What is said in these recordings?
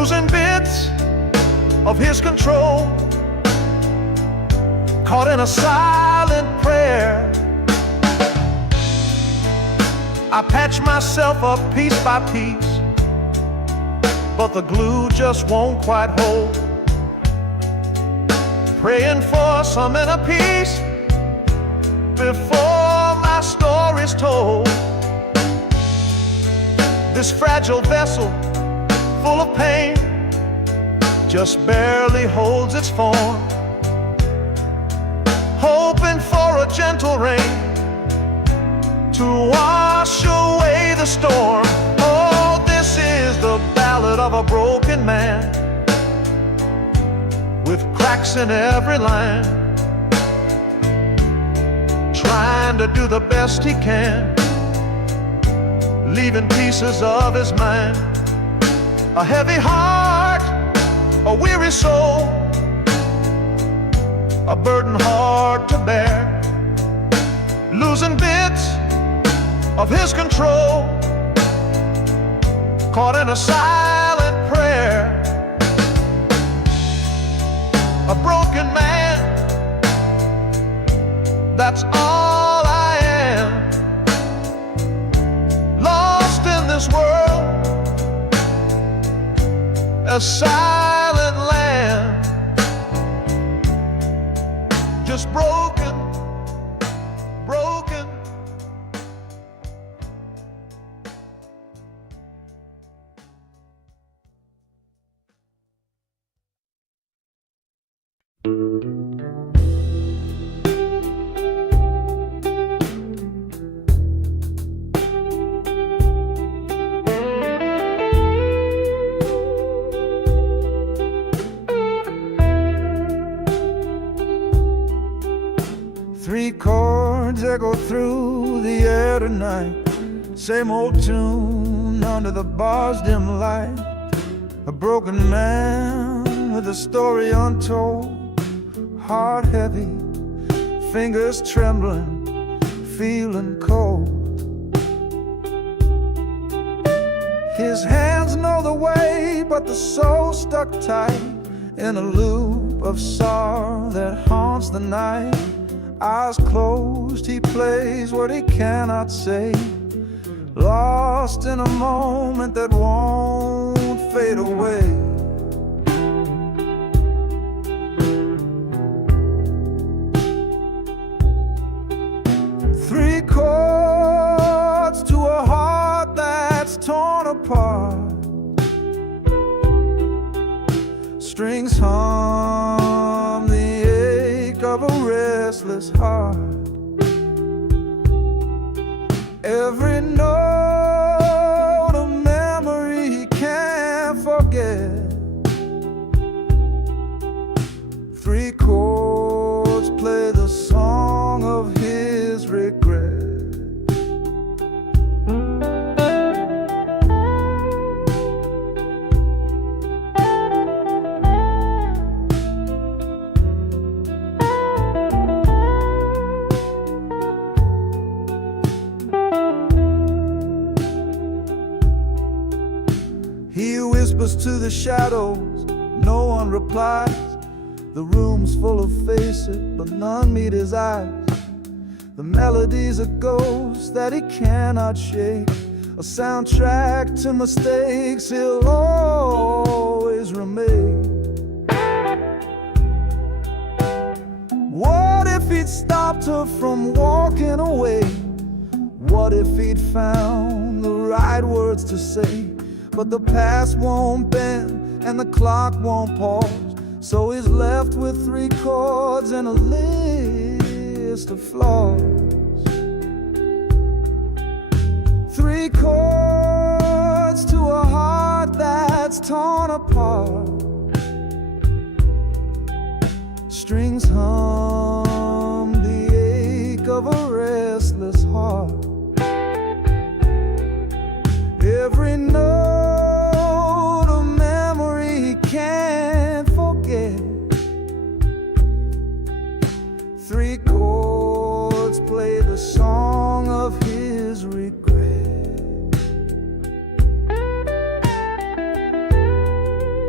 losing bits of his control, caught in a silent prayer. I patch myself up piece by piece, but the glue just won't quite hold. Praying for some inner peace before my story's told. This fragile vessel, full of pain, just barely holds its form, hoping for a gentle rain to wash away the storm. Oh, this is the ballad of a broken man, with cracks in every line, trying to do the best he can, leaving pieces of his mind. A heavy heart, a weary soul, a burden hard to bear, losing bits of his control, caught in a silent prayer. A broken man, that's all I am, lost in this world, a silent land, just broken, broken. Three chords echo through the air tonight, same old tune under the bar's dim light. A broken man with a story untold, heart heavy, fingers trembling, feeling cold. His hands know the way, but the soul stuck tight in a loop of sorrow that haunts the night. Eyes closed, he plays what he cannot say, lost in a moment that won't fade away. Three chords to a heart that's torn apart, strings hum the ache of a restless heart. Every note a memory he can't forget. Three chords play the song of his regret. He whispers to the shadows, no one replies. The room's full of faces, but none meet his eyes. The melody's a ghost that he cannot shake, a soundtrack to mistakes he'll always remake. What if he'd stopped her from walking away? What if he'd found the right words to say? But the past won't bend and the clock won't pause, so he's left with three chords and a list of flaws. Three chords to a heart that's torn apart, strings hum the ache of a restless heart. Every note a memory he can't forget. Three chords play the song of his regret.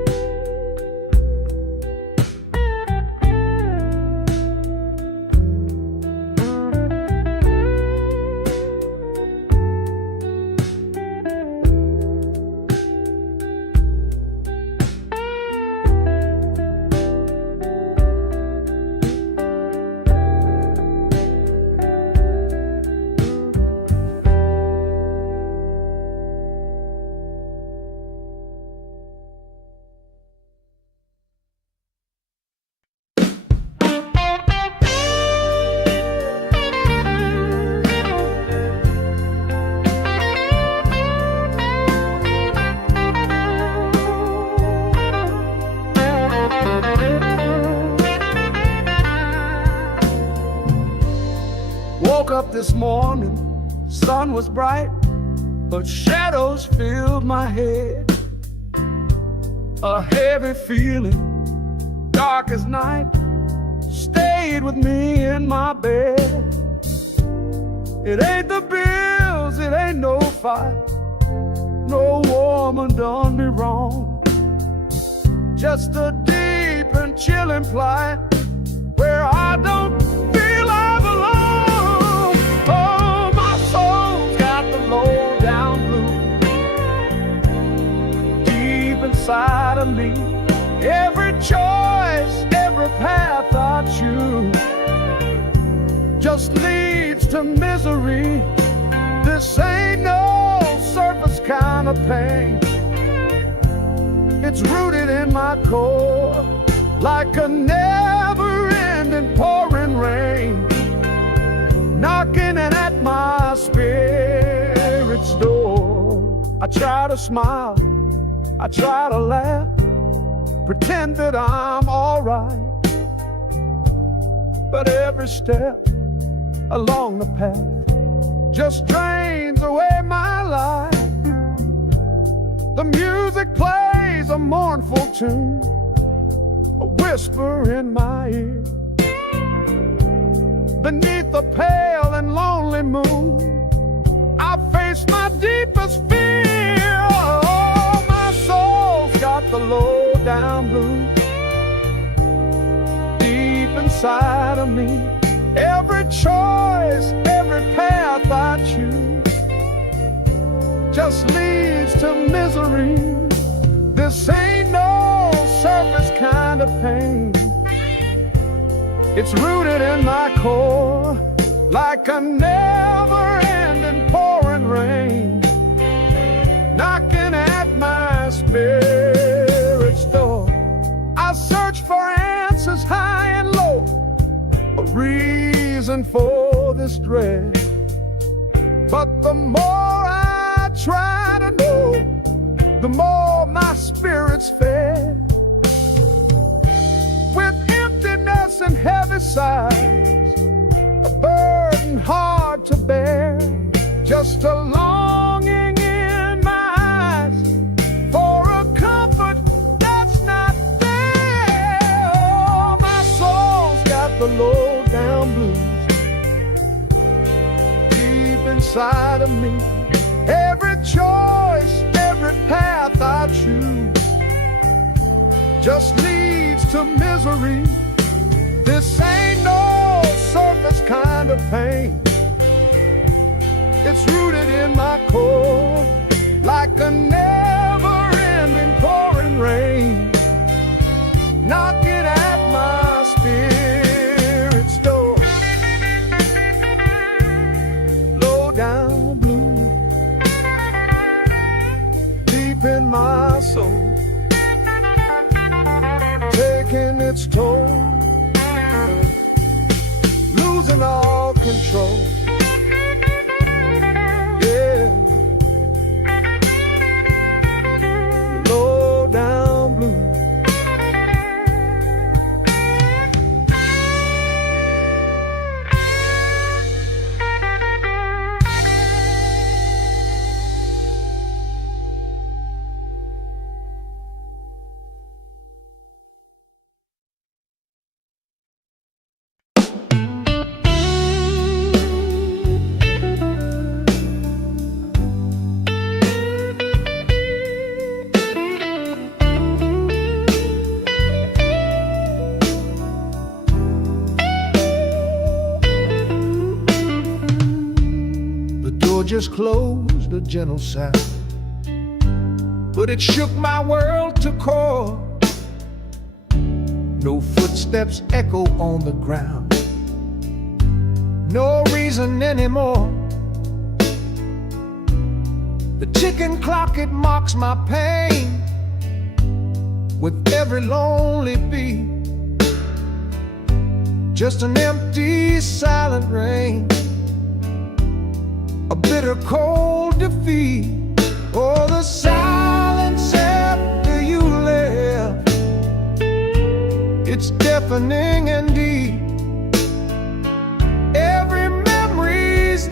this morning, sun was bright, but shadows filled my head. A heavy feeling, dark as night, stayed with me in my bed. It ain't the bills, it ain't no fight, no woman done me wrong. Just a deep and chilling plight where I don't feel I belong. Oh, my soul's got the low down blues deep inside of me. Every choice, every path I choose just leads to misery. This ain't no surface kind of pain. It's rooted in my core like a never-ending pouring rain, knocking at my spirit's door. I try to smile, I try to laugh, pretend that I'm alright, but every step along the path just drains away my life. The music plays a mournful tune, a whisper in my ear. Beneath the pale and lonely moon, I face my deepest fear. Oh, my soul's got the low down blues deep inside of me. Every choice, every path I choose just leads to misery. This ain't no surface kind of pain. It's rooted in my core like a never-ending pouring rain, knocking at my spirit's door. I search for answers high and low, a reason for this dread, but the more I try to know, the more my spirit's fed. With emptiness and heavy sighs, a burden hard to bear, just a longing in my eyes for a comfort that's not there. Oh, my soul's got the low down blues deep inside of me. Every choice, every path I choose just leads to misery. This ain't no surface kind of pain. It's rooted in my core like a never-ending pouring rain, knocking at my spirit's door. Low down blue deep in my soul, taking its toll, losing all control. Yeah, low down blue. Just closed, a gentle sound, but it shook my world to core. No footsteps echo on the ground, no reason anymore. The ticking clock, it mocks my pain with every lonely beat. Just an empty, silent rain, a bitter cold defeat. Oh, the silence after you left, it's deafening and deep. Every memory's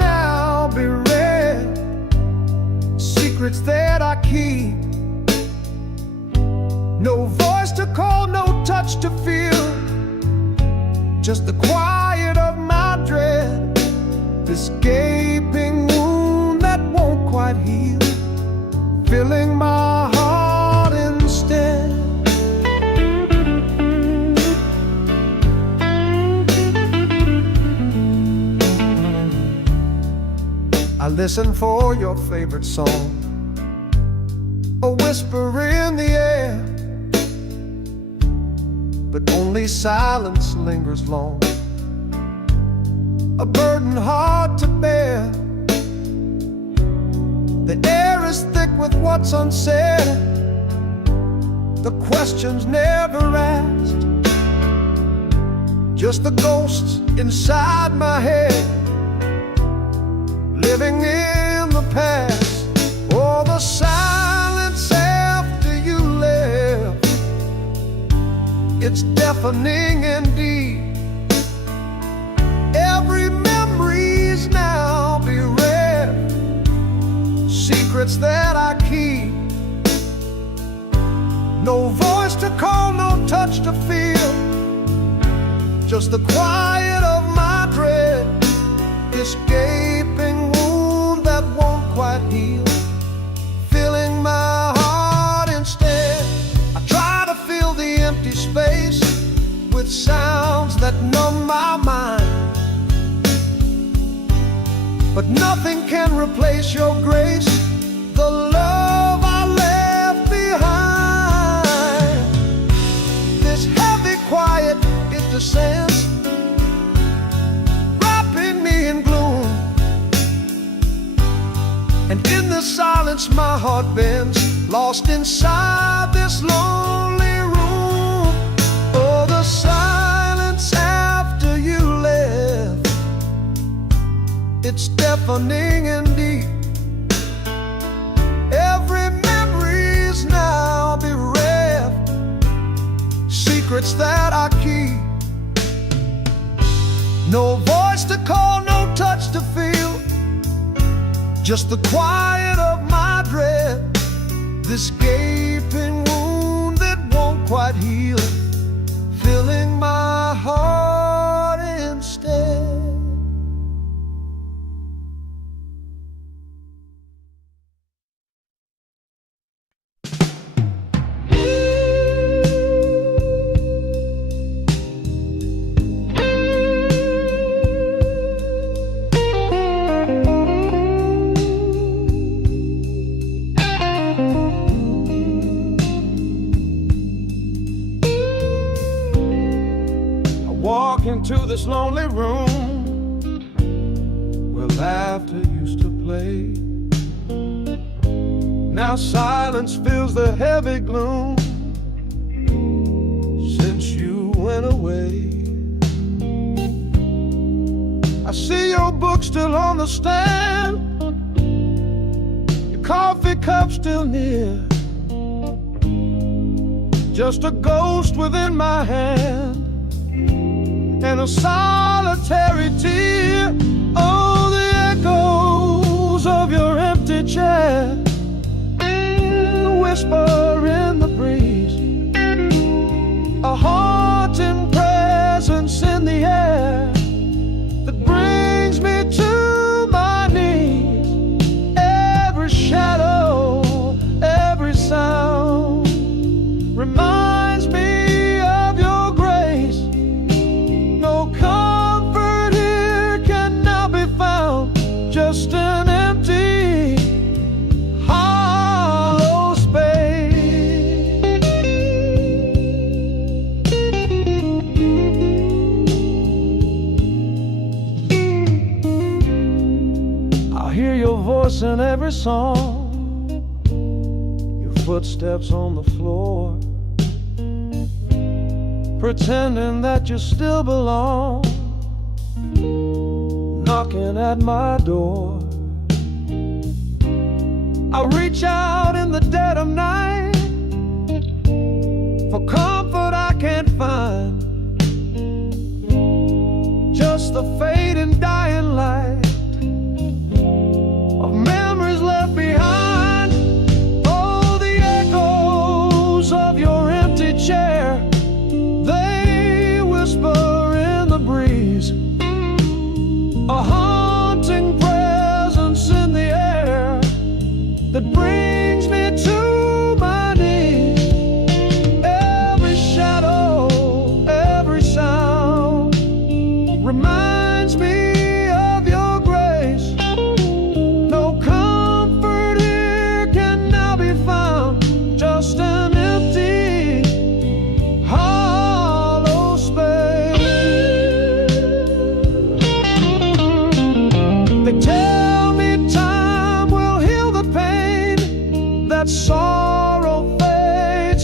keep. No voice to call, no touch to feel, just the quiet of my dread, this gaping wound that won't quite heal, filling my heart instead. I listen for your favorite song, a whisper in the air, but only silence lingers long, a burden hard to bear. The air is thick with what's unsaid, the questions never asked, just the ghosts inside my head, living in the past. Oh, the silence after you left, it's deafening indeed. Every memory's now bereft, secrets that I keep. No voice to call, no touch to feel, just the quiet of my dread, this gaping wound that won't quite heal, filling my heart instead. I try to fill the empty space with sounds that numb my mind, but nothing can replace your grace, the love I left behind. This heavy quiet, it descends, wrapping me in gloom, and in the silence my heart bends, lost inside this lonely room. Oh, the silence after you left, it's deafening indeed. Every memory's now bereft, secrets that I keep. No voice to call, no touch to feel, just the quiet of my dread, this gaping wound that won't quite heal, filling my heart instead. Walk into this lonely room where laughter used to play. Now silence fills the heavy gloom since you went away. I see your book still on the stand, your coffee cup still near, just a ghost within my hand and a solitary tear. Oh, the echoes of your empty chair, a whisper in the breeze, a haunting presence in the air that brings me to my knees. Every shadow, every sound reminds me of your grace. No comfort here can now be found, just an empty, hollow space. I hear your voice in every song, your footsteps on the floor, pretending that you still belong, knocking at my door. I reach out in the dead of night for comfort I can't find, just the fading dying light of memories left behind. Oh,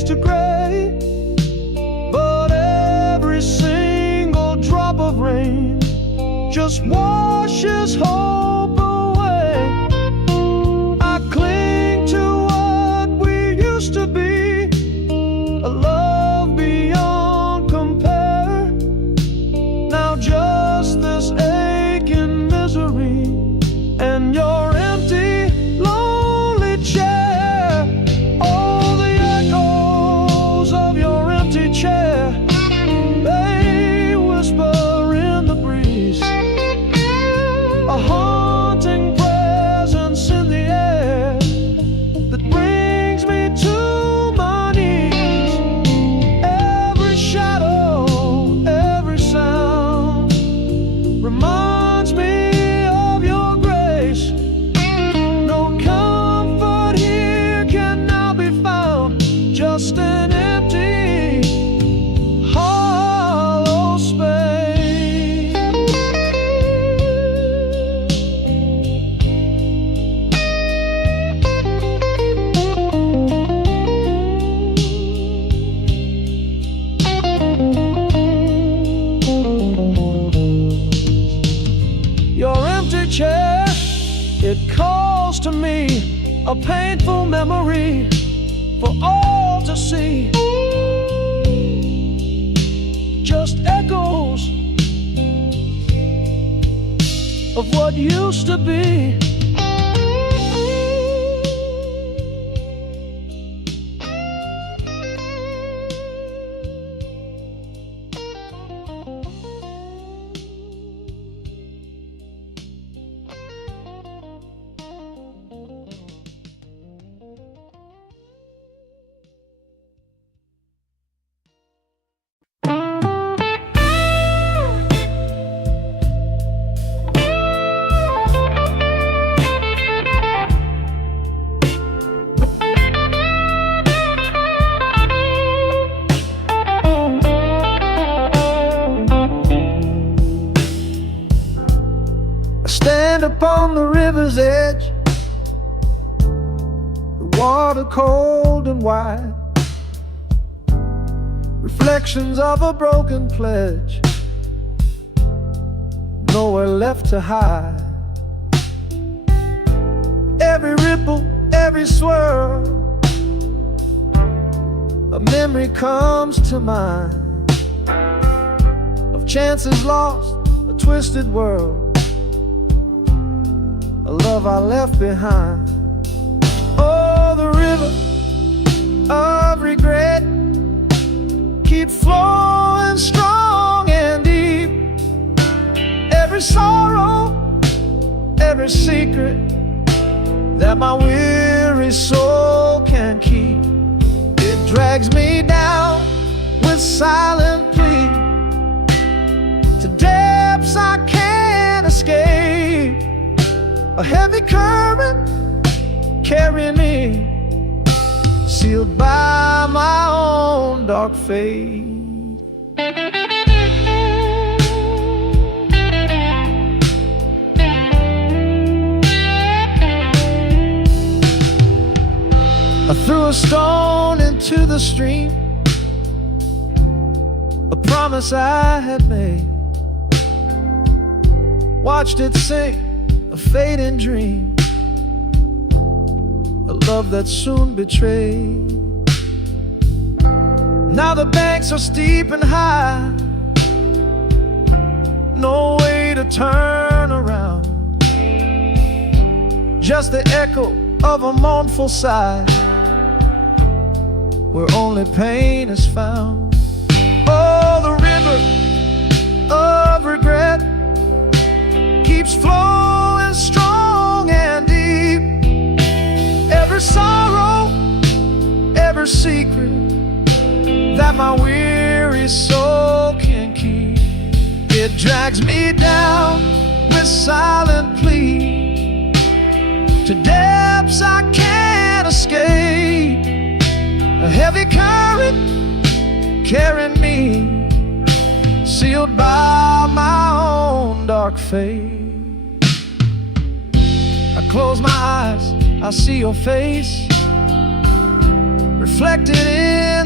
to gray, but every single drop of rain just washes hope away. I cling to what we used to be, a love beyond compare. Now just this aching misery and your empty, lonely chair. Oh, the echoes of your empty chair, they whisper in the breeze, a haunting presence in the air that brings me to my knees. Every shadow, every sound reminds me of your grace. No comfort here can now be found, just an empty, hollow space. Your empty chair, it calls to me, a painful memory for all to see. Just echoes of what used to be. I stand upon the river's edge, the water cold and wide, reflections of a broken pledge, nowhere left to hide. Every ripple, every swirl, a memory comes to mind of chances lost, a twisted world, a love I left behind. Oh, the river of regret keeps flowing strong and deep. Every sorrow, every secret that my weary soul can keep, it drags me down with silent plea to depths I can't escape. A heavy current carrying me, sealed by my own dark fate. I threw a stone into the stream, a promise I had made, watched it sink, a fading dream, a love that soon betrayed. Now the banks are steep and high, no way to turn around, just the echo of a mournful sigh, where only pain is found. Oh, the river of regret keeps flowing strong and deep. Every sorrow, every secret that my weary soul can keep, it drags me down with silent plea to depths I can't escape. A heavy current carrying me, sealed by my own dark fate. I close my eyes, I see your face reflected in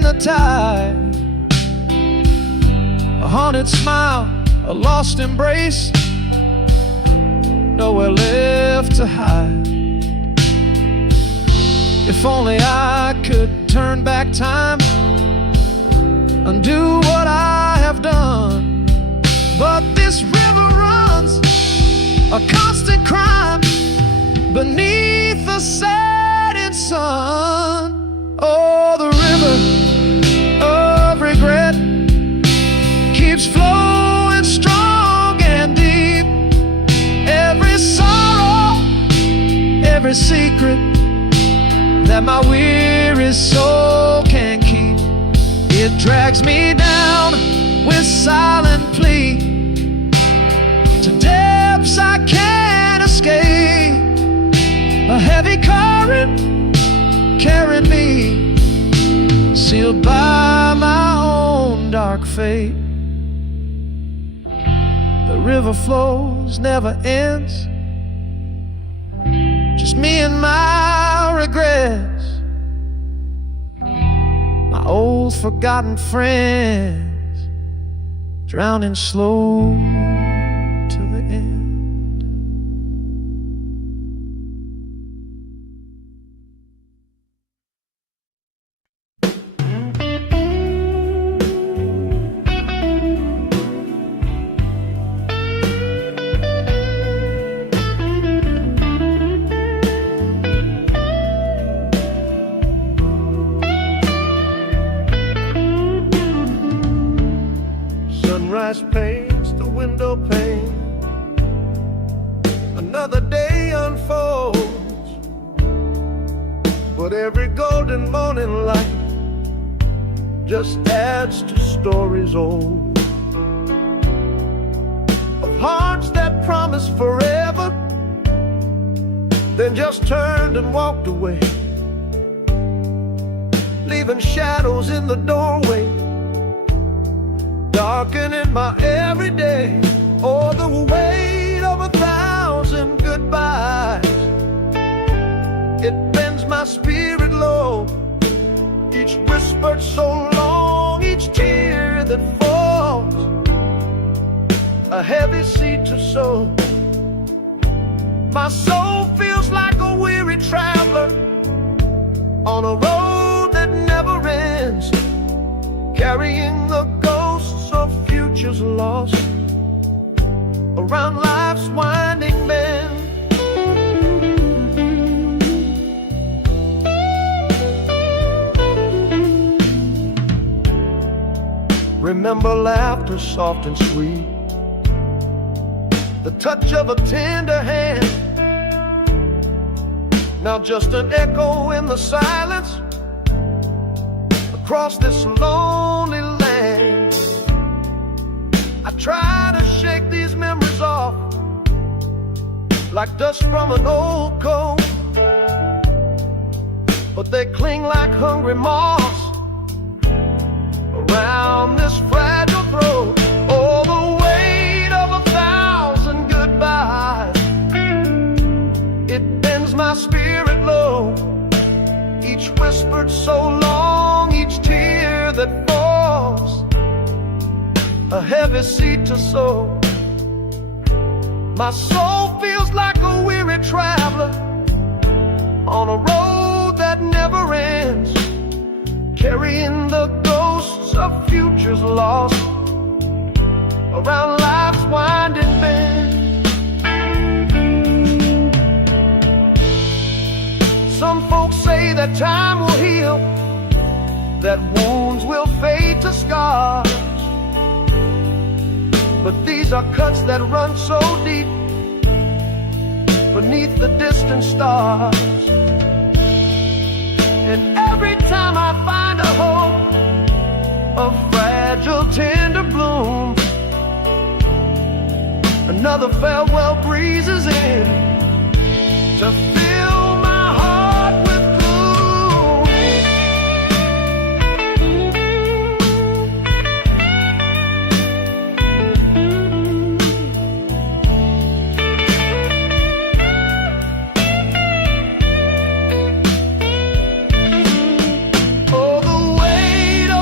the tide. A haunted smile, a lost embrace, nowhere left to hide. If only I could turn back time, undo what I have done. But this river runs a constant crime beneath the setting sun. Oh, the river of regret keeps flowing strong and deep. Every sorrow, every secret that my weary soul can keep, it drags me down with silent plea to depths I can't escape. A heavy current carrying me, sealed by my own dark fate. The river flows, never ends, just me and my regrets, my old forgotten friends, drowning slow to the end. Sunrise paints the window pane, another day unfolds, but every golden morning light just adds to stories old, of hearts that promised forever, then just turned and walked away, leaving shadows in the doorway, darkening my everyday. Oh, the weight of 1,000 goodbyes, it bends my spirit low. Each whispered so long, each tear that falls, a heavy seed to sow. My soul feels like a weary traveler on a road that never ends, carrying the ghosts of futures lost around life's winding bend. Remember laughter soft and sweet, the touch of a tender hand, now just an echo in the silence across this lonely land. I try to shake these memories off like dust from an old coat, but they cling like hungry moths around this fragile throat. Oh, the weight of 1,000 goodbyes, it bends my spirit low. Each whispered so long, each tear that falls, a heavy seed to sow. My soul feels like a weary traveler on a road that never ends, carrying the ghosts of futures lost around life's winding bend. Some folks say that time will heal, that wounds will fade to scars, but these are cuts that run so deep beneath the distant stars. And every time I find a hope, a fragile tender bloom, another farewell breezes in to fill my heart with gloom. Oh, the weight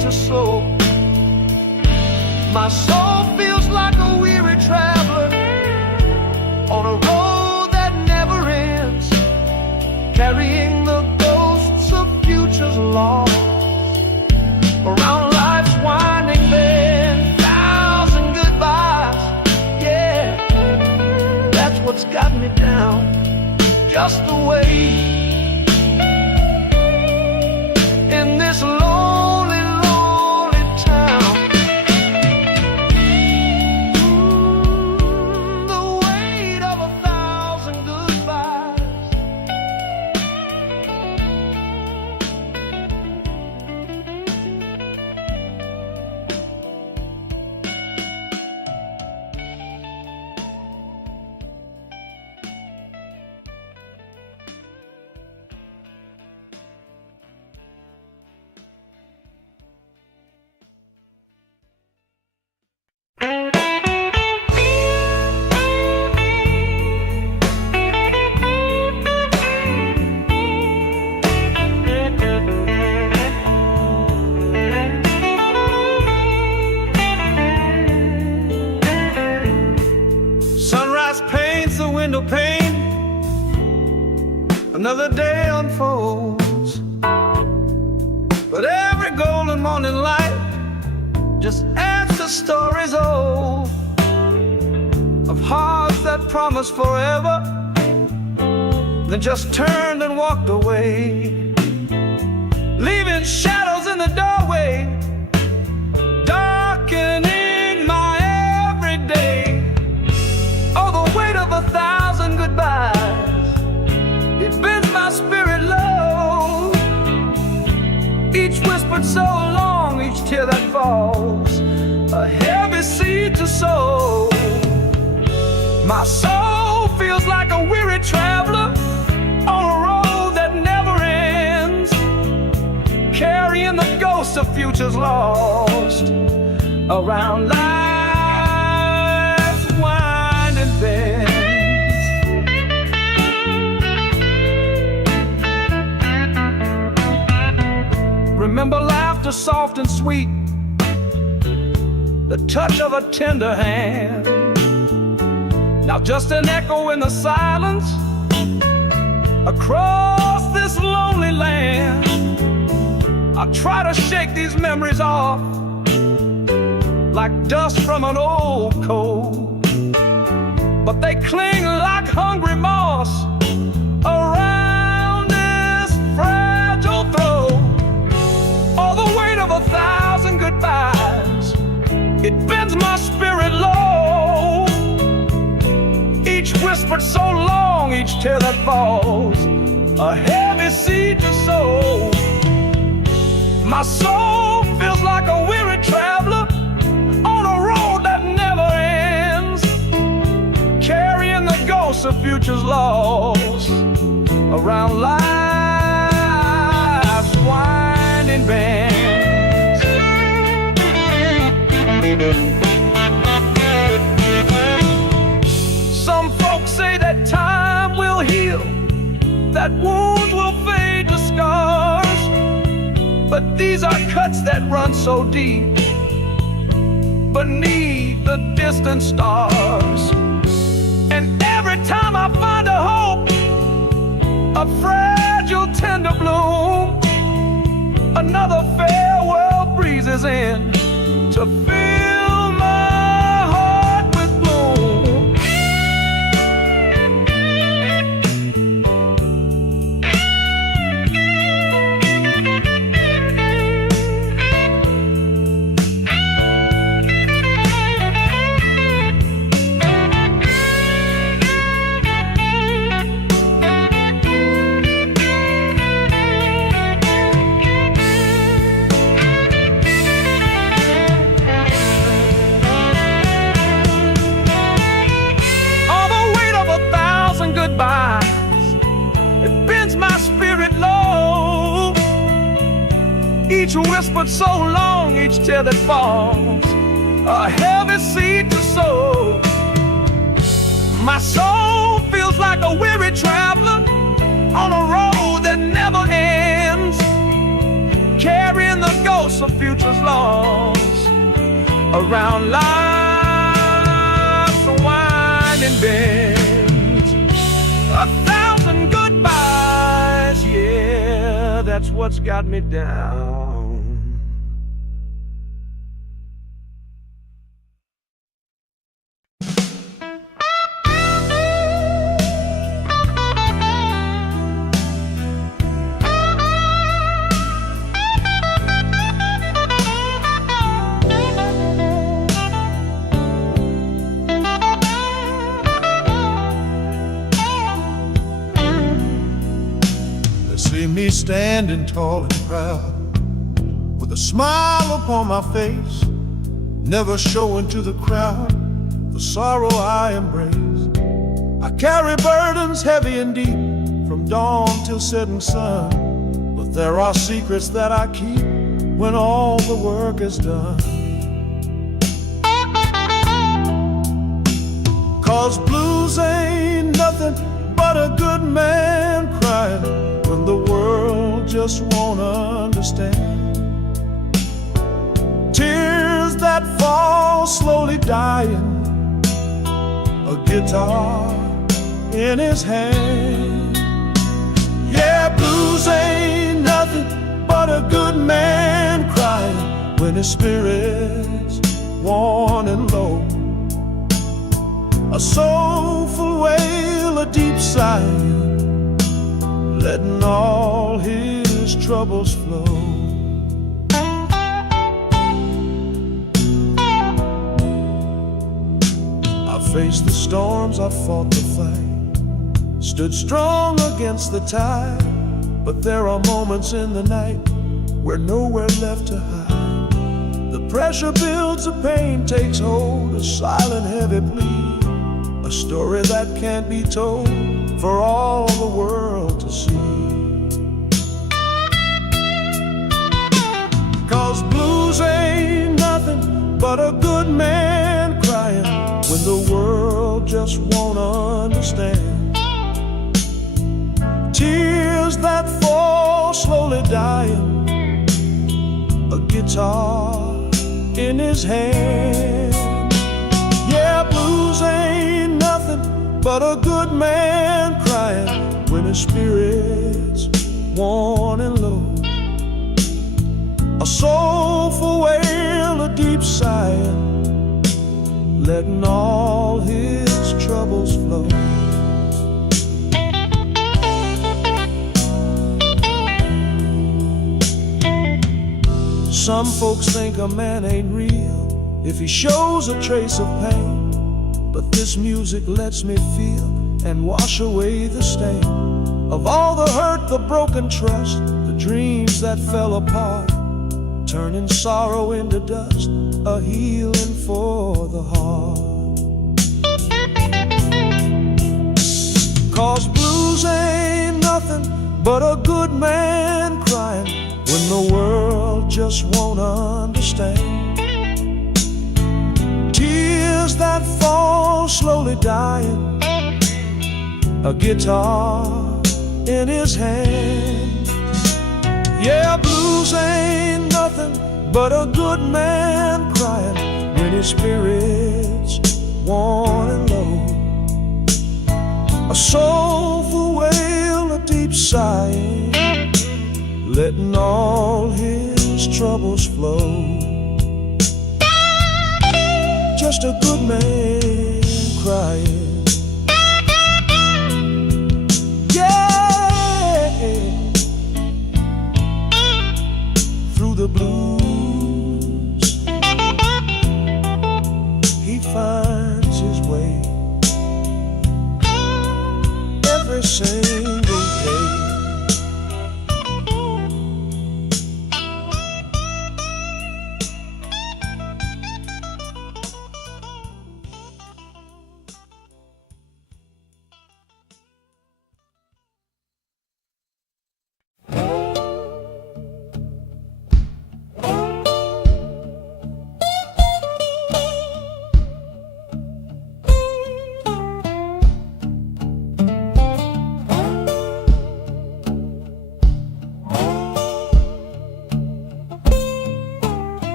to sow. My soul feels like a weary traveler on a road that never ends, carrying the ghosts of futures lost around life's winding bend. Thousand goodbyes, yeah, that's what's got me down. Just the way in this lonely, lonely town. The weight of 1,000 goodbyes. Sunrise paints the window pane, another day unfolds, but every golden morning light just adds to stories old of hearts that promised forever, then just turned and walked away, leaving shadows in the doorway, darkening my everyday. Oh, the weight of 1,000 goodbyes, it bends my spirit low. Each whispered so long, each tear that falls, a heavy seed to sow. My soul feels like a weary traveler on a road that never ends, carrying the ghosts of futures lost around life's winding bends. Remember laughter soft and sweet, the touch of a tender hand. Now just an echo in the silence across this lonely land. I try to shake these memories off like dust from an old coat, but they cling like hungry moss around this fragile throat. Oh, the weight of 1,000 goodbyes, it bends my spirit low. Each whispered so long, each tear that falls, a heavy seed to sow. My soul feels like a weary traveler on a road that never ends, carrying the ghosts of futures lost around life's winding bends. Some folks say that time will heal, that wounds will fade to scars, but these are cuts that run so deep beneath the distant stars. And every time I find a hope, a fragile tender bloom, another farewell breezes in to fill my heart with gloom. It bends my spirit low. Each whispered so long, each tear that falls, a heavy seed to sow. My soul feels like a weary traveler on a road that never ends, carrying the ghost ghosts of futures lost around life's winding bends. 1,000 goodbyes, yeah, that's what's got me down. See me standing tall and proud, with a smile upon my face, never showing to the crowd the sorrow I embrace. I carry burdens heavy and deep, from dawn till setting sun, but there are secrets that I keep when all the work is done. 'Cause blues ain't nothing but a good man crying when the world just won't understand. Tears that fall slowly dying, a guitar in his hand. Yeah, blues ain't nothing but a good man crying when his spirit's worn and low. A soulful wail, a deep sigh, letting all his troubles flow. I faced the storms, I fought the fight, stood strong against the tide, but there are moments in the night where nowhere left to hide. The pressure builds, the pain takes hold, a silent heavy plea, a story that can't be told for all the world to see. 'Cause blues ain't nothing but a good man crying when the world just won't understand. Tears that fall slowly dying, a guitar in his hand. Yeah, blues ain't nothing but a good man crying when his spirit's worn and low. A soulful wail, a deep sigh, letting all his troubles flow. Some folks think a man ain't real if he shows a trace of pain, but this music lets me feel and wash away the stain of all the hurt, the broken trust, the dreams that fell apart, turning sorrow into dust, a healing for the heart. 'Cause blues ain't nothing but a good man crying when the world just won't understand. Tears that fall slowly dying, a guitar in his hand. Yeah, blues ain't nothing but a good man crying when his spirit's worn and low. A soulful wail, a deep sigh, letting all his troubles flow. Just a good man crying, yeah, through the blues he finds his way every single day.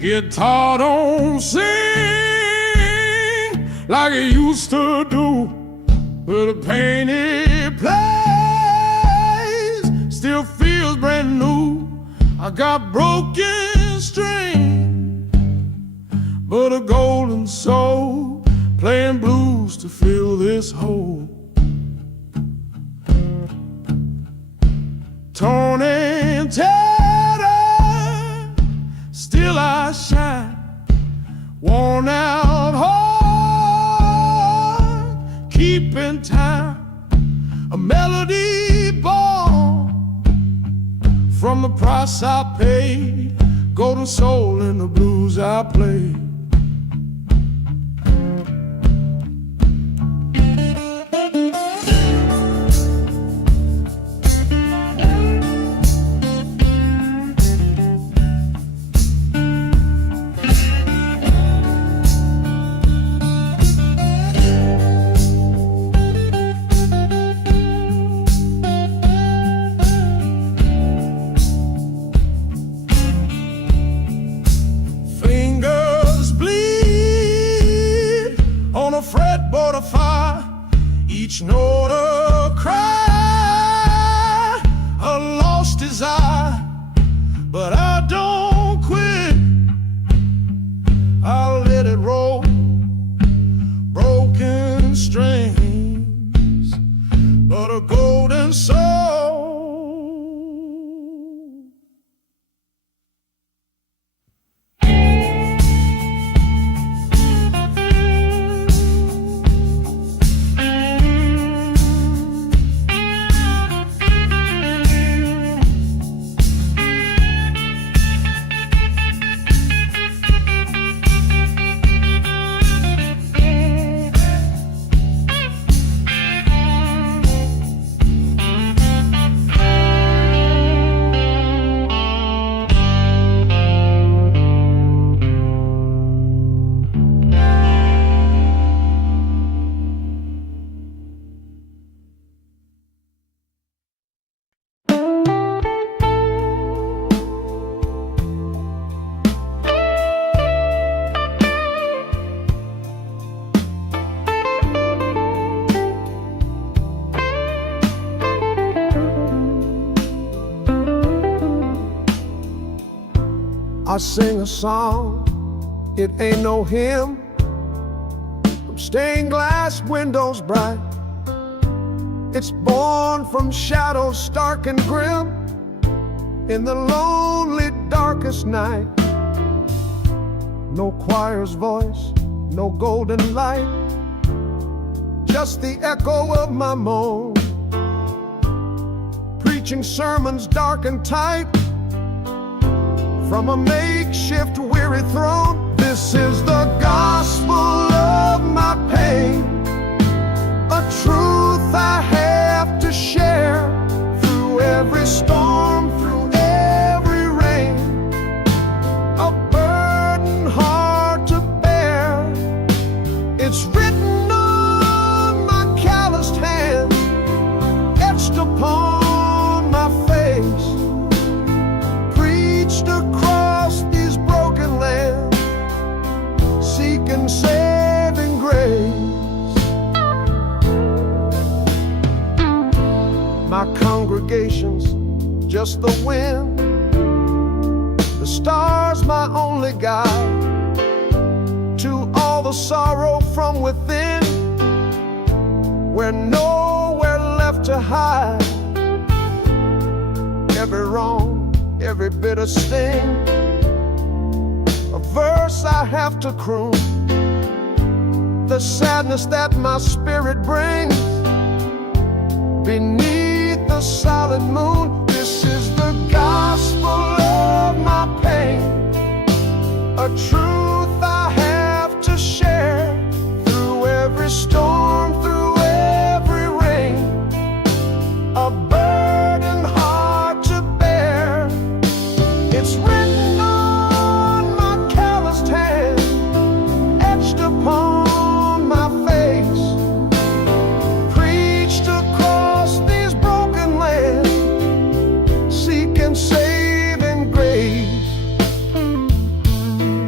guitar don't sing like it used to do, but the pain it plays still feels brand new. I got broken strings, but a golden soul playing blues to fill this hole. Torn and tattered, still I shine. Worn out heart, keeping time. A melody born from the price I paid. Golden soul in the blues I play. Fretboard of fire, each note a cry, a lost desire. But I don't quit, I'll let it roll. Broken strings, but a golden soul. I sing a song, it ain't no hymn, from stained glass windows bright. It's born from shadows stark and grim, in the lonely darkest night. No choir's voice, no golden light, just the echo of my moan, preaching sermons dark and tight from a makeshift weary throne. This is the gospel of my pain, a truth I have to share through every storm, through every rain, a burden hard to bear. It's written on my calloused hands, etched upon my face, preached across these broken lands, seeking saving grace. My congregation's just the wind, the stars my only guide to all the sorrow from within, where nowhere left to hide. Every wrong, every bitter sting, a verse I have to croon, the sadness that my spirit brings beneath the silent moon. This is the gospel of my pain, a truth I have to share through every storm, through every rain, a burden hard to bear. It's written on my calloused hand, etched upon my face, preached across these broken lands, seeking saving grace.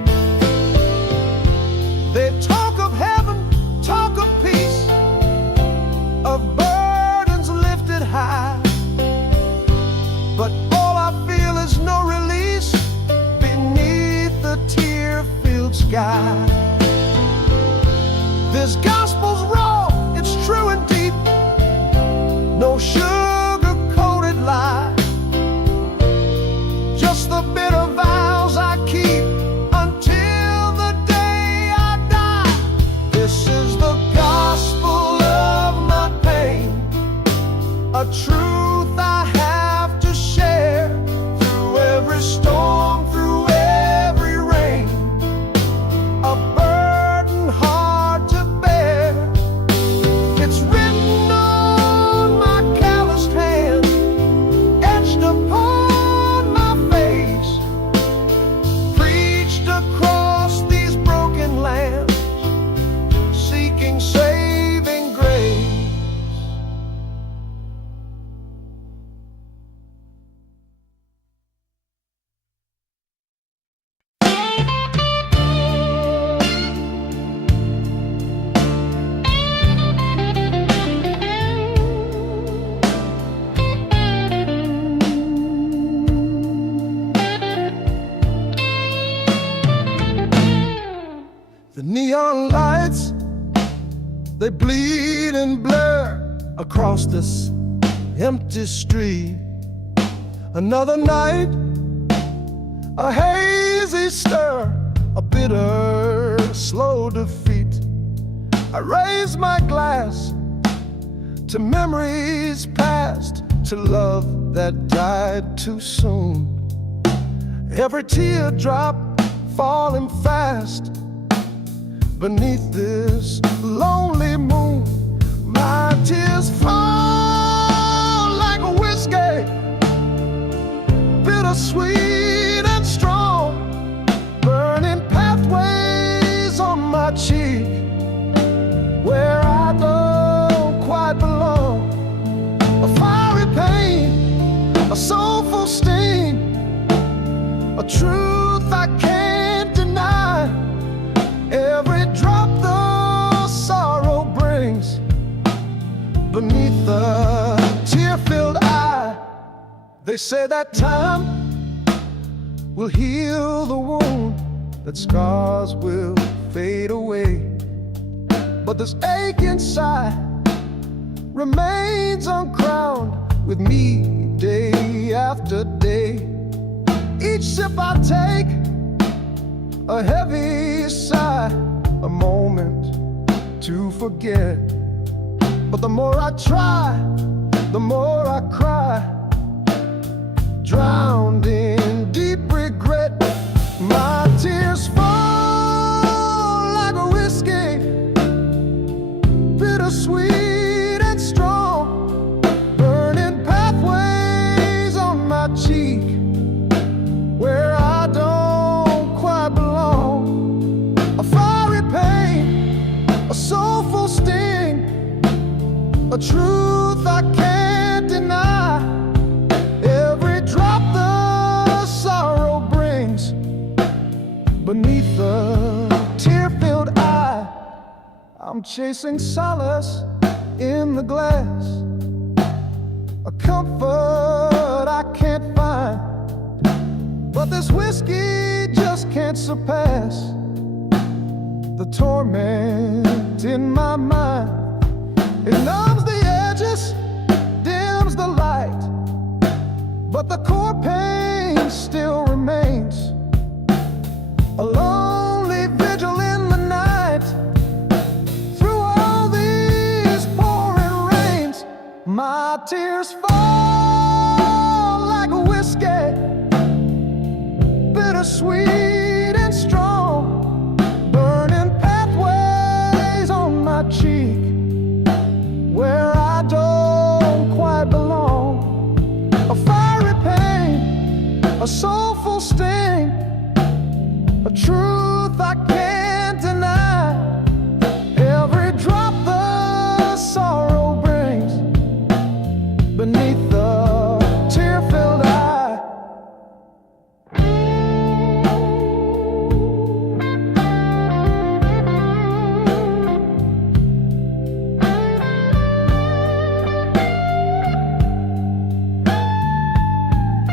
but all I feel is no release beneath the tear-filled sky. This gospel's raw, it's true and deep, no sugar-coated lie, just the bitter vows I keep until the day I die. This is the gospel of my pain, a truth I have to share through every storm, through every rain, a burden hard to bear. It's written on my calloused hand, etched upon my face, preached across these broken lands, seeking saving grace. The neon lights, they bleed and blur across this empty street. Another night, a hazy stir, a bitter, slow defeat. I raise my glass to memories past, to love that died too soon. Every teardrop falling fast beneath this lonely moon. My tears fall like a whiskey, bittersweet and strong, burning pathways on my cheek where I don't quite belong. A fiery pain, a soulful sting, a truth I can't deny. Every drop the sorrow brings beneath the tear-filled eye. They say that time will heal the wound, that scars will fade away, but this ache inside remains uncrowned with me day after day. Each sip I take, a heavy sigh, a moment to forget. But the more I try, the more I cry, drowned in deep regret. My tears fall like a whiskey, bittersweet and strong, burning pathways on my cheek where I don't quite belong. A fiery pain, a soulful sting, a truth I can't deny. Every drop the sorrow brings beneath the tear-filled eye. I'm chasing solace in the glass, a comfort I can't find, but this whiskey just can't surpass the torment in my mind. It numbs the edges, dims the light, but the core pain still remains. A lonely vigil in the night, through all these pouring rains. My tears fall like a whiskey, bittersweet and strong, burning pathways on my cheek where I don't quite belong. A fiery pain, a soulful sting, a truth I can't deny. Every drop the sorrow brings beneath the tear-filled eye.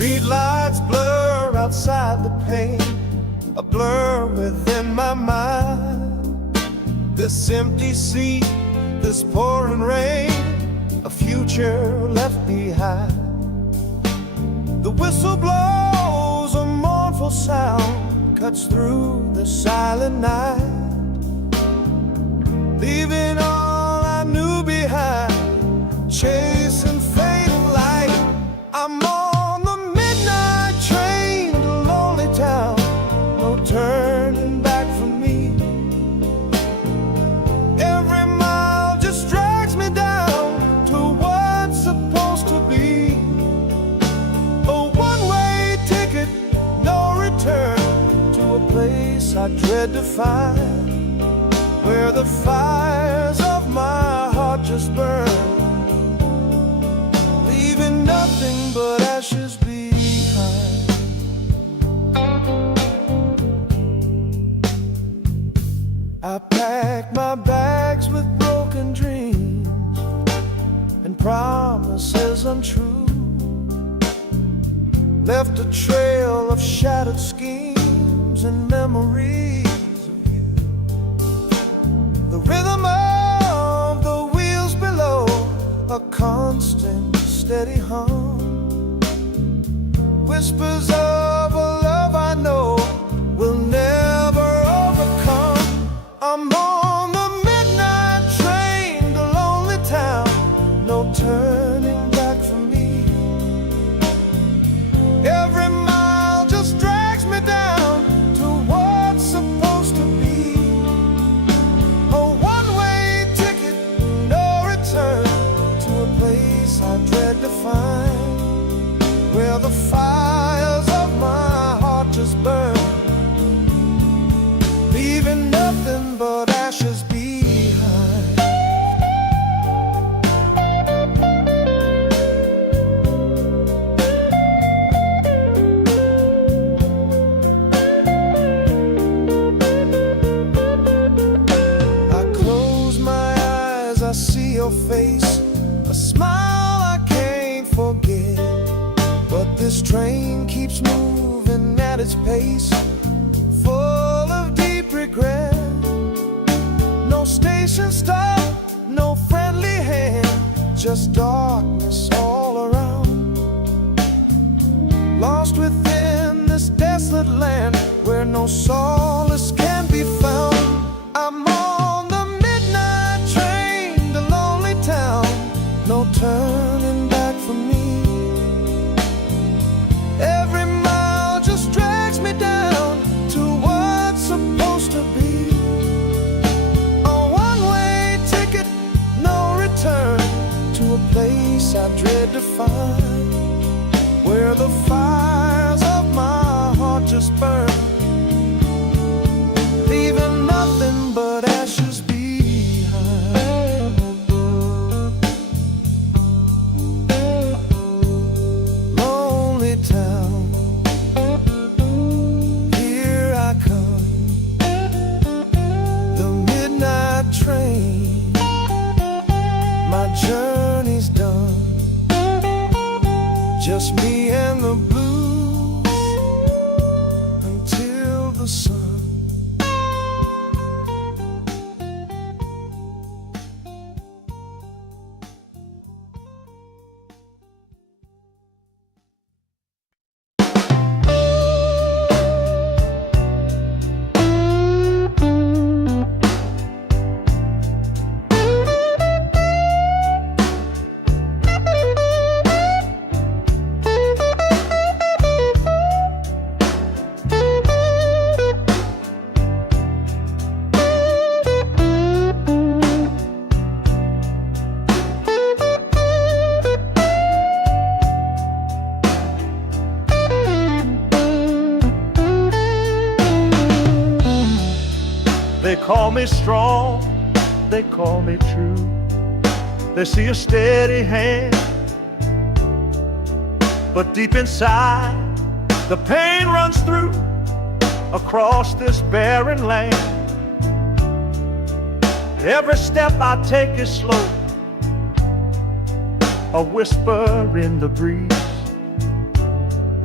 Streetlights blur outside the pane, a blur within my mind. This empty seat, this pouring rain, a future left behind. The whistle blows, a mournful sound cuts through the silent night, leaving all I knew behind, chasing fading light. I'm on the midnight train to lonely town, no turning back for me. Every mile just drags me down to what's supposed to be. A one-way ticket, no return, to a place I dread to find, where the fires of my heart just burn, leaving nothing but ashes behind. I packed my bags with broken dreams and promises untrue, left a trail of shattered schemes and memories of you. The rhythm of the wheels below, a constant steady hum, whispers of a love I know will never overcome. I'm on the midnight train to lonely town, no turning back for me. Every mile just drags me down to what's supposed to be. A one-way ticket, no return, to a place I dread to find, where the fires of my heart just burn, leaving nothing but ashes behind. I close my eyes, I see your face, a smile I can't forget. But this train keeps moving at its pace, full of deep regret. No station stop, no friendly hand, just darkness all around. Lost within this desolate land, where no solace can be found. I'm on the midnight train to lonely town, no turning back for me. Every mile just drags me down to what's supposed to be. A one-way ticket, no return, to a place I dread to find, where the fires of my heart just burn, leaving nothing but ashes behind. Lonely town, here I come, the midnight train, my journey's done, just me and the blues until the sun. They call me strong, they call me true. They see a steady hand, but deep inside the pain runs through across this barren land. Every step I take is slow, a whisper in the breeze.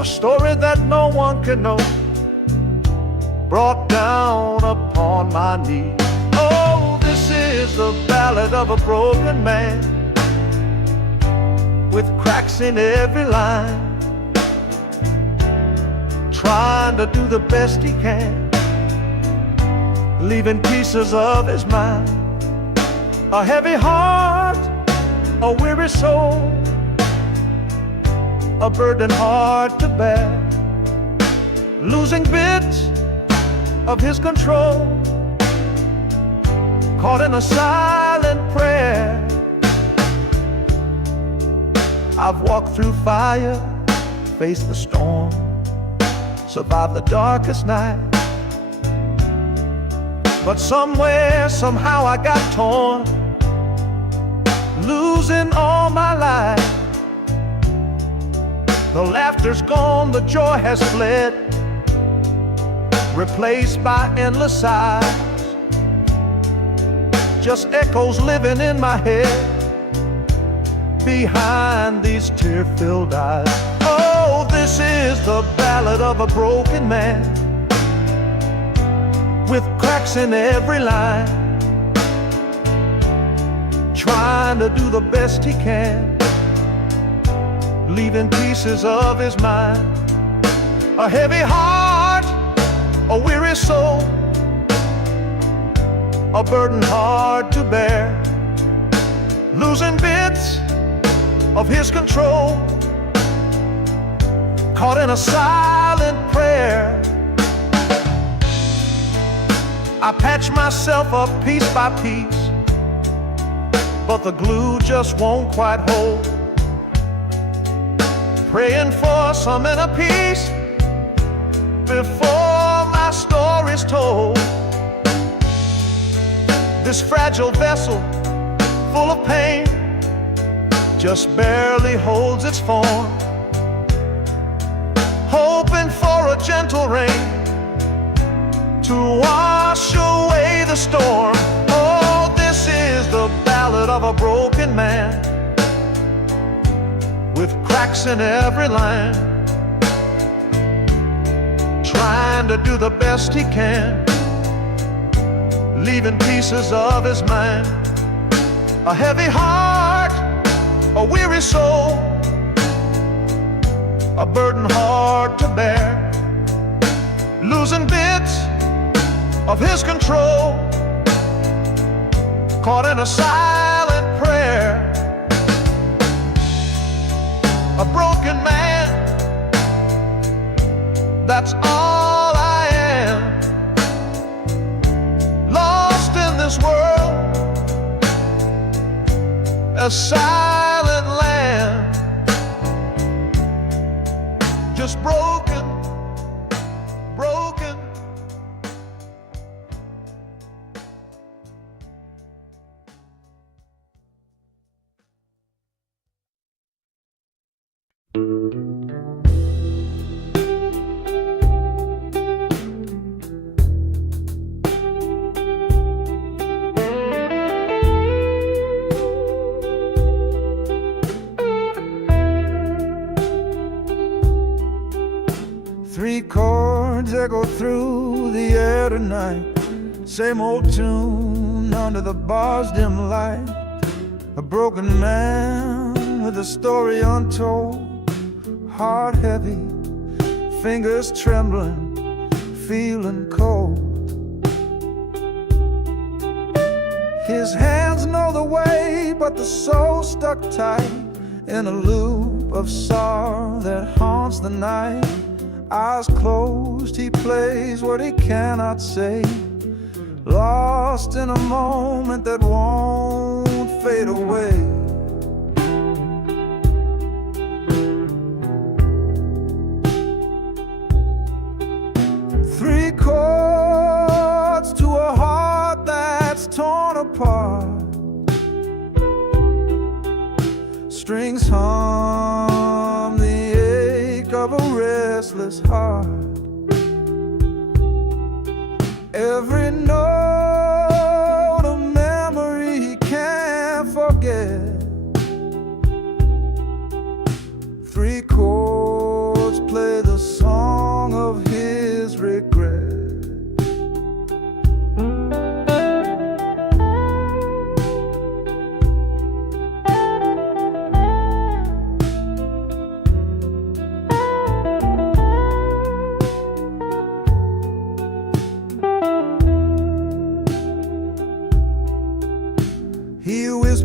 a story that no one can know, brought down upon my knee. Oh, this is the ballad of a broken man, with cracks in every line, trying to do the best he can, leaving pieces of his mind. A heavy heart, a weary soul, a burden hard to bear, losing bits of his control, caught in a silent prayer. I've walked through fire, faced the storm, survived the darkest night, but somewhere, somehow I got torn, losing all my life. The laughter's gone, the joy has fled, replaced by endless sighs, just echoes living in my head behind these tear-filled eyes. Oh, this is the ballad of a broken man, with cracks in every line, trying to do the best he can, leaving pieces of his mind. A heavy heart, a weary soul, a burden hard to bear, losing bits of his control, caught in a silent prayer. I patch myself up piece by piece, but the glue just won't quite hold, praying for some inner peace before my story's told. This fragile vessel, full of pain, just barely holds its form, hoping for a gentle rain to wash away the storm. Oh, this is the ballad of a broken man, with cracks in every line, trying to do the best he can, leaving pieces of his mind. A heavy heart, a weary soul, a burden hard to bear, losing bits of his control, caught in a silent prayer. A broken man, that's all I am, lost in this world, a silent land, just broken, broken. Three chords echo through the air tonight, same old tune under the bar's dim light. A broken man with a story untold, heart heavy, fingers trembling, feeling cold. His hands know the way, but the soul stuck tight in a loop of sorrow that haunts the night. Eyes closed, he plays what he cannot say, lost in a moment that won't fade away. Three chords to a heart that's torn apart, strings hum the ache of a restless heart. Every note a memory he can't forget. Three chords play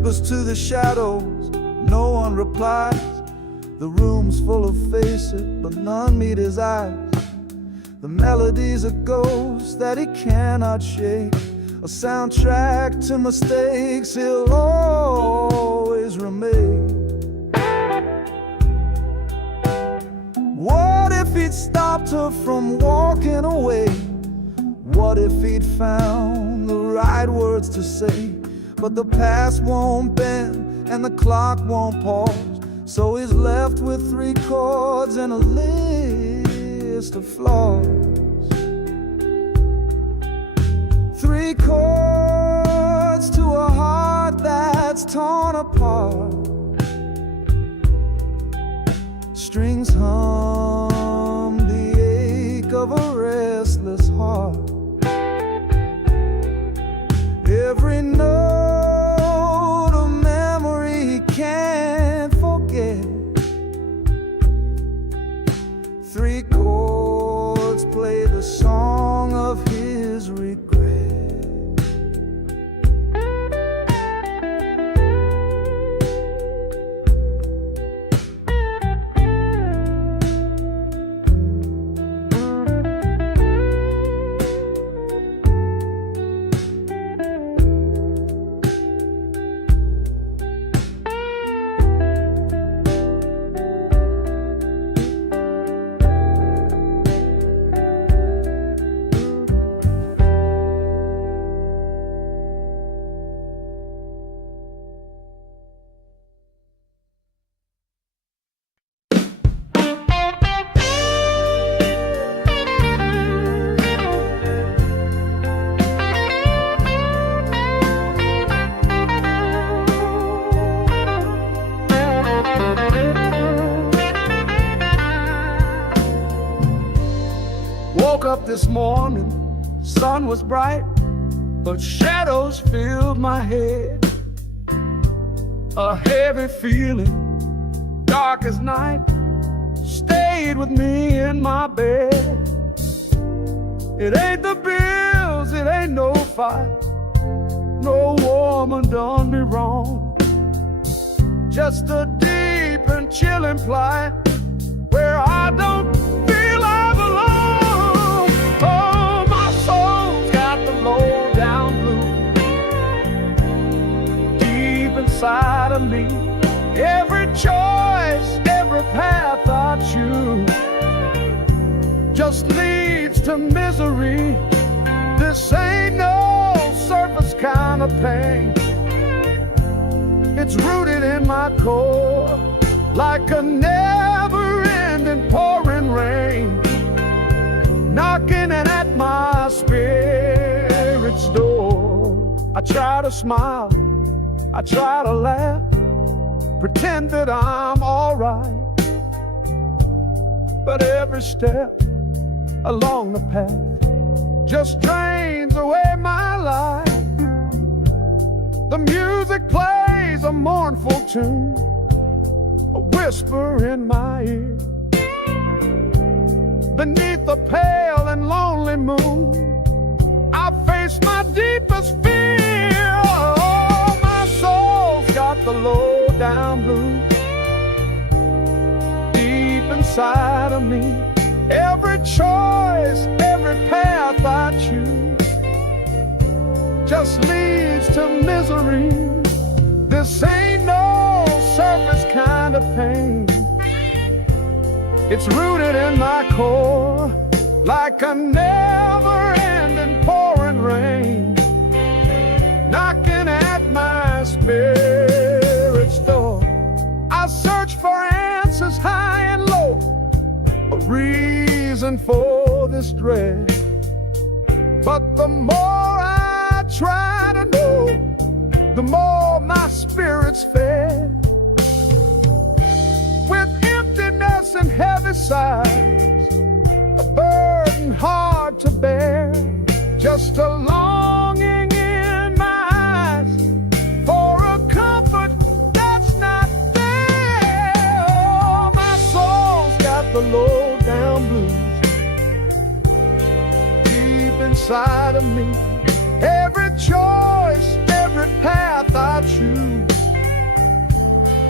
whispers to the shadows, no one replies. The room's full of faces, but none meet his eyes. The melody's a ghost that he cannot shake, a soundtrack to mistakes he'll always remain. What if he'd stopped her from walking away? What if he'd found the right words to say? But the past won't bend and the clock won't pause, so he's left with 3 chords and a list of flaws. 3 chords to a heart that's torn apart. Strings hum the ache of a restless heart. Every note of memory he can't forget. 3 chords play the song of his regret. Woke up this morning, sun was bright, but shadows filled my head. A heavy feeling, dark as night, stayed with me in my bed. It ain't the bills, it ain't no fight, no woman done me wrong. Just a deep and chilling plight where I don't feel I belong. Oh, my soul's got the low down blues deep inside of me. Every choice, every path I choose just leads to misery. This ain't no surface kind of pain. It's rooted in my core like a never-ending pouring rain, knocking at my spirit's door. I try to smile, I try to laugh, pretend that I'm alright, but every step along the path just drains away my life. The music plays a mournful tune, a whisper in my ear. Beneath the pale and lonely moon, I face my deepest fear. Oh, my soul's got the low down blues deep inside of me. Every choice, every path I choose just leads to misery. This ain't no surface kind of pain. It's rooted in my core like a never-ending pouring rain, knocking at my spirit's door. I search for answers high and low, a reason for this dread, but the more I try to know, the more my spirit's fed. With emptiness and heavy sighs, a burden hard to bear, just a longing in my eyes for a comfort that's not there. Oh, my soul's got the low down blues deep inside of me. Every choice, every path I choose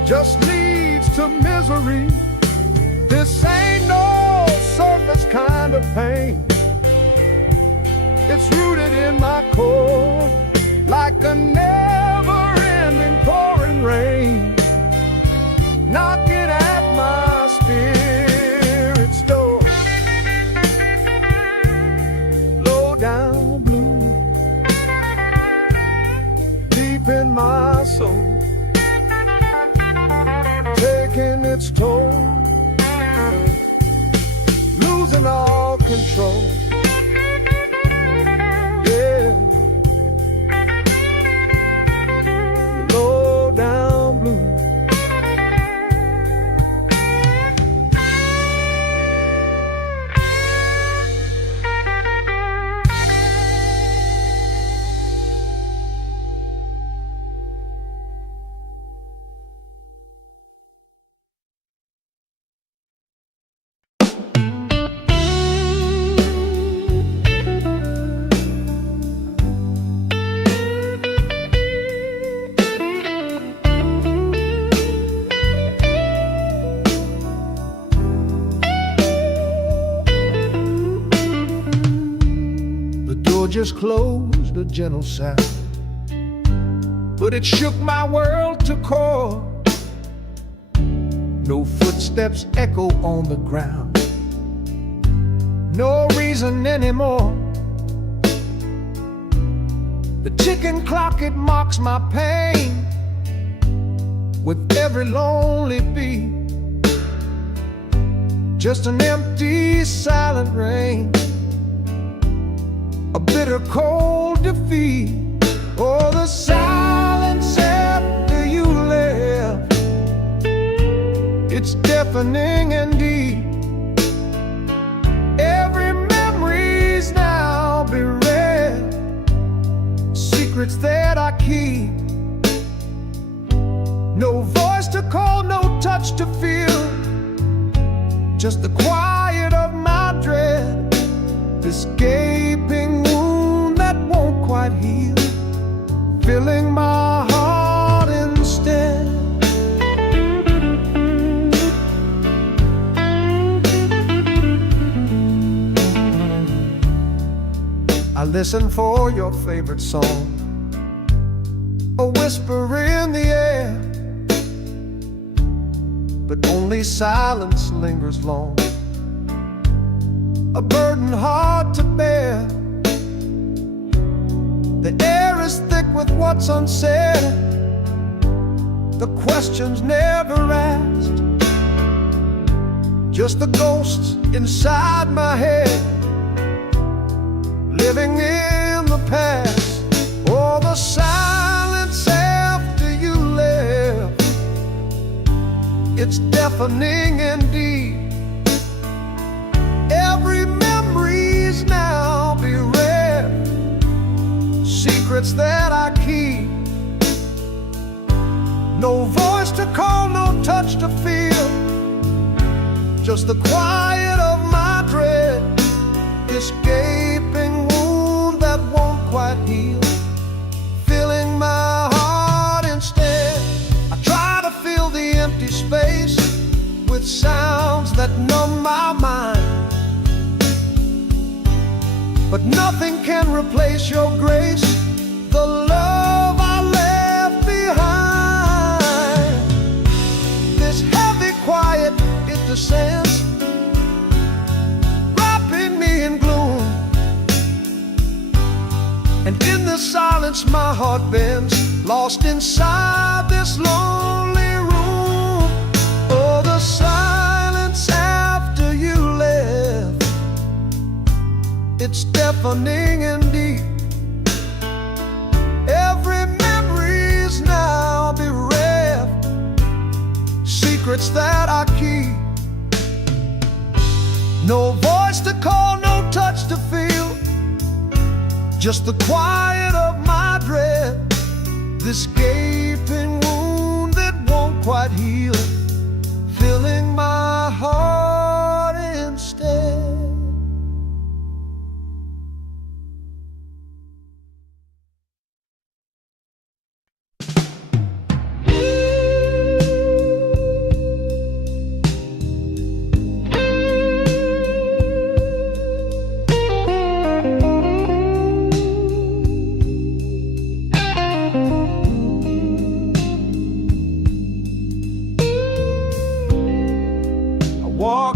just leads to misery. This ain't no surface kind of pain. It's rooted in my core, like a never-ending pouring rain, knocking at my spirit's door. Low down blue, deep in my soul, taking its toll, losing all control. Yeah, low down blue. Just closed, a gentle sound, but it shook my world to core. No footsteps echo on the ground, no reason anymore. The ticking clock, it mocks my pain with every lonely beat. Just an empty, silent rain, a bitter cold defeat. Oh, the silence after you left, it's deafening and deep. Every memory's now bereft, secrets that I keep. No voice to call, no touch to feel, just the quiet of my dread. This gaping wound that won't quite heal, filling my heart instead. I listen for your favorite song, a whisper in the air, but only silence lingers long, a burden hard to bear. The air is thick with what's unsaid, the questions never asked, just the ghosts inside my head, living in the past. Oh, the silence after you left, it's deafening indeed. Every memory's now bereft, secrets that I keep. No voice to call, no touch to feel, just the quiet of my dread. This gaping wound that won't quite heal, filling my heart instead. I try to fill the empty space with sounds that numb my mind, but nothing can replace your grace, the love I left behind. This heavy quiet, it descends, wrapping me in gloom, and in the silence my heart bends, lost inside this lonely room. Oh, the silence after you left, it's deafening and deep. Every memory's now bereft, secrets that I keep. No voice to call, no touch to feel, just the quiet of my dread. This gaping wound that won't quite heal, filling my heart instead.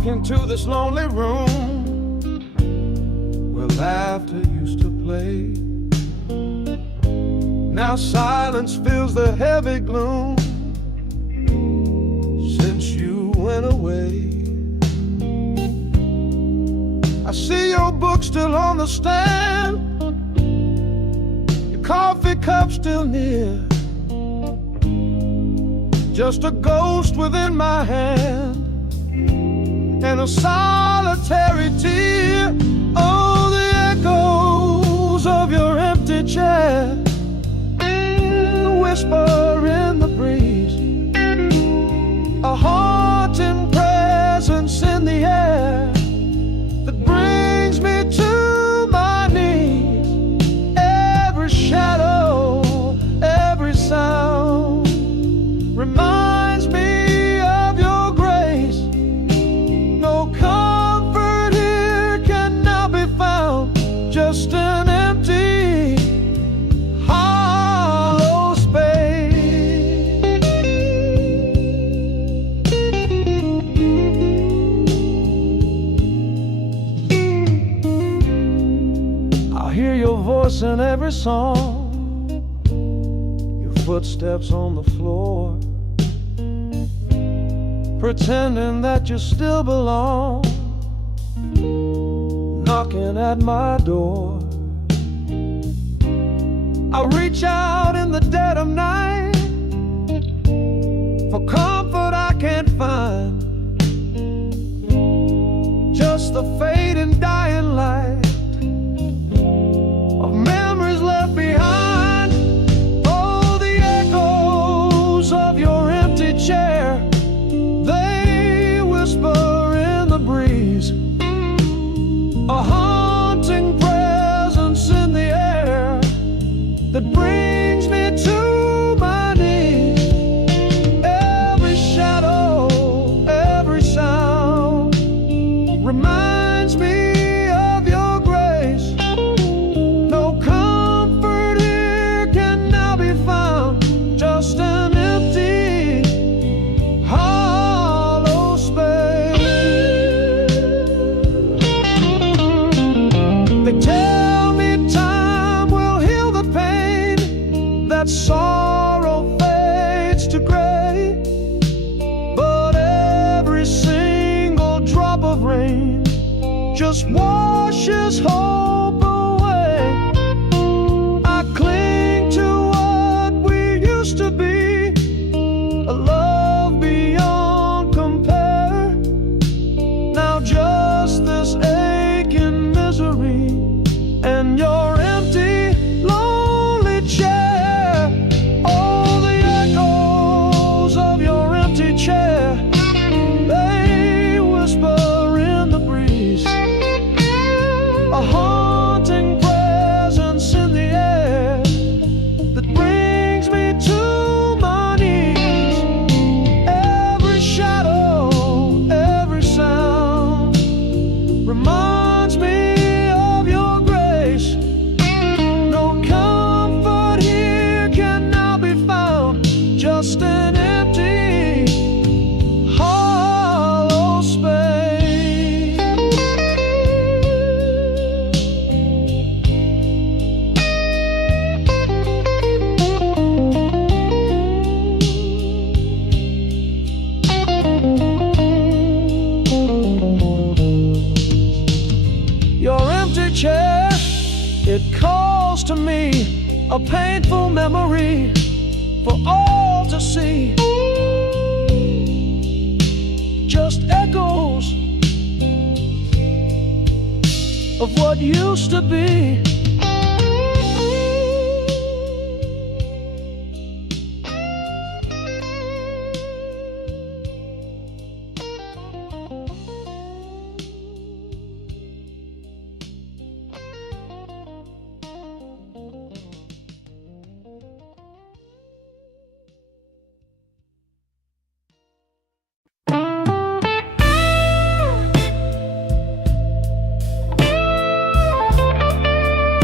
into this lonely room where laughter used to play. Now silence fills the heavy gloom since you went away. I see your book still on the stand, your coffee cup still near, just a ghost within my hand and a solitary tear. Oh, the echoes of your empty chair, the whisper in the breeze, a haunting presence in the air that brings me to my knees. Every shadow, every sound reminds me of your grace. No comfort here can now be found, just an empty, hollow space. I hear your voice in every song, your footsteps on the floor, pretending that you still belong, knocking at my door. I reach out in the dead of night for comfort I can't find, just the fading dying light of memories left behind. Oh, the echoes of your empty chair, they whisper in the breeze, a haunting presence in the air that brings me to my knees. Every shadow, every sound reminds me of your grace. No comfort here can now be found, just an empty, hollow space. They tell me time will heal the pain, that sorrow fades to gray, but every single drop of rain just washes hope away. I cling to what we used to be, a love beyond compare. Now just this aching misery and your empty, lonely chair. Oh, the echoes of your empty chair, they whisper in the breeze, a haunting presence in the air that brings me to my knees. Every shadow, every sound reminds me of your grace. No comfort here can now be found, just an empty, hollow space. Your empty chair, it calls to me, a painful memory for all to see. Just echoes of what used to be.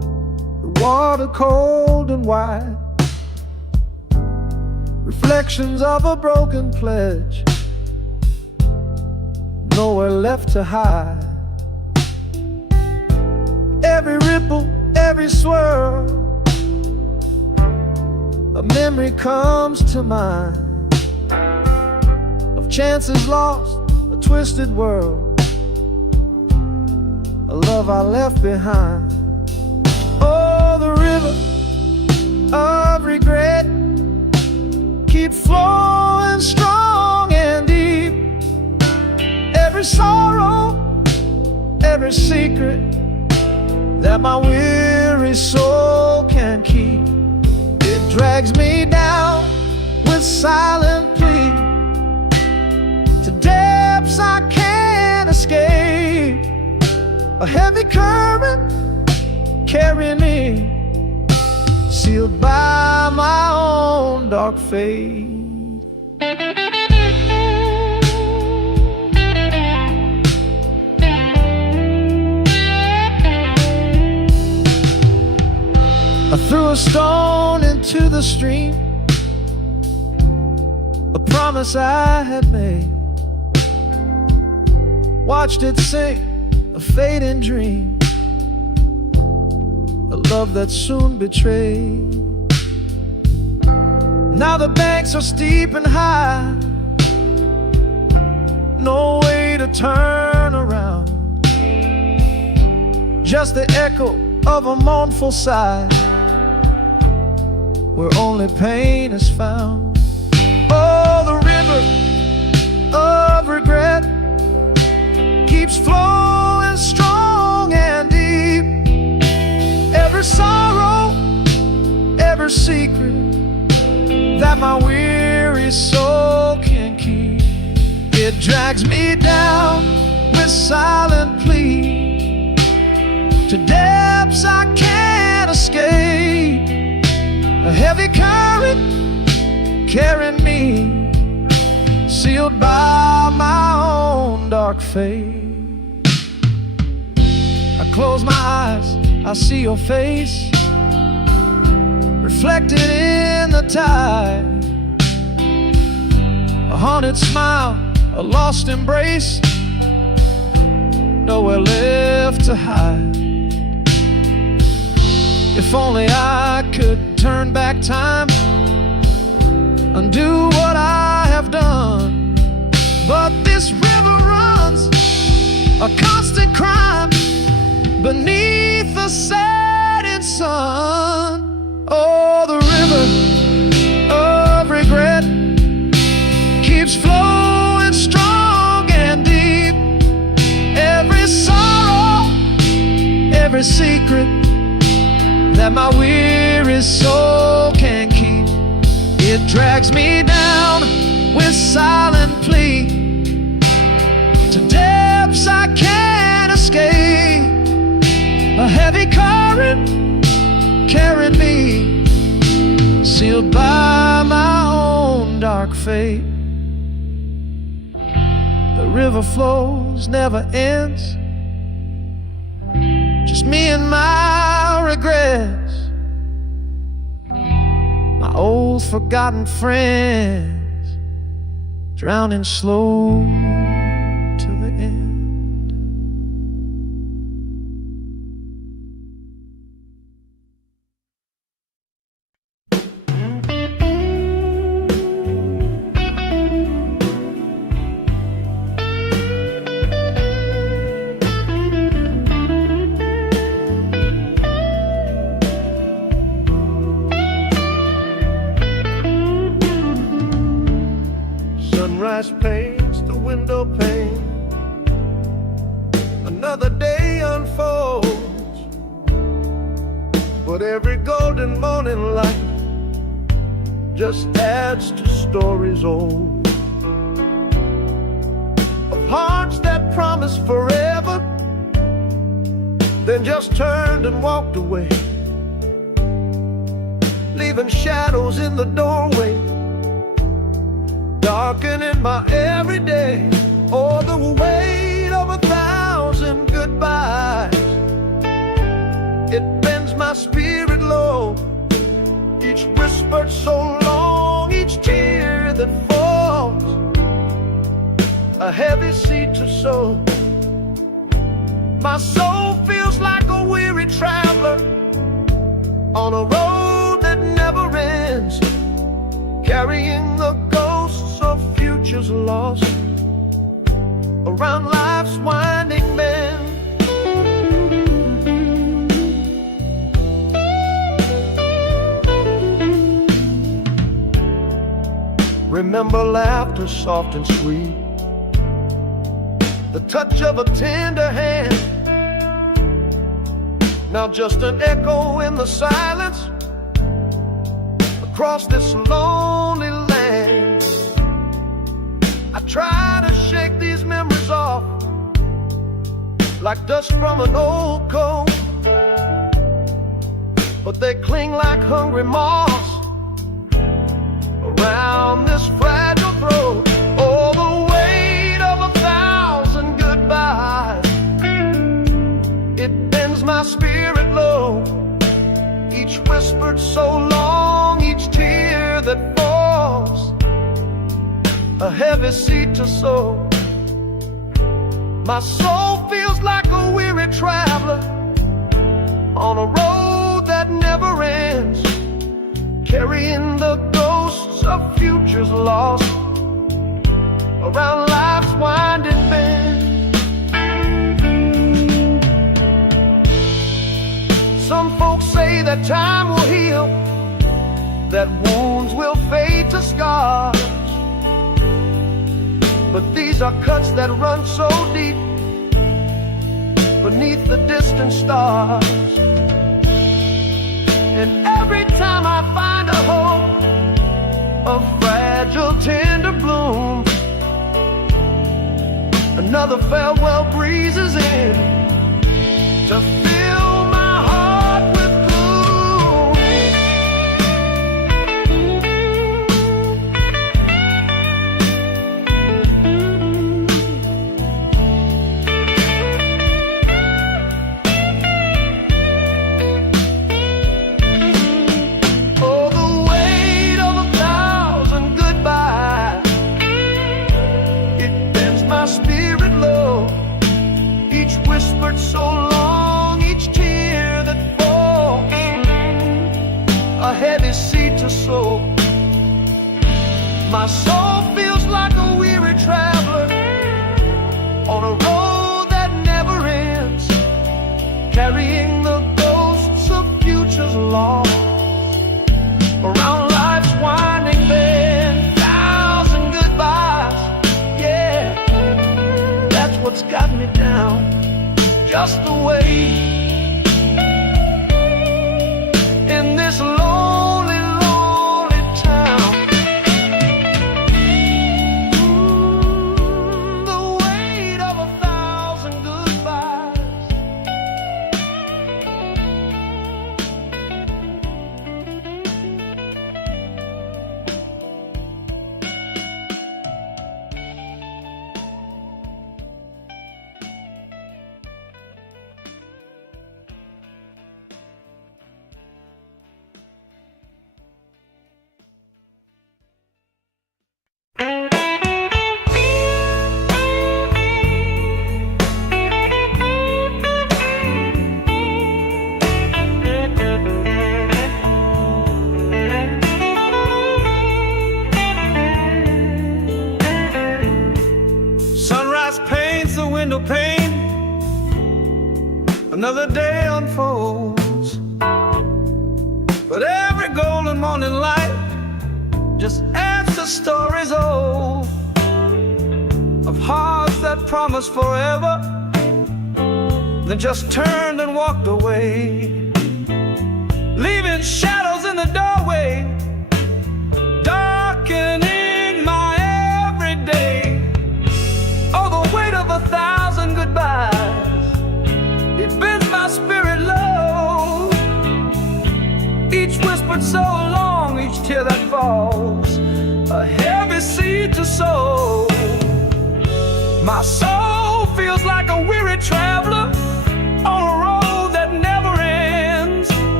water cold and wide, reflections of a broken pledge, nowhere left to hide. Every ripple, every swirl, a memory comes to mind of chances lost, a twisted world, a love I left behind. Oh, the river of regret keeps flowing strong and deep. Every sorrow, every secret that my weary soul can keep, it drags me down with silent plea to depths I can't escape. A heavy current carrying me, sealed by my own dark fate. I threw a stone into the stream, a promise I had made, watched it sink, a fading dream, a love that soon betrayed. Now the banks are steep and high, no way to turn around, just the echo of a mournful sigh, where only pain is found. Oh, the river of regret keeps flowing strong and deep. Every sorrow, every secret that my weary soul can keep, it drags me down with silent plea to depths I can't escape. A heavy current carrying me, sealed by my own dark fate. I close my eyes, I see your face reflected in the tide, a haunted smile, a lost embrace, nowhere left to hide. If only I could turn back time, undo what I have done, but this river runs a constant crime beneath the setting sun. Oh, the river of regret keeps flowing strong and deep. Every sorrow, every secret that my weary soul can keep, it drags me down with silent plea to depths I can't escape. A heavy current carrying me, sealed by my own dark fate. The river flows, never ends, just me and my regrets, my old forgotten friends, drowning slow to the end. Sunrise paints the window pane, another day unfolds, but every golden morning light just adds to stories old, of hearts that promised forever, then just turned and walked away, leaving shadows in the doorway, darkening my everyday. Oh, the weight of 1,000 goodbyes, it bends my spirit low. Each whisper so long, each tear that falls, a heavy seed to sow. My soul feels like a weary traveler on a road that never ends, carrying the ghosts of futures lost around life's winding bend. Remember laughter soft and sweet, the touch of a tender hand. Now just an echo in the silence across this lonely land. I try to shake these memories off like dust from an old coat, but they cling like hungry moths around this fragile throat. Oh, the weight of 1,000 goodbyes, it bends my spirit low. Each whispered so long, each tear that falls, a heavy seed to sow. My soul feels like a weary traveler on a road that never ends, carrying the ghosts of futures lost around life's winding bend. Some folks say that time will heal, that wounds will fade to scars, but these are cuts that run so deep beneath the distant stars. And every time I find a hope, a fragile tender bloom, another farewell breezes in to fill my heart with so long, each tear that falls, a heavy seed to sow. My soul feels like a weary traveler on a road that never ends, carrying the ghosts of futures lost around life's winding bend. 1,000 goodbyes, yeah, that's what's got me down. Just the way in this lonely, lonely town. The weight of 1,000 goodbyes. Window pane, another day unfolds, but every golden morning light just adds to stories old of hearts that promised forever, then just turned and walked away, leaving shadows in the doorway, darkening my everyday. Oh, the weight of 1,000 goodbyes, it bends my spirit low. Each whispered so long, each tear that falls, a heavy seed to sow. My soul feels like a weary traveler on a road that never ends,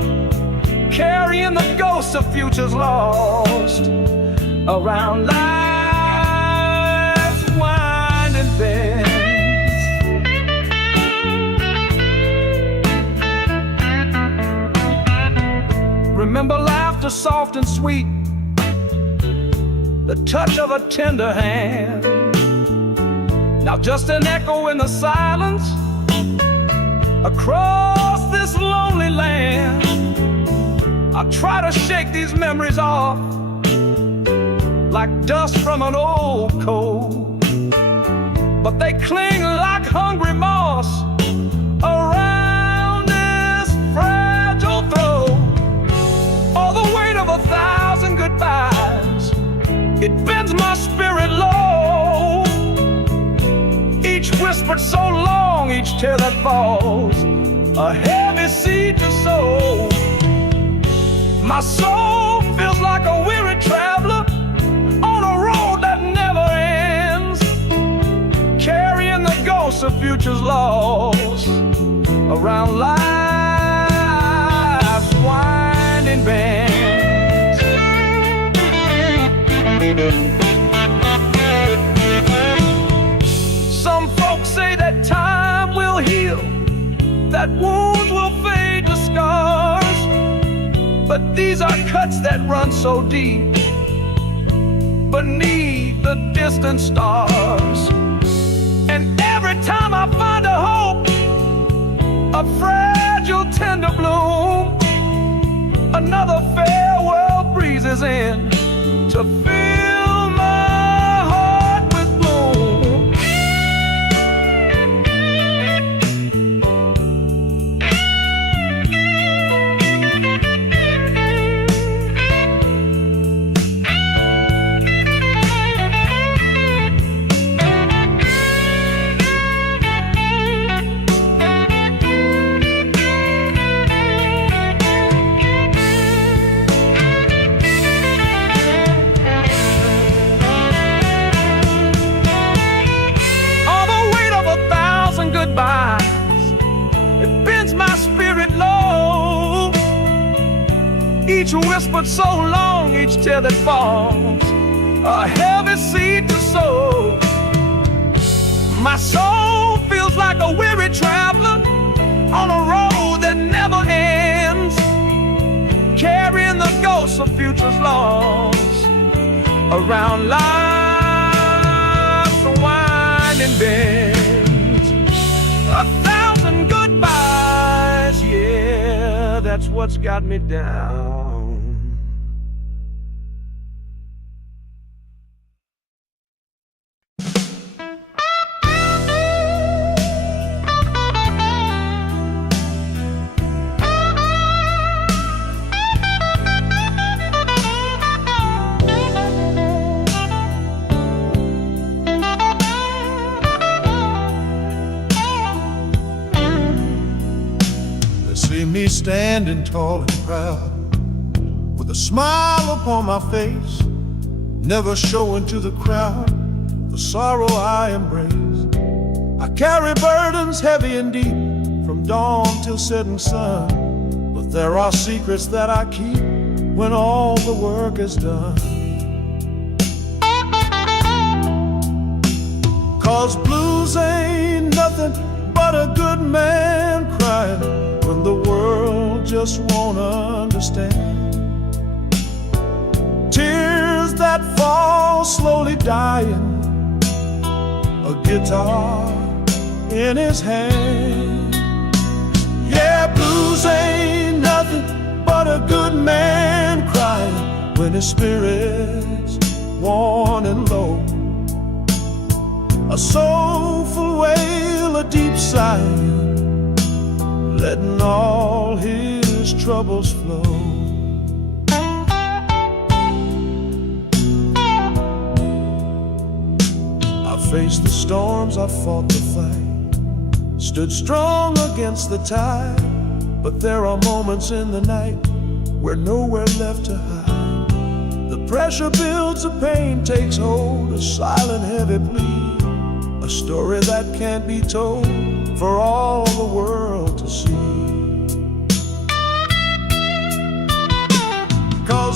ghosts of futures lost around life's winding bends. Remember laughter soft and sweet, the touch of a tender hand. Now just an echo in the silence across this lonely land. I try to shake these memories off like dust from an old coat, but they cling like hungry moss around this fragile throat. All the weight of 1,000 goodbyes, it bends my spirit low. Each whispered so long, each tear that falls, a heavy seed to sow. My soul feels like a weary traveler on a road that never ends, carrying the ghosts of futures lost around life's winding bends. Some folks say that time will heal, that wounds will fade to scars, but these are cuts that run so deep beneath the distant stars. And every time I find a hope, a fragile tender bloom, another farewell breezes in to fill my heart with gloom. It bends my spirit low. Each whispered so long, each tear that falls, a heavy seed to sow. My soul feels like a weary traveler on a road that never ends, carrying the ghosts of futures lost around life's winding bends. 1,000 goodbyes, yeah, that's what's got me down. Me standing tall and proud, with a smile upon my face, never showing to the crowd the sorrow I embrace. I carry burdens heavy and deep, from dawn till setting sun, but there are secrets that I keep when all the work is done. 'Cause blues ain't nothing but a good man crying when the world just won't understand. Tears that fall slowly dying, a guitar in his hand. Yeah, blues ain't nothing but a good man crying when his spirit's worn and low. A soulful wail, a deep sigh, letting all his troubles flow. I faced the storms, I fought the fight, stood strong against the tide, but there are moments in the night where nowhere left to hide. The pressure builds, the pain takes hold, a silent heavy plea, a story that can't be told for all the world to see. 'Cause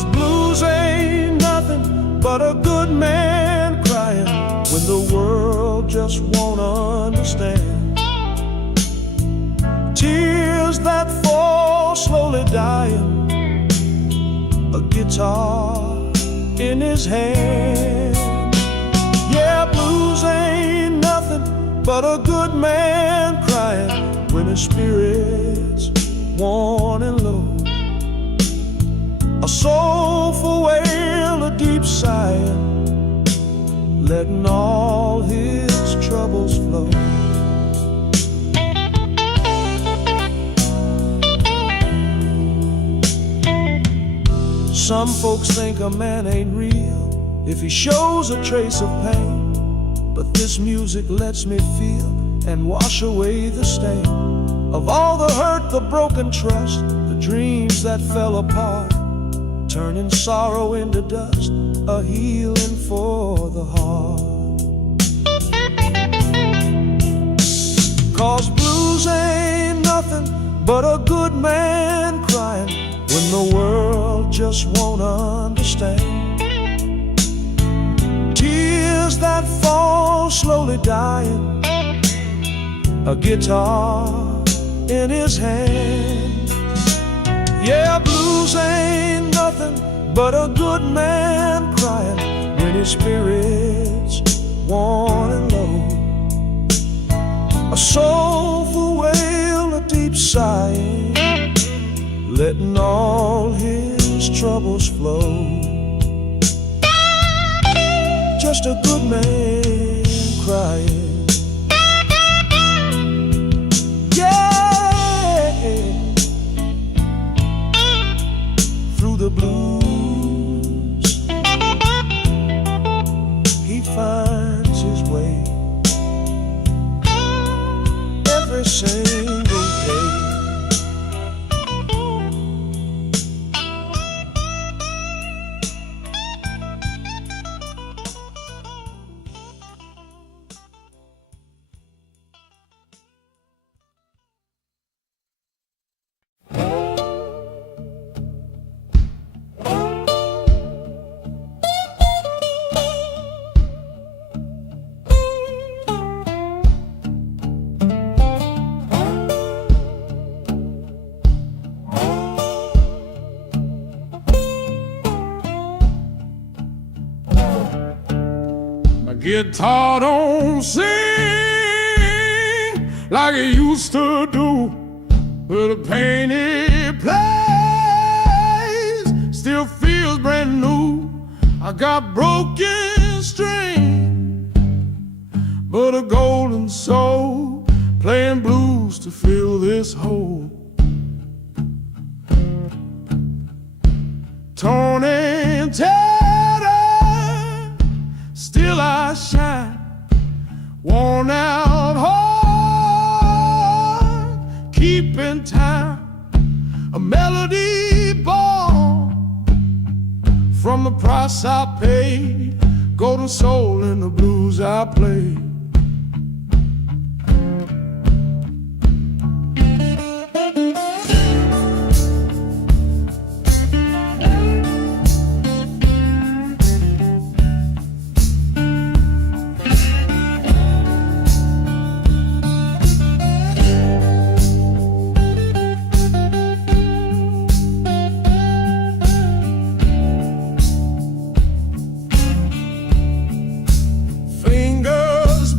world just won't understand. Tears that fall slowly dying, a guitar in his hand. Yeah, blues ain't nothing but a good man crying when his spirit's worn and low. A soulful wail, a deep sighing, letting all his troubles flow. Some folks think a man ain't real if he shows a trace of pain, but this music lets me feel and wash away the stain of all the hurt, the broken trust, the dreams that fell apart, turning sorrow into dust, a healing for the heart. 'Cause blues ain't nothing but a good man crying when the world just won't understand. Tears that fall slowly dying, a guitar in his hand. Yeah, blues ain't nothing but a good man crying when his spirit's worn and low. A soulful wail, a deep sighing, letting all his troubles flow. Just a good man crying. Yeah, through the blues he finds his way every single day. Guitar don't sing like it used to do, but the pain it plays still feels brand new. I got broken string, but a golden soul playing blues to fill this hole. Torn and tattered, still I shine, worn out heart, keeping time, a melody born from the price I paid, golden soul in the blues I play.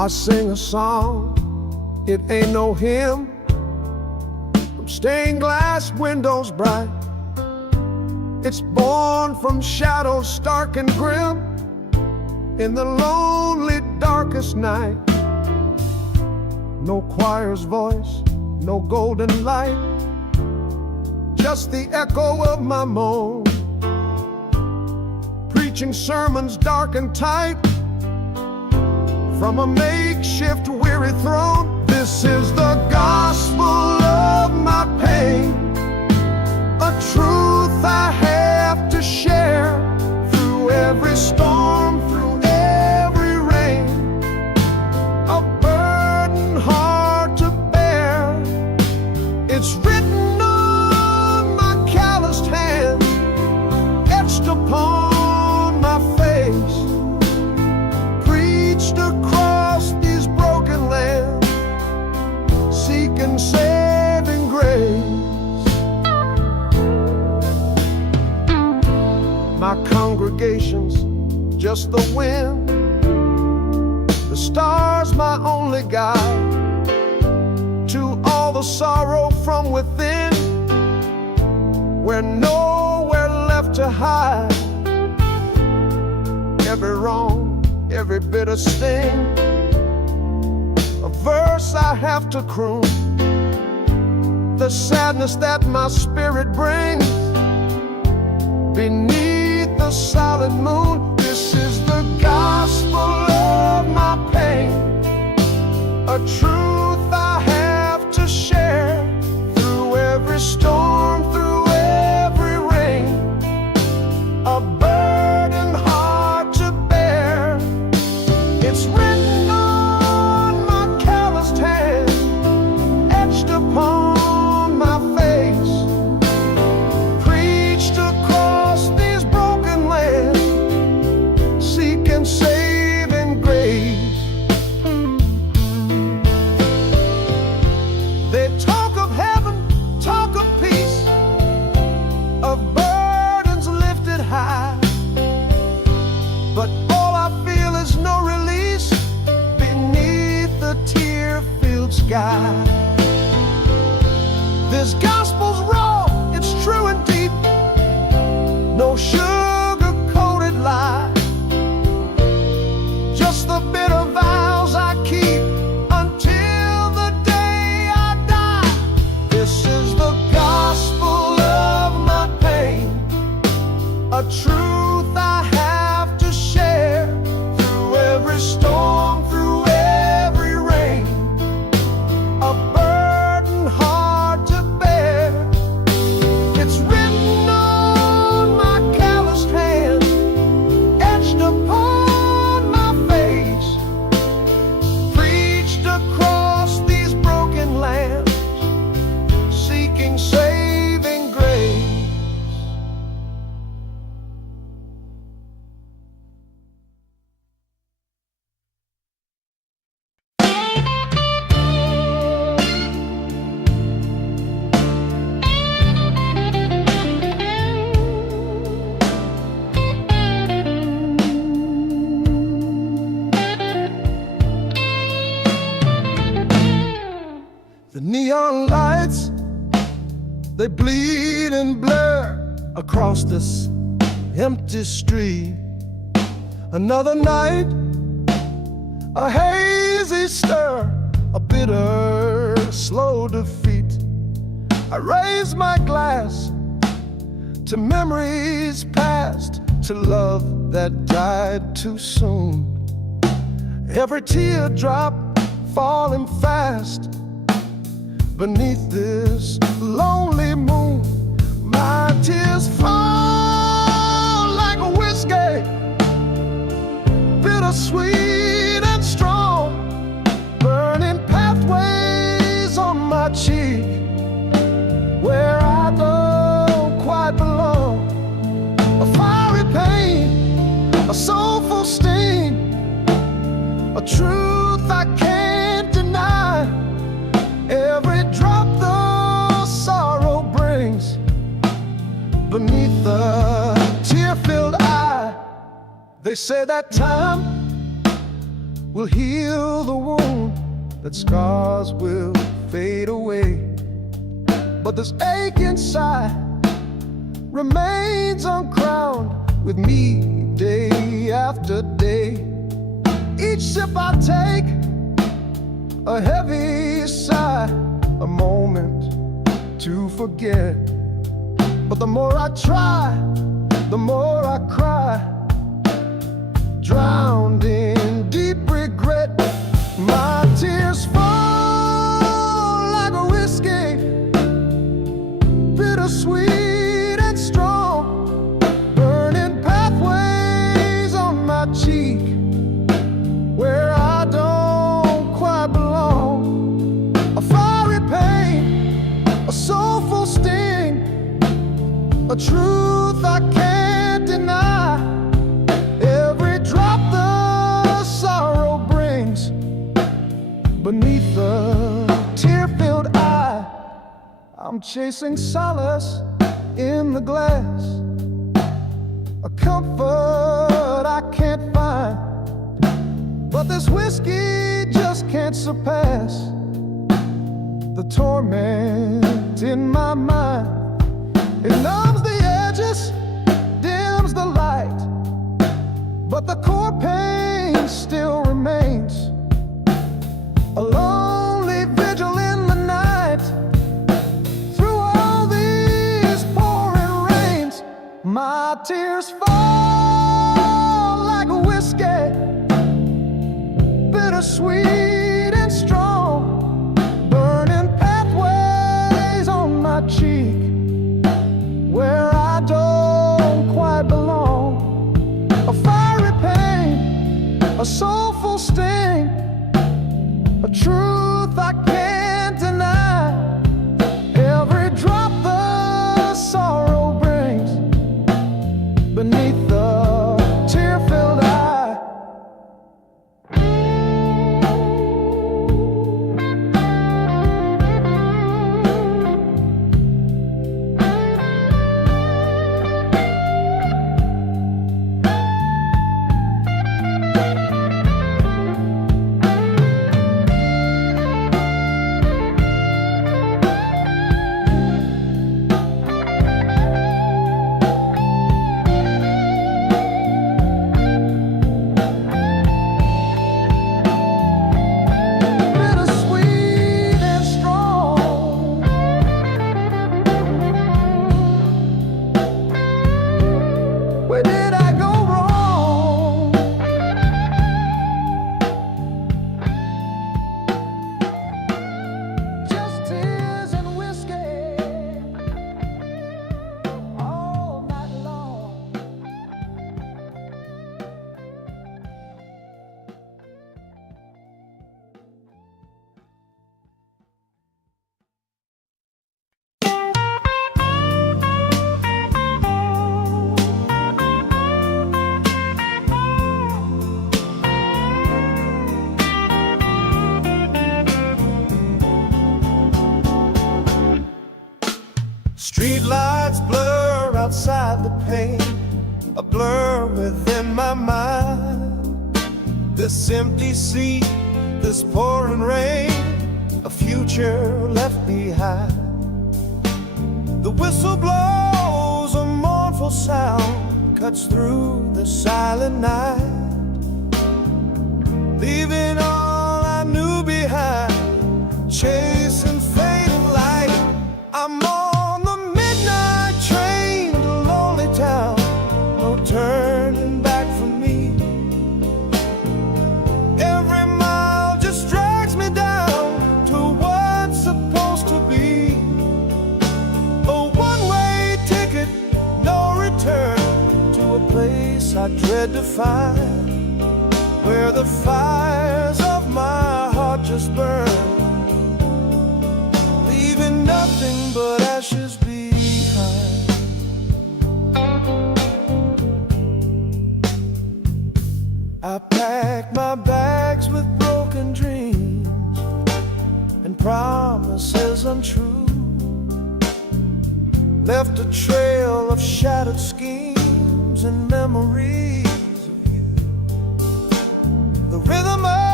I sing a song, it ain't no hymn, from stained glass windows bright. It's born from shadows stark and grim, in the lonely darkest night. No choir's voice, no golden light, just the echo of my moan, preaching sermons dark and tight from a makeshift weary throne. This is the gospel of my pain, a truth I have to share through every storm, through every rain, a burden hard to bear. It's written on my calloused hands, etched upon my face, preached across these broken lands, seeking saving grace. My congregation's just the wind, the stars my only guide to all the sorrow from within, where nowhere left to hide. Every wrong, every bitter sting, a verse I have to croon, the sadness that my spirit brings beneath the silent moon. This is the gospel of my pain, a truth I have to share through every storm, through every rain, a burden hard to bear. It's written on my calloused hand, etched upon my face, preached across these broken lands, seeking saving grace. They talk of heaven, talk of peace, of burdens lifted high, but all I feel is no release beneath the tear-filled sky. This gospel's raw, it's true and deep, no sugar-coated lie, just the bitter vows I keep until the day I die. This is the gospel of my pain, a truth I have to share through every storm, through every rain, a burden hard to bear. It's written on my calloused hand, etched upon my face, preached across these broken lands, seeking saving grace. The neon lights, they bleed and blur across this empty street. Another night, a hazy stir, a bitter, slow defeat. I raise my glass to memories past, to love that died too soon. Every teardrop falling fast beneath this lonely moon. My tears fall like a whiskey, bittersweet and strong, burning pathways on my cheek where I don't quite belong. A fiery pain, a soulful sting, a truth I can't deny. Every drop the sorrow brings beneath the tear-filled eye. They say that time will heal the wound, that scars will fade away. But this ache inside remains uncrowned with me day after day. Each sip I take, a heavy sigh, a moment to forget. But the more I try, the more I cry, drowned in deep regret. My tears fall like a whiskey, bittersweet and strong, burning pathways on my cheek where I don't quite belong. A fiery pain, a soulful sting, a truth I can't deny. Every drop the sorrow brings beneath the tear-filled eye. I'm chasing solace in the glass, a comfort I can't find. But this whiskey just can't surpass the torment in my mind. It numbs the edges, dims the light, but the core pain still remains. A lonely vigil in the night, through all these pouring rains. My tears fall like a whiskey, bittersweet and strong, burning pathways on my cheek where I don't quite belong. A fiery pain, a soulful sting, a truth I can't deny. Every drop the sorrow brings beneath the tear-filled eye. Where did I go wrong? Just tears and whiskey all night long. Street lights blur outside the pane, a blur within my mind. This empty seat, this pouring rain, a future left behind. The whistle blows, a mournful sound cuts through the silent night, leaving all I knew behind, chasing fading light. I'm on the midnight train to lonely town, no turning back for me. Every mile just drags me down to what's supposed to be a one-way ticket, no return, to a place I dread to find, where the fires of my heart just burn, leaving nothing but ashes behind. I packed my bags with broken dreams and promises untrue, left a trail of shattered schemes and memories of you. The rhythm of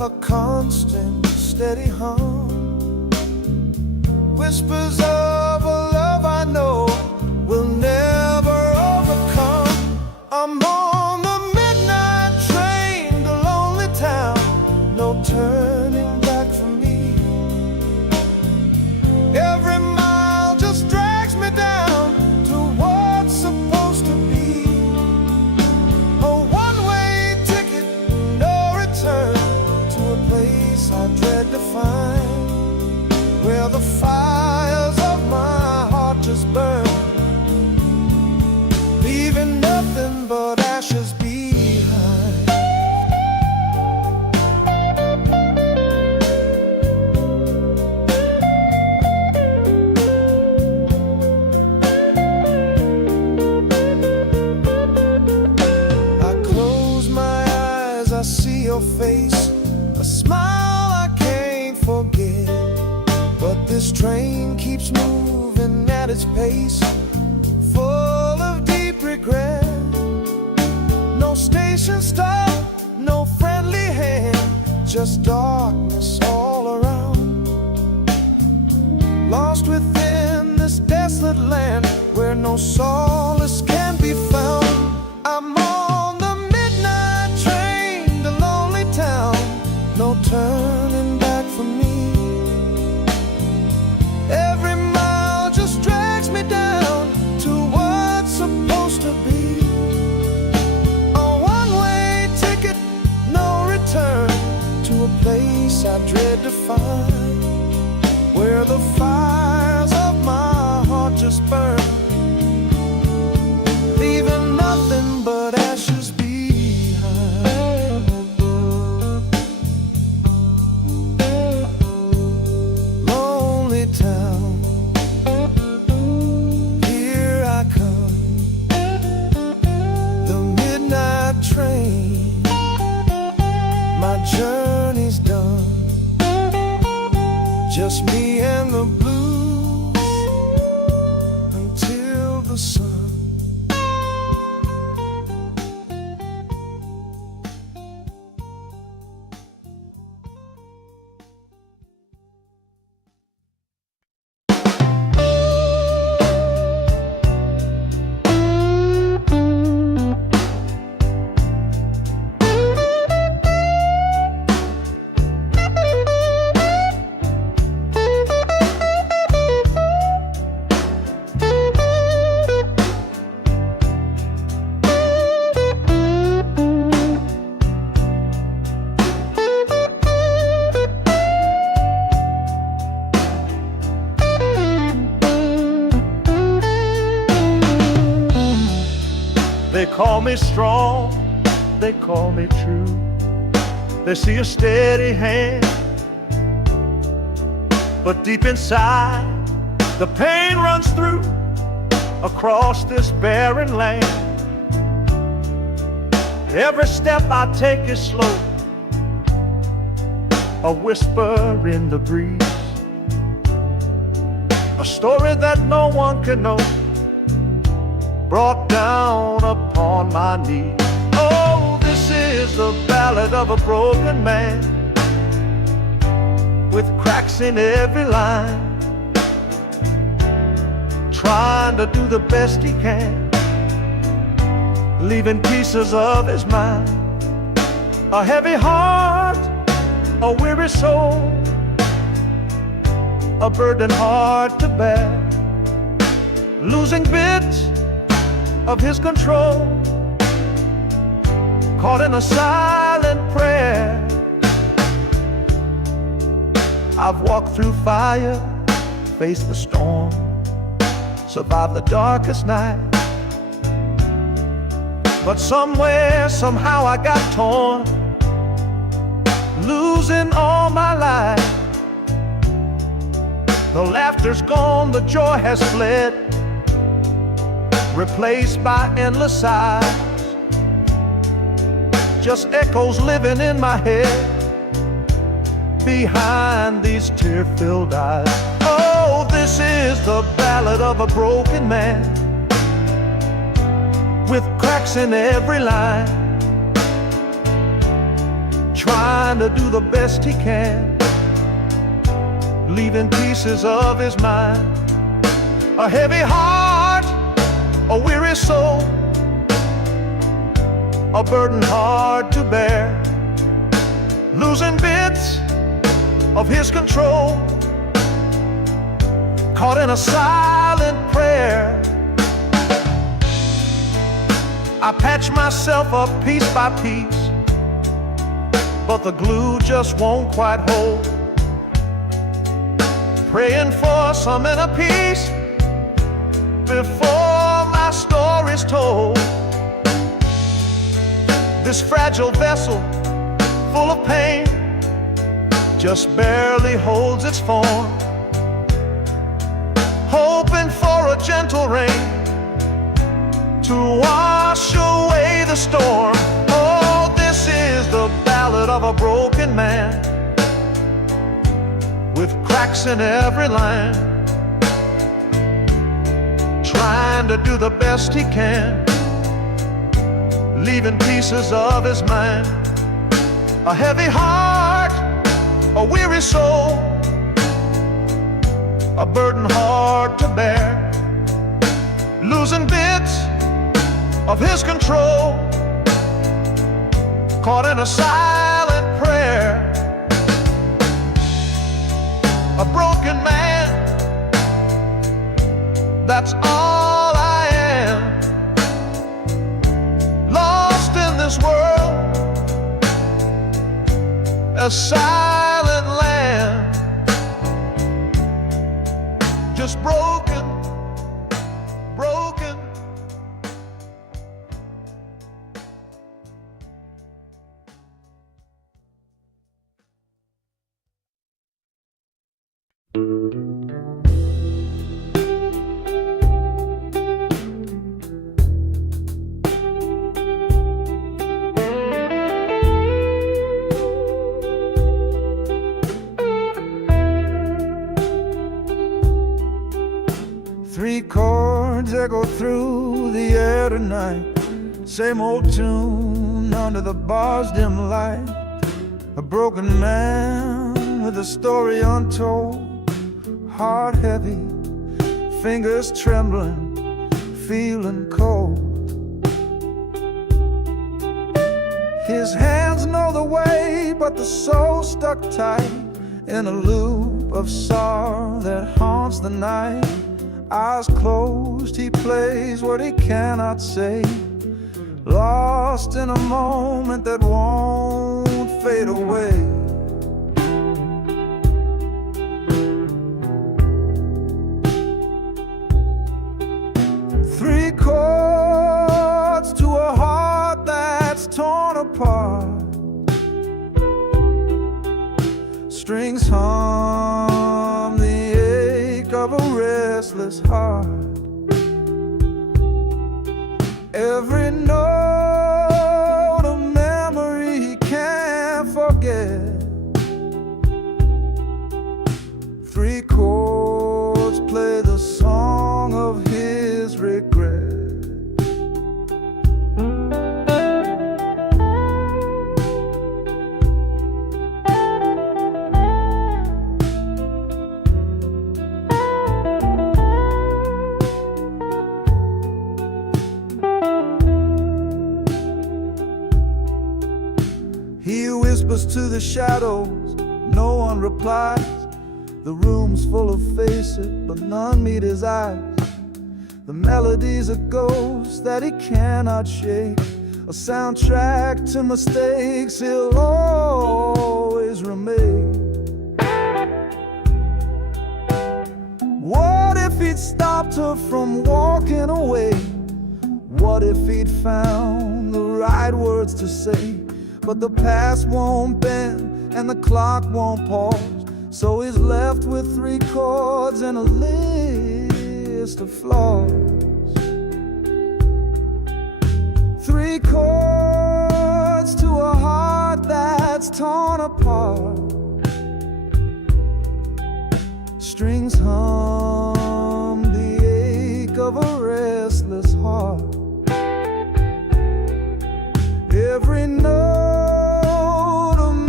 a constant, steady hum. Whispers of a love I know will never overcome. I'm on the midnight train to lonely town, no turning back for me. Every mile just drags me down to what's supposed to be. A one-way ticket, no return, to a place I dread to find, where the fires of my heart just burn, leaving nothing but ashes behind. I close my eyes, I see your face, a smile I can't forget. But this train keeps moving at its pace, full of deep regret. No station stop, no friendly hand, just darkness all around. Lost within this desolate land where no solace can be found. I'm on the midnight train to lonely town, no turning back for me. Every mile just drags me down to what's supposed to be. A one-way ticket, no return, to a place I dread to find, where the fires of my heart just burn, leaving nothing but ashes behind. Lonely town, here I come, the midnight train, my journey's done, just me and the blues until the sun. They call me strong, they call me true. They see a steady hand, but deep inside the pain runs through across this barren land. Every step I take is slow, a whisper in the breeze, a story that no one can know, brought down upon my knees. Oh, this is the ballad of a broken man, with cracks in every line, trying to do the best he can, leaving pieces of his mind. A heavy heart, a weary soul, a burden hard to bear, losing bits of his control, caught in a silent prayer. I've walked through fire, faced the storm, survived the darkest night, but somewhere, somehow I got torn, losing all my life. The laughter's gone, the joy has fled, replaced by endless sighs, just echoes living in my head behind these tear-filled eyes. Oh, this is the ballad of a broken man, with cracks in every line, trying to do the best he can, leaving pieces of his mind. A heavy heart, a weary soul, a burden hard to bear, losing bits of his control, caught in a silent prayer. I patch myself up piece by piece, but the glue just won't quite hold. Praying for some inner peace before my story's told. This fragile vessel, full of pain, just barely holds its form, hoping for a gentle rain to wash away the storm. Oh, this is the ballad of a broken man, with cracks in every line, trying to do the best he can, leaving pieces of his mind. A heavy heart, a weary soul, a burden hard to bear, losing bits of his control, caught in a silent prayer. A broken man, that's all I am, lost in this world, a silent land, just broken, broken. Three chords echo through the air tonight, same old tune under the bar's dim light. A broken man with a story untold, heart heavy, fingers trembling, feeling cold. His hands know the way, but the soul stuck tight in a loop of sorrow that haunts the night. Eyes closed, he plays what he cannot say, lost in a moment that won't fade away. Three chords to a heart that's torn apart, strings hum the ache of a restless heart. Every note a memory he can't forget. Three chords play the song of his regret. He whispers to the shadows, no one replies. The room's full of faces, but none meet his eyes. The melody's a ghost that he cannot shake, a soundtrack to mistakes he'll always remake. What if he'd stopped her from walking away? What if he'd found the right words to say? But the past won't bend and the clock won't pause, so he's left with three chords and a list of flaws. Three chords to a heart that's torn apart, strings hum the ache of a restless heart. Every note a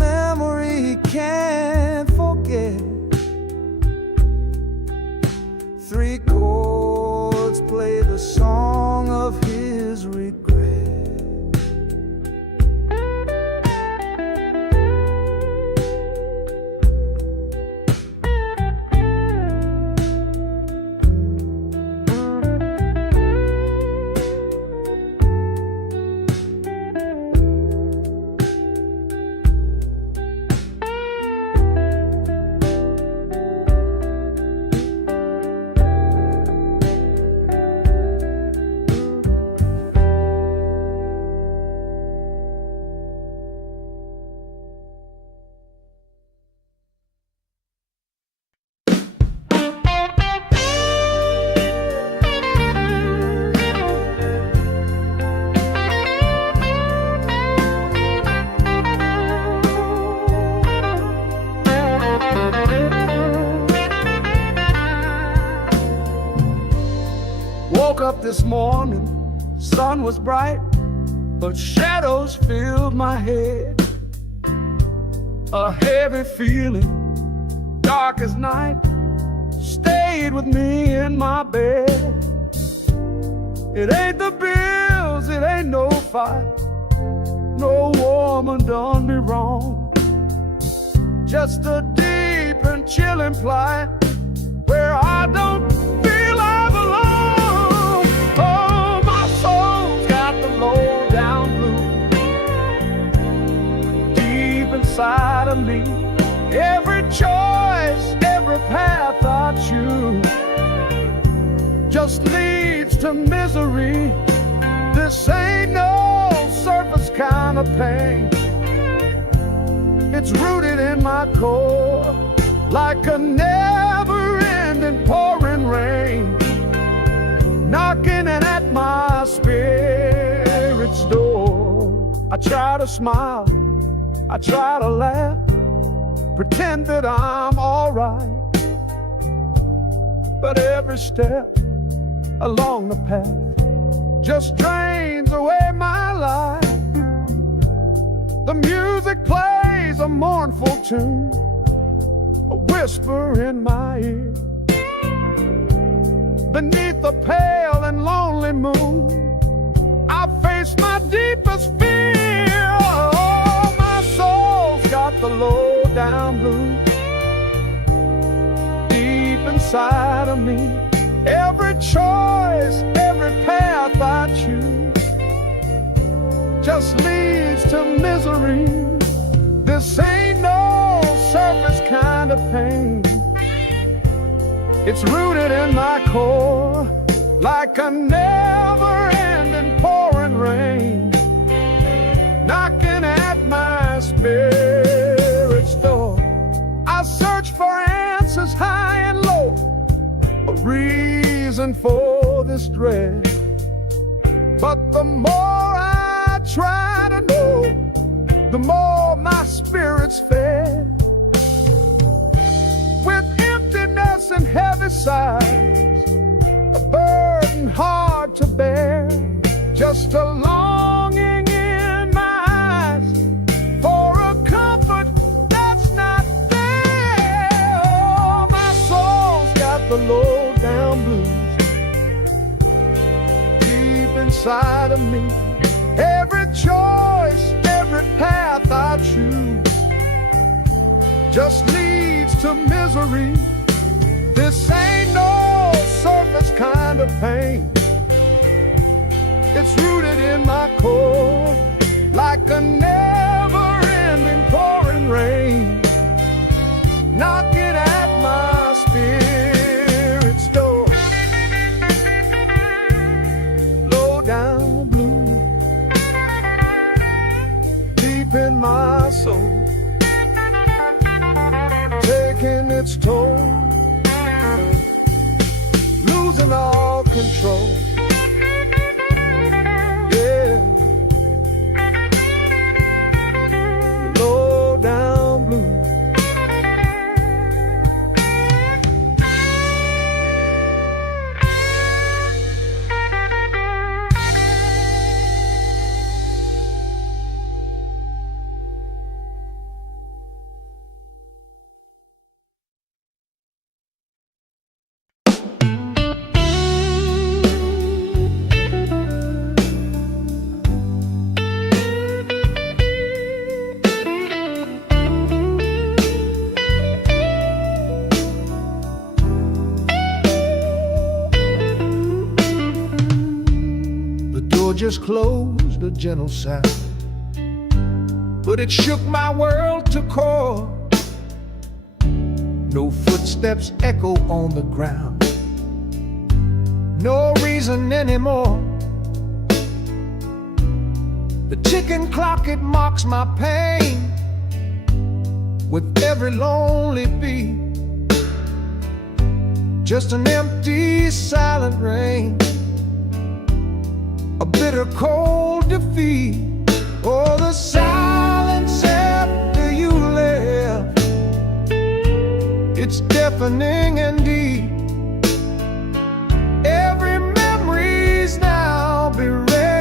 sun was bright, but shadows filled my head. A heavy feeling, dark as night, stayed with me in my bed. It ain't the bills, it ain't no fight, no woman done me wrong. Just a deep and chilling plight where I don't feel I belong. Oh, my soul's got the low down blues deep inside of me. Every choice, every path I choose just leads to misery. This ain't no surface kind of pain. It's rooted in my core like a never-ending pouring rain, knocking at my spirit's door. I try to smile, I try to laugh, pretend that I'm alright, but every step along the path just drains away my life. The music plays a mournful tune, a whisper in my ear. Beneath the pale and lonely moon, I face my deepest fear. Oh, my soul's got the low down blues deep inside of me. Every choice, every path I choose just leads to misery. This ain't no surface kind of pain. It's rooted in my core like a never-ending pouring rain, knocking at my spirit's door. I search for answers high and low, a reason for this dread, but the more I try to know, the more my spirit's fed. With emptiness and heavy sighs, a burden hard to bear, just a longing in my eyes for a comfort that's not there. Oh, my soul's got the low down blues deep inside of me. Every choice, every path I choose just leads to misery. This ain't no surface kind of pain. It's rooted in my core like a never-ending pouring rain, knocking at my spirit's door. Low down blue deep in my soul, taking its toll, losing all control. Yeah, low down blue. Just closed, a gentle sound, but it shook my world to core. No footsteps echo on the ground, no reason anymore. The ticking clock, it mocks my pain with every lonely beat. Just an empty, silent rain, a bitter cold defeat. Oh, the silence after you left, it's deafening and deep. Every memory's now bereft.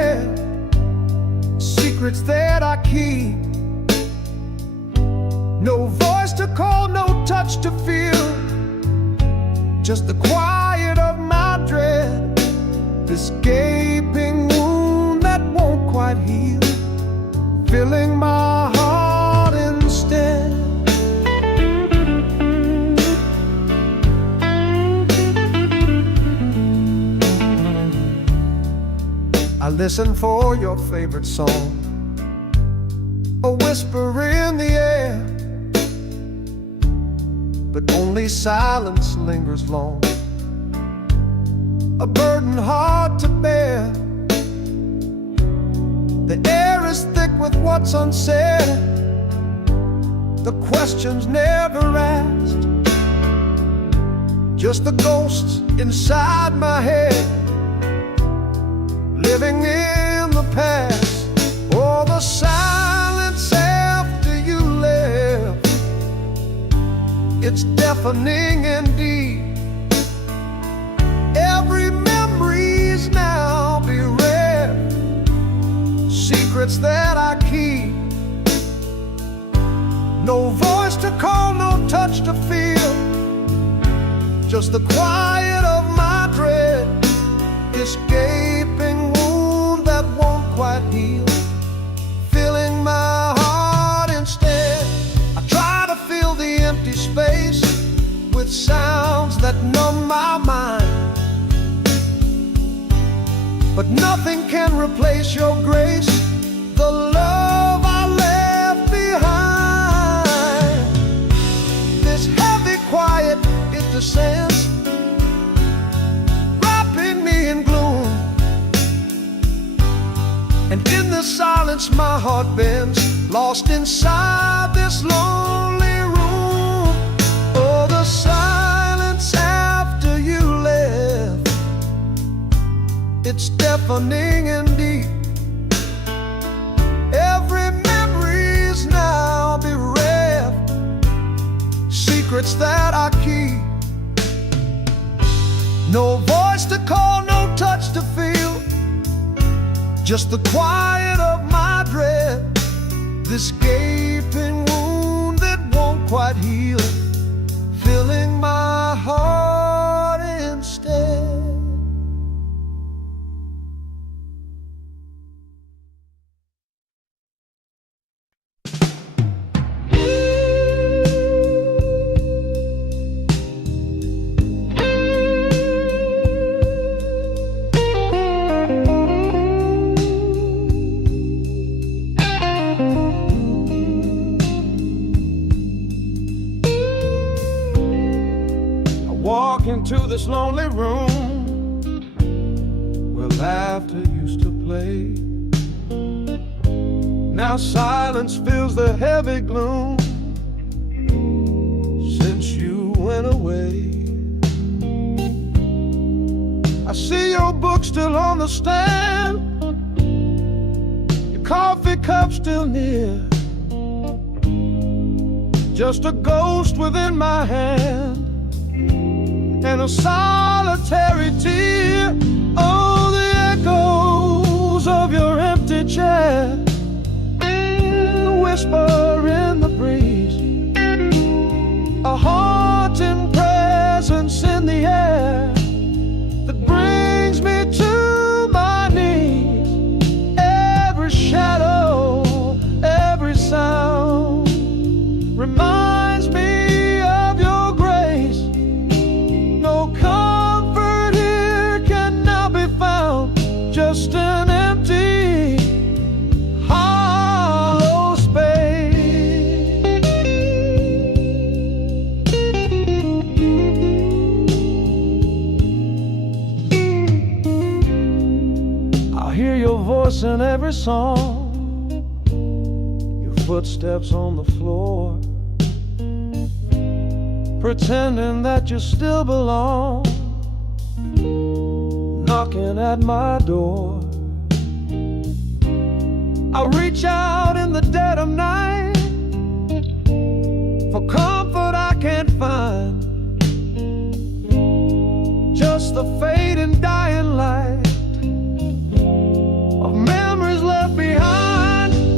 secrets that I keep. No voice to call, no touch to feel, just the quiet of my dread, this gaping wound that won't quite heal, filling my heart instead. I listen for your favorite song, a whisper in the air, but only silence lingers long, a burden hard to bear. The air is thick with what's unsaid, the questions never asked, just the ghosts inside my head, living in the past. Oh, the silence after you left, it's deafening indeed. Every memory's now bereft, secrets that I keep. No voice to call, no touch to feel, just the quiet of my dread, this gaping wound that won't quite heal, filling my heart instead. I try to fill the empty space with sounds that numb my mind, but nothing can replace your grace, the love I left behind. This heavy quiet, it descends, wrapping me in gloom, and in the silence my heart bends, lost inside this lonely room. Oh, the silence after you left, it's deafening indeed. Every memory's now bereft, secrets that I keep. No voice to call, no touch to feel, just the quiet of my dread, this gaping wound that won't quite heal, filling my heart instead. Walk into this lonely room where laughter used to play. Now silence fills the heavy gloom since you went away. I see your book still on the stand, your coffee cup still near, just a ghost within my hand and a solitary tear. Oh, the echoes of your empty chair, a whisper in the breeze, a haunting presence in the air that brings me to my knees. Every shadow, every sound reminds me of your grace. No comfort here can now be found, just an empty, hollow space. I hear your voice in every song, your footsteps on the floor, pretending that you still belong, knocking at my door. I reach out in the dead of night for comfort I can't find, just the fading dying light of memories left behind.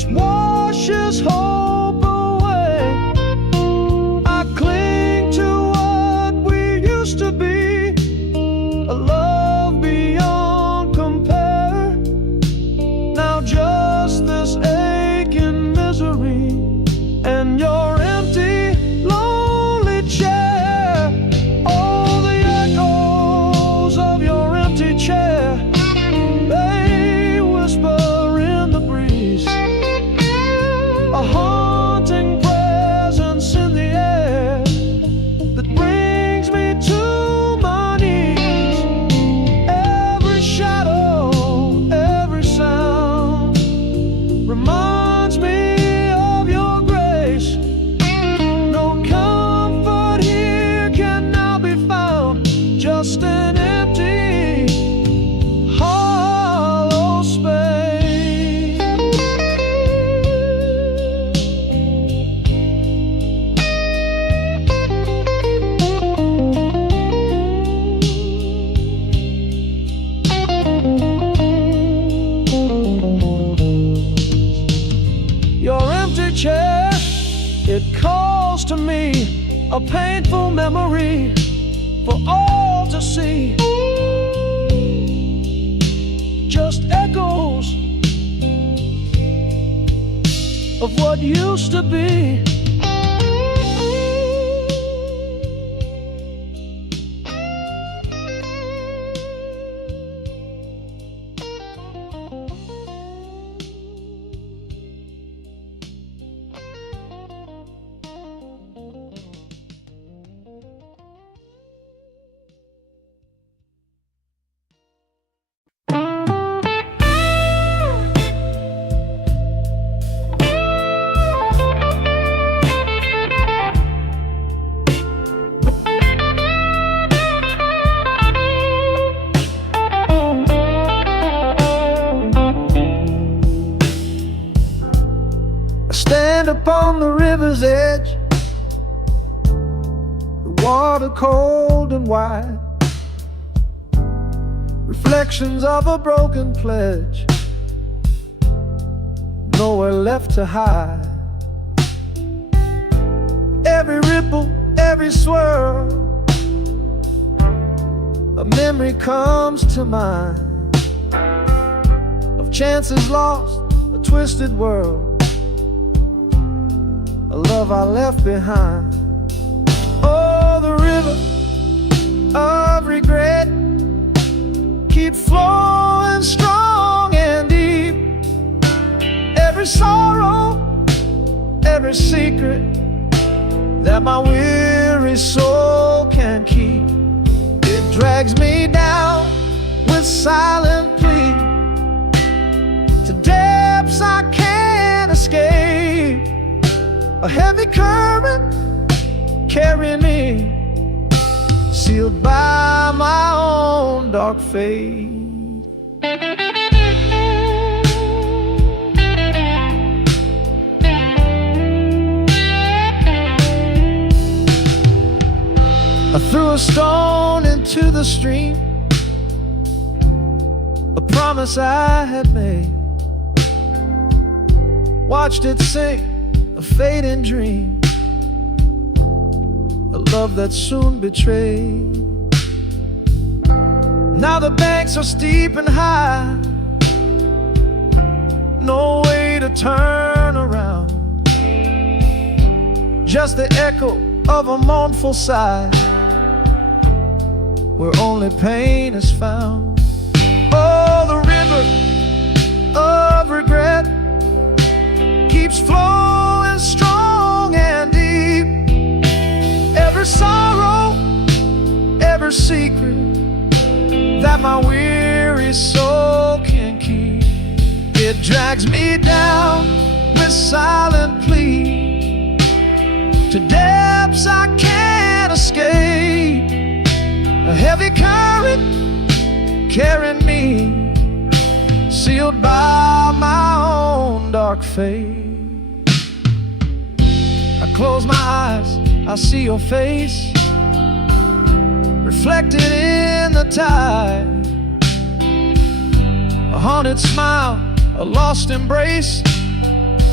just washes hope away. I cling to what we used to be, a love beyond compare. Now just this aching misery and your empty, lonely chair. Oh, the echoes of your empty chair, they whisper in the breeze, a haunting presence in the air that brings me to my knees. Every shadow, every sound reminds me of your grace. No comfort here can now be found, just an empty, hollow space. Your empty chair, it calls to me, a painful memory for all to see. Just echoes of what used to be. I stand upon the river's edge, the water cold and wide, reflections of a broken pledge, nowhere left to hide. Every ripple, every swirl, a memory comes to mind of chances lost, a twisted world, a love I left behind. Oh, the river of regret keeps flowing strong and deep. Every sorrow, every secret that my weary soul can keep, it drags me down with silent plea to depths I can't escape. A heavy current carrying me, sealed by my own dark fate. I threw a stone into the stream, a promise I had made, watched it sink, a fading dream, a love that soon betrayed. Now the banks are steep and high, no way to turn around, just the echo of a mournful sigh, where only pain is found. Oh, the river of regret keeps flowing strong and deep. Every sorrow, every secret that my weary soul can keep, it drags me down with silent plea to depths I can't escape. A heavy current carrying me, sealed by my own dark fate. I close my eyes, I see your face reflected in the tide, a haunted smile, a lost embrace,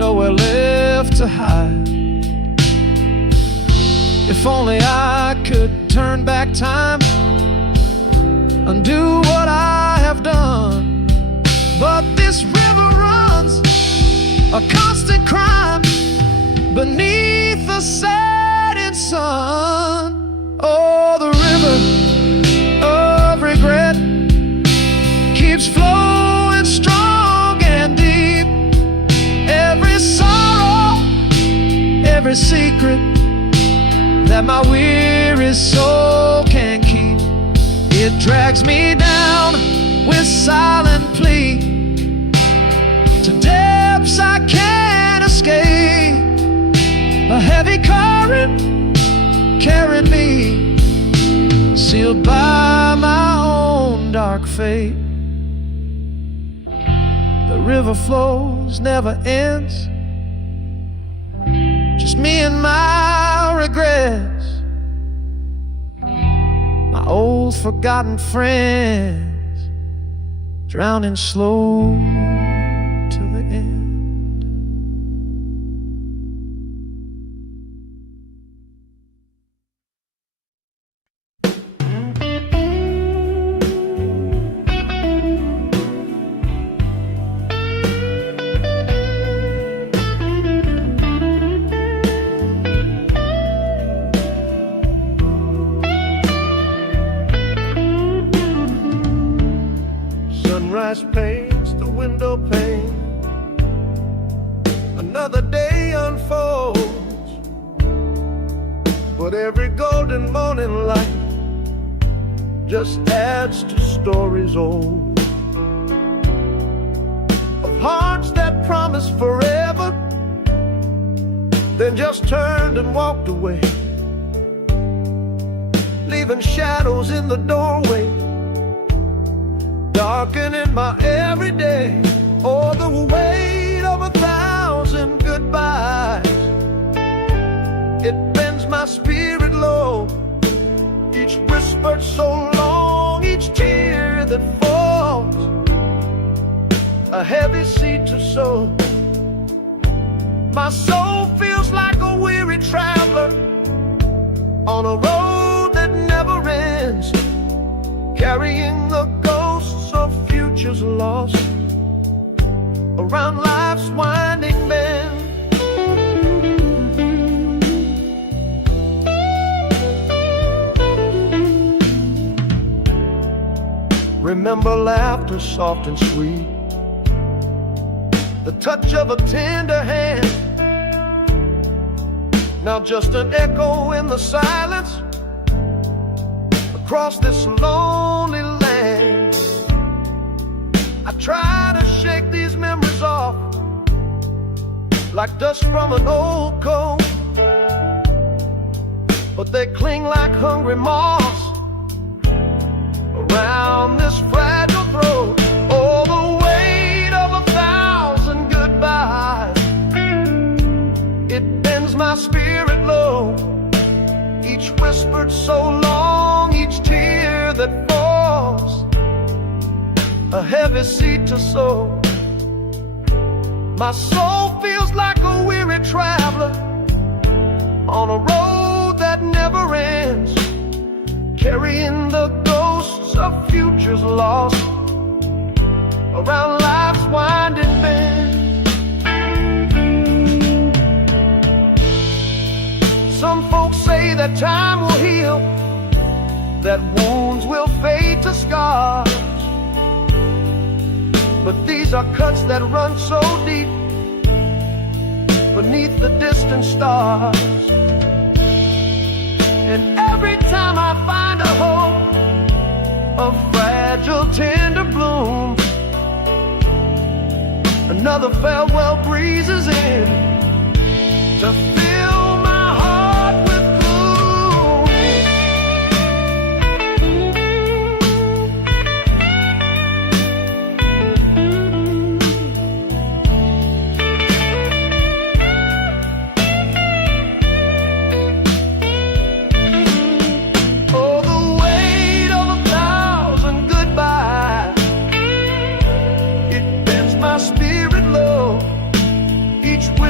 nowhere left to hide. If only I could turn back time, undo what I have done. But this river runs a constant crime beneath the setting sun. Oh, the river of regret keeps flowing strong and deep. Every sorrow, every secret that my weary soul can keep, it drags me down with silent plea to depths I can't escape. A heavy current carrying me, sealed by my own dark fate. The river flows, never ends, just me and my regrets, my old forgotten friends, drowning slow to the end. Sunrise paints the window pane, another day unfolds, but every golden morning light just adds to stories old, of hearts that promised forever, then just turned and walked away, leaving shadows in the doorway, darkening my everyday. Oh, the weight of 1,000 goodbyes, it bends my spirit low. Each whispered so long, each tear that falls, a heavy seed to sow. My soul feels like a weary traveler on a road that never ends, carrying the ghosts of futures lost around life's winding bend. Remember laughter soft and sweet, the touch of a tender hand, now just an echo in the silence across this lonely land. I try to shake these memories off like dust from an old coat, but they cling like hungry moths around this fragile throat. Oh, the weight of 1,000 goodbyes, it bends my spirit low. Each whispered so long, each tear that falls, a heavy seed to sow. My soul feels like a weary traveler on a road that never ends, carrying the ghosts of futures lost around life's winding bend. Some folks say that time will heal, that wounds will fade to scars, but these are cuts that run so deep beneath the distant stars. And every time I find a hope, a fragile tender bloom, another farewell breezes in to fill my heart with gloom. Oh, the weight of 1,000 goodbyes, it bends my spirit low. Each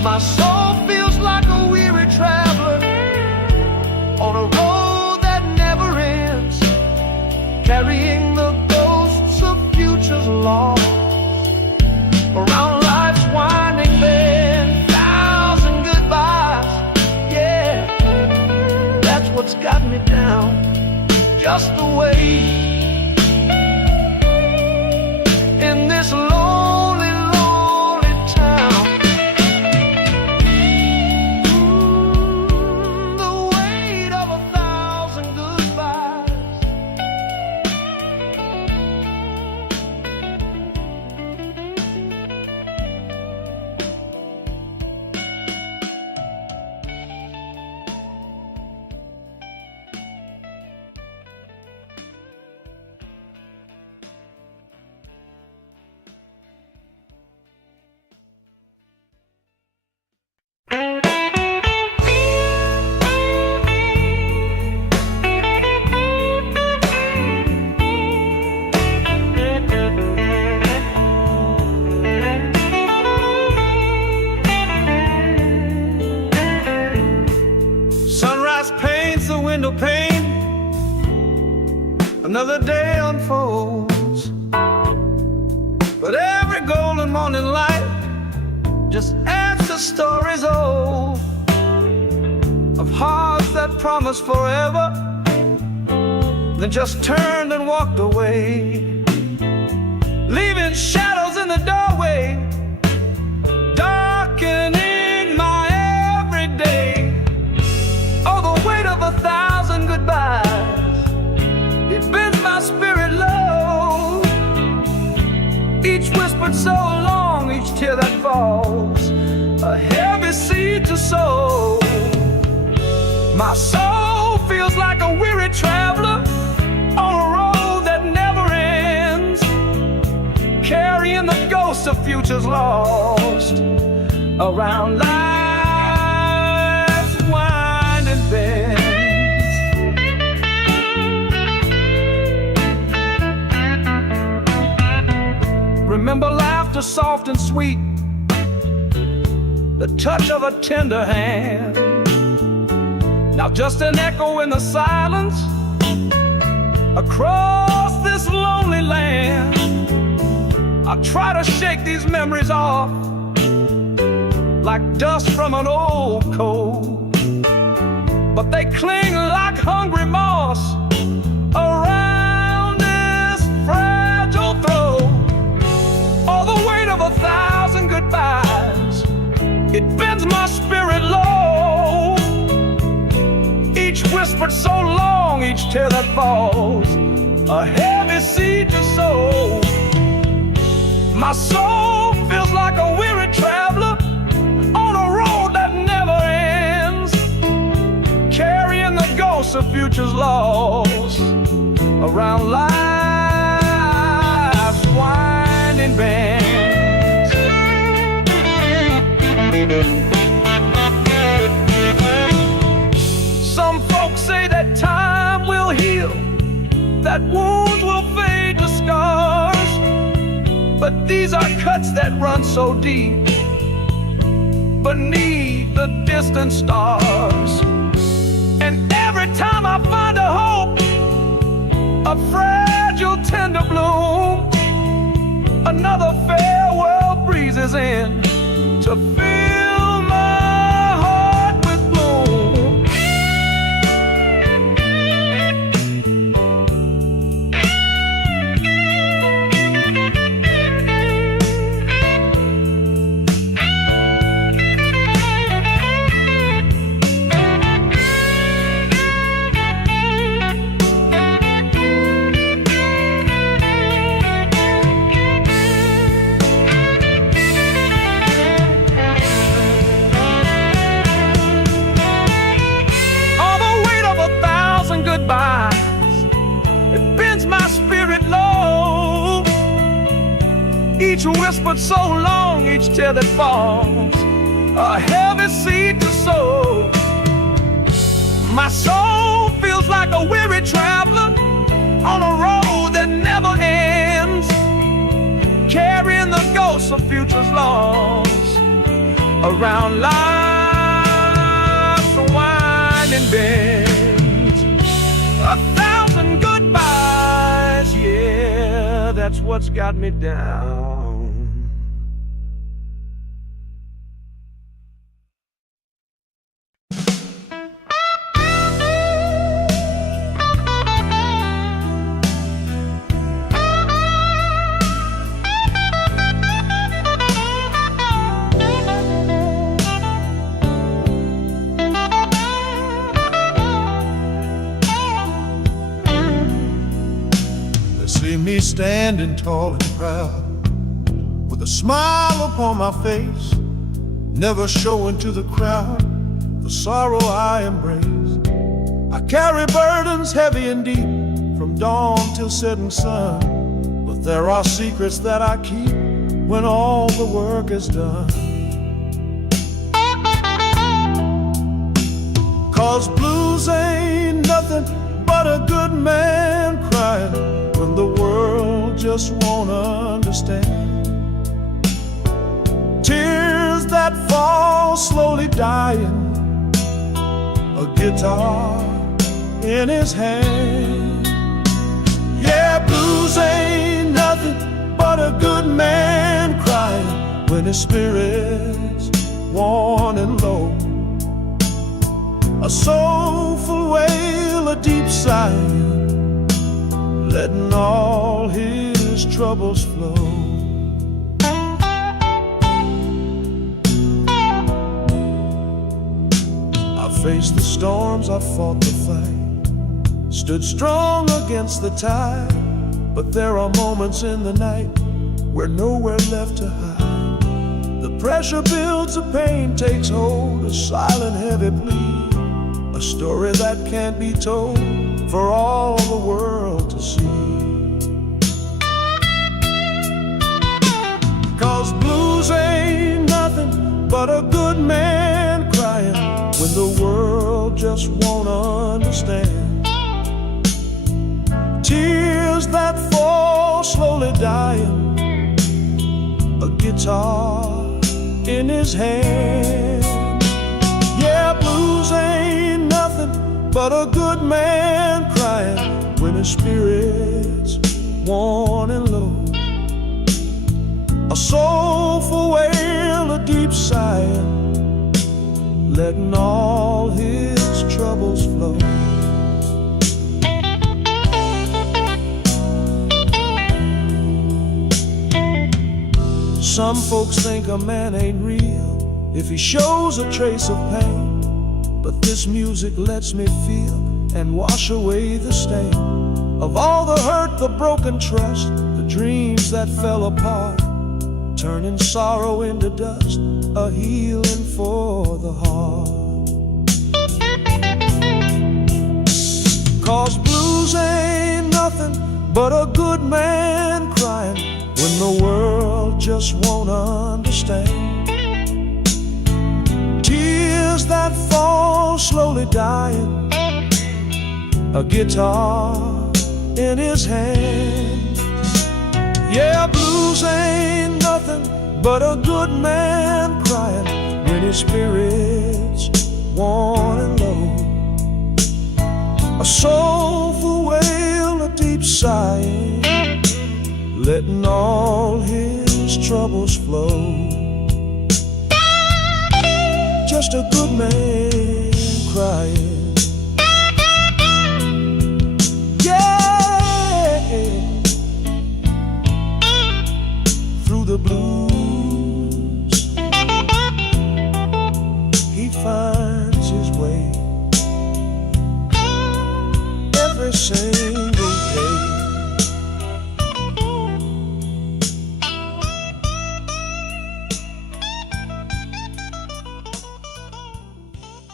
My soul feels like a weary traveler on a road that never ends, carrying the ghosts of futures lost around life's winding bend. Thousand goodbyes, yeah, that's what's got me down. Just the way in this lonely, lonely town. The weight of 1,000 goodbyes. Sunrise paints the window pane, another day unfolds, but every golden morning light just adds to stories old of hearts that promised forever, then just turned and walked away, leaving shadows in the doorway, darkening my everyday. Oh, the weight of 1,000 goodbyes, it bends my spirit low. Each whispered so long, each tear that falls, a heavy seed to sow. My soul feels like a weary traveler on a road that never ends, carrying the ghosts of futures lost around life's winding bends. Remember laughter soft and sweet, the touch of a tender hand. Now just an echo in the silence across this lonely land. I try to shake these memories off like dust from an old coat, but they cling like hungry moss around this fragile throat. Oh, the weight of 1,000 goodbyes, it bends my spirit low. Each whispered so long, each tear that falls, a heavy seed to sow. My soul feels like a weary traveler on a road that never ends, carrying the ghosts of futures lost around life's winding bends. Some folks say that time will heal, that wounds will fade to scars, but these are cuts that run so deep beneath the distant stars. And every time I find a hope, a fragile tender bloom, another farewell breezes in to fill my heart with gloom. It bends my spirit low. Each whispered so long, each tear that falls, a heavy seed to sow. My soul feels like a weary traveler on a road that never ends, carrying the ghosts of futures lost around life's winding bends. 1,000 goodbyes, yeah, that's what's got me down. See me standing tall and proud, with a smile upon my face, never showing to the crowd the sorrow I embrace. I carry burdens heavy and deep, from dawn till setting sun, but there are secrets that I keep when all the work is done. 'Cause blues ain't nothing but a good man crying when the world just won't understand. Tears that fall slowly dying, a guitar in his hand. Yeah, blues ain't nothing but a good man crying when his spirit's worn and low. A soulful wail, a deep sigh, letting all his troubles flow. I faced the storms, I fought the fight, stood strong against the tide, but there are moments in the night where nowhere left to hide. The pressure builds, the pain takes hold, a silent heavy plea, a story that can't be told for all the world to see. 'Cause blues ain't nothing but a good man crying when the world just won't understand. Tears that fall slowly dying, a guitar in his hand. Yeah, blues ain't nothing but a good man crying when his spirit's worn and low. A soulful wail, a deep sigh, letting all his troubles flow. Some folks think a man ain't real if he shows a trace of pain, but this music lets me feel and wash away the stain of all the hurt, the broken trust, the dreams that fell apart, turning sorrow into dust, a healing for the heart. 'Cause blues ain't nothing but a good man crying when the world just won't understand. Tears that fall slowly dying, a guitar in his hand. Yeah, blues ain't nothing but a good man crying when his spirit's worn and low. A soulful wail, a deep sigh, letting all his troubles flow. Just a good man crying. Yeah, through the blues he finds his way every single day.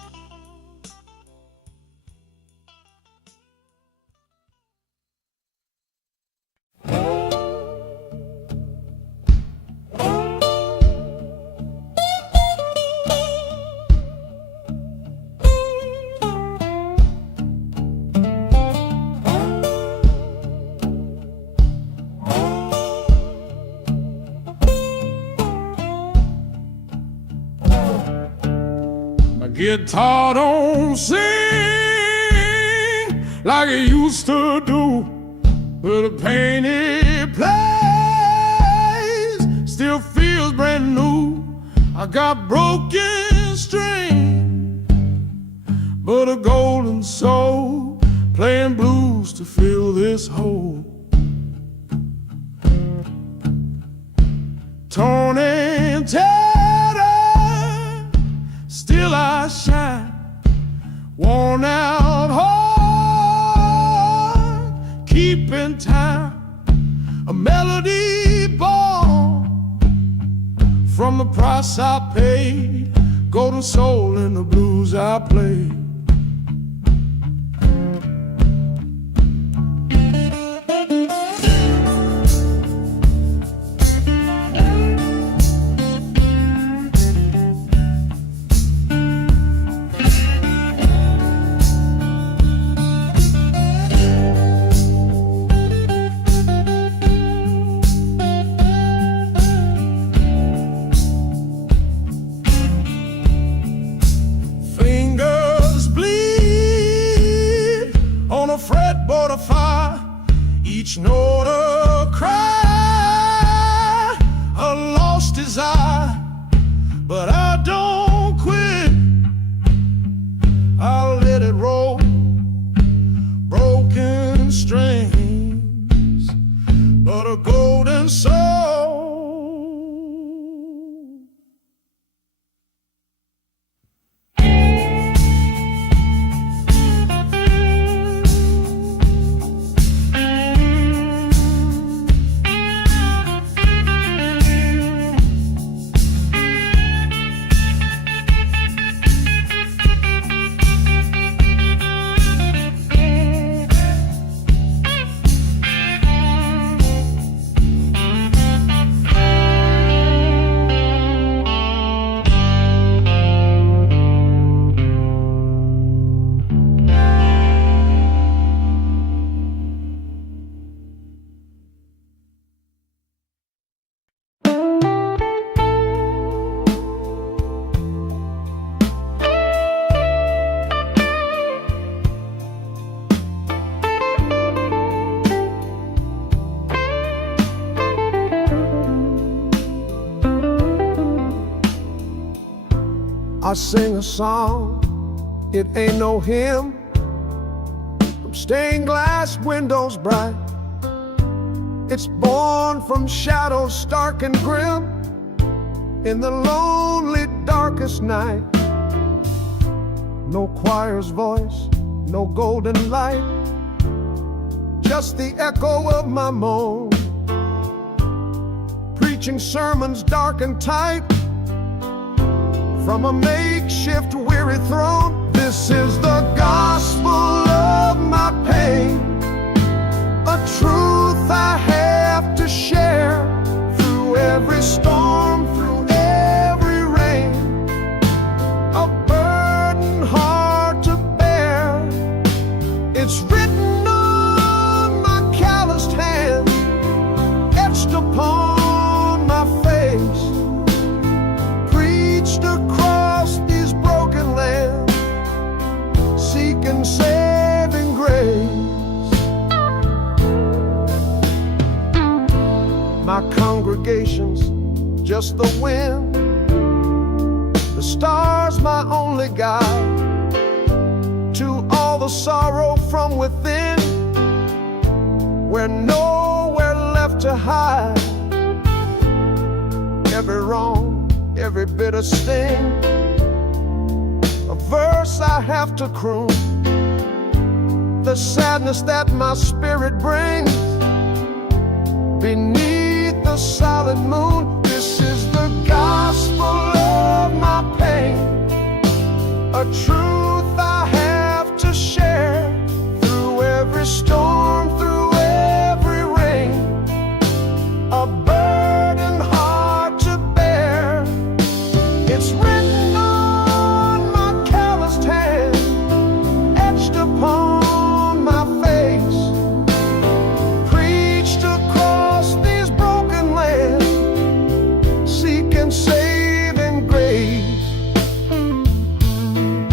guitar don't sing like it used to do, but the pain it plays still feels brand new. I got broken strings, but a golden soul playing blues to fill this hole. Torn and tattered, still I shine. Worn out heart, keeping time. A melody born from the price I paid. Golden soul in the blues I play. Fretboard of fire, each note a cry, a lost desire. But I don't quit, I'll let it roll. Broken strings, but a golden soul. I sing a song, it ain't no hymn, from stained glass windows bright. It's born from shadows stark and grim, in the lonely darkest night. No choir's voice, no golden light, just the echo of my moan, preaching sermons dark and tight from a makeshift weary throne. This is the gospel of my pain, a truth I have to share through every storm, through every rain, a burden hard to bear. It's written on my calloused hands, etched upon my face, preached across these broken lands, seeking saving grace. My congregation's just the wind, the stars my only guide, to all the sorrow from within, we're nowhere left to hide. Every wrong, every bitter sting, a verse I have to croon, the sadness that my spirit brings beneath the silent moon. This is the gospel of my pain, a truth I have to share through every storm, through every rain, a burden hard to bear. It's written on my calloused hand, etched upon my face, preached across these broken lands, seeking saving grace.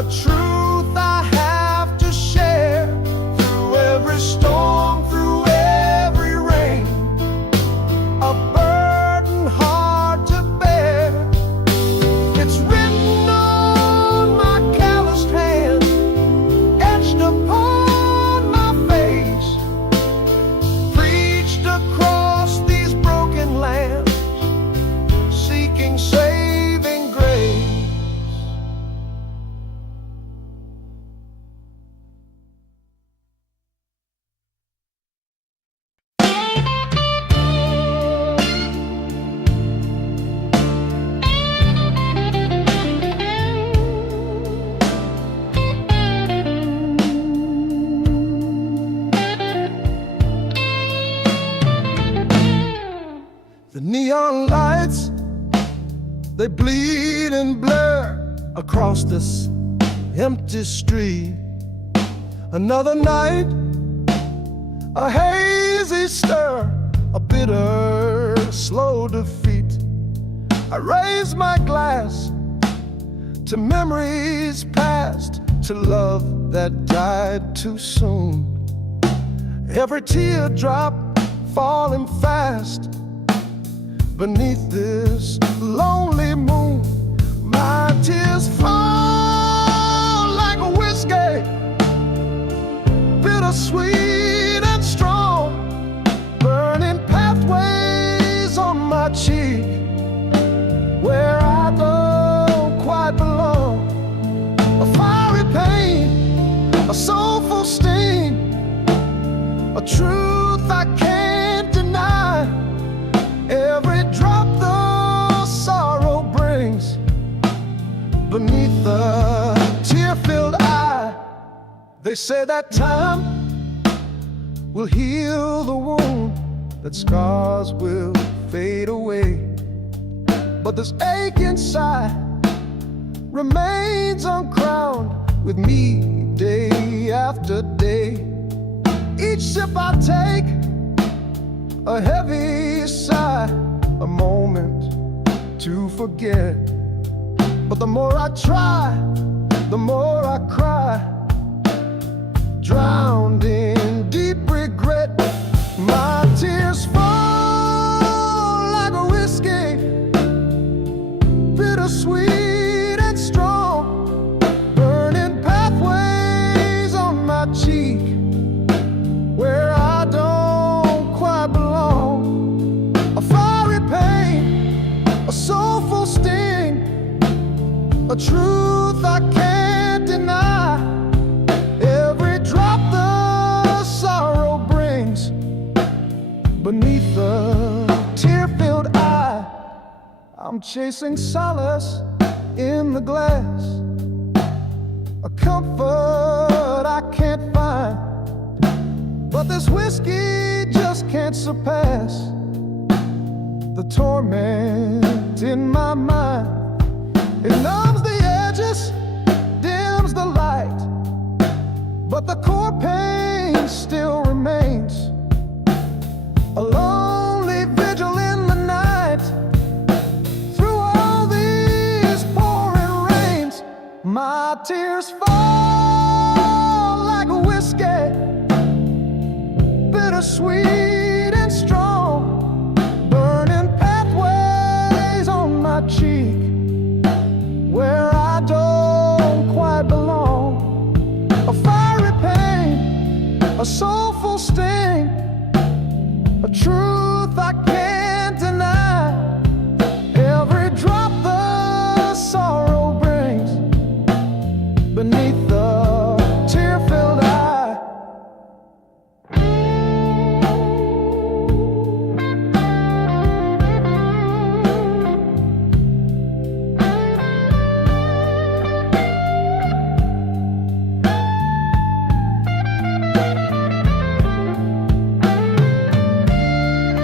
a truth I have to share. Through every storm, through every rain, a burden hard to bear. It's written on my calloused hand, etched upon my face, preached across these broken lands, seeking saving grace. The neon lights, they bleed and blur across this empty street. Another night, a hazy stir, a bitter, slow defeat. I raise my glass to memories past, to love that died too soon. Every teardrop falling fast beneath this lonely moon. My tears fall like a whiskey, bittersweet and strong, burning pathways on my cheek, where I don't quite belong. A fiery pain, a soulful sting, a truth I can't deny. Every drop the sorrow brings beneath the tear-filled eye. They say that time will heal the wound, that scars will fade away, but this ache inside remains uncrowned with me day after day. Each sip I take, a heavy sigh, a moment to forget. But the more I try, the more I cry, drowned in deep regret. My tears fall like a whiskey, bittersweet and strong, burning pathways on my cheek, where I don't quite belong. A fiery pain, a soulful sting, a truth I can't deny. Every drop the sorrow brings beneath the tear-filled eye. I'm chasing solace in the glass, a comfort I can't find, but this whiskey just can't surpass the torment in my mind. It numbs the edges, dims the light, but the core pain still remains. A lonely vigil in the night, through all these pouring rains. My tears fall like a whiskey, bittersweet and strong, burning pathways on my cheek, where I don't quite belong. A fiery pain, a soulful sting, a truth I can't deny. Every drop the sorrow brings beneath the tear-filled eye.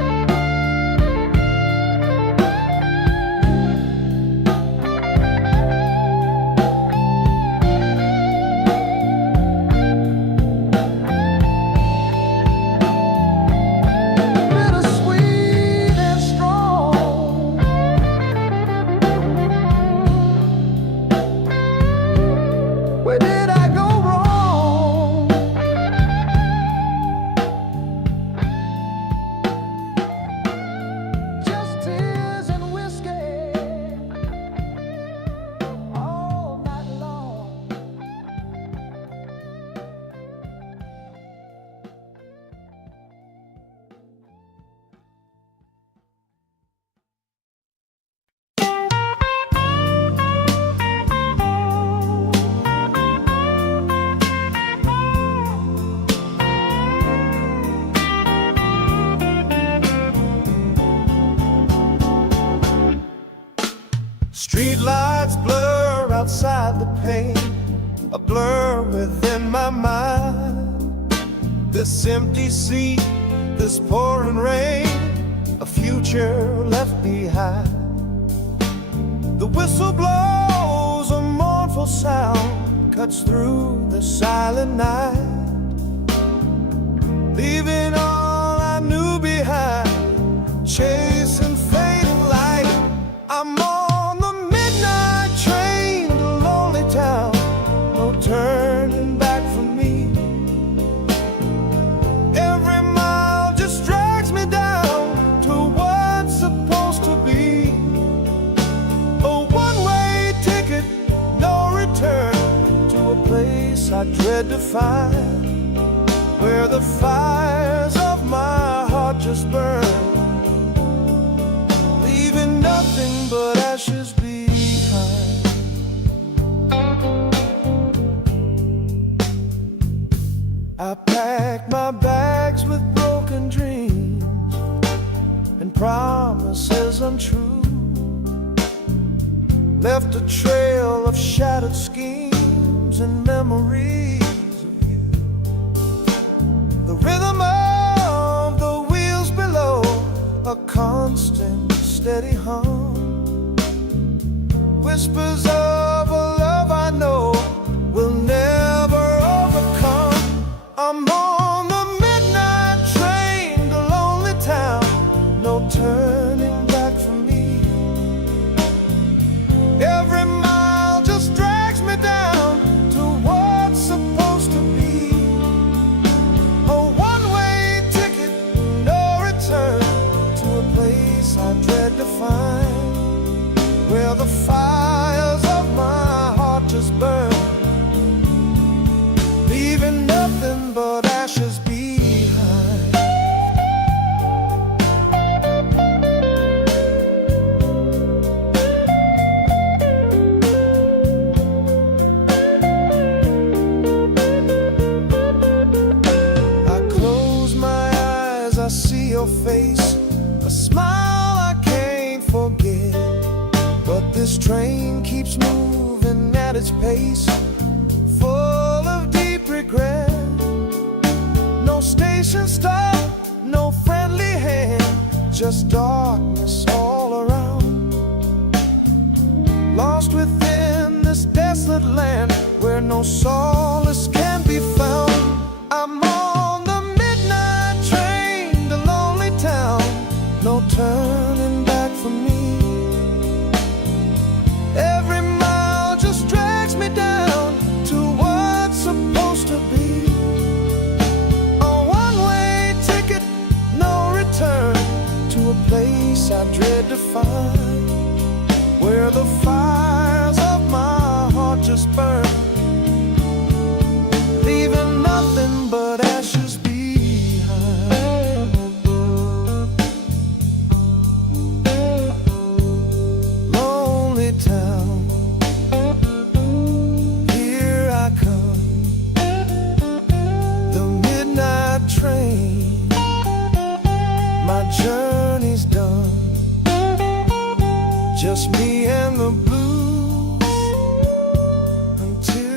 Where did I go wrong? Just tears and whiskey all night long. Street lights blur outside the pane, a blur within my mind. This empty seat, this pouring rain, a future left behind. The whistle blows, a mournful sound cuts through the silent night, leaving all I knew behind, chasing fading light. I'm on the midnight train to lonely town, no turning back for me. Every mile just drags me down to what's supposed to be. A one-way ticket, no return, to a place I dread to find, where the fires of my heart just burn, leaving nothing but ashes behind. I packed my bags with broken dreams and promises untrue, left a trail of shattered schemes and memories of you. The rhythm of the wheels below, a constant steady hum, whispers of a love I know will never overcome. I'm on the midnight train to lonely town, no turning back for me. Every mile just drags me down to what's supposed to be. A one-way ticket, no return, to a place I dread to find, where the fires of my heart just burn, leaving nothing but ashes behind. I close my eyes, I see your face, a smile I can't forget. But this train keeps moving at its pace, full of deep regret. No station stop, no friendly hand, just darkness all around. Lost within this desolate land where no solace can be found. I'm on the midnight train to lonely town, no turning back for me. Every mile just drags me down to what's supposed to be. A one-way ticket, no return, to a place I dread to find, where the fires of my heart just burn, leaving nothing but ashes behind. Lonely town, here I come, the midnight train, my journey's done, just me and the blues until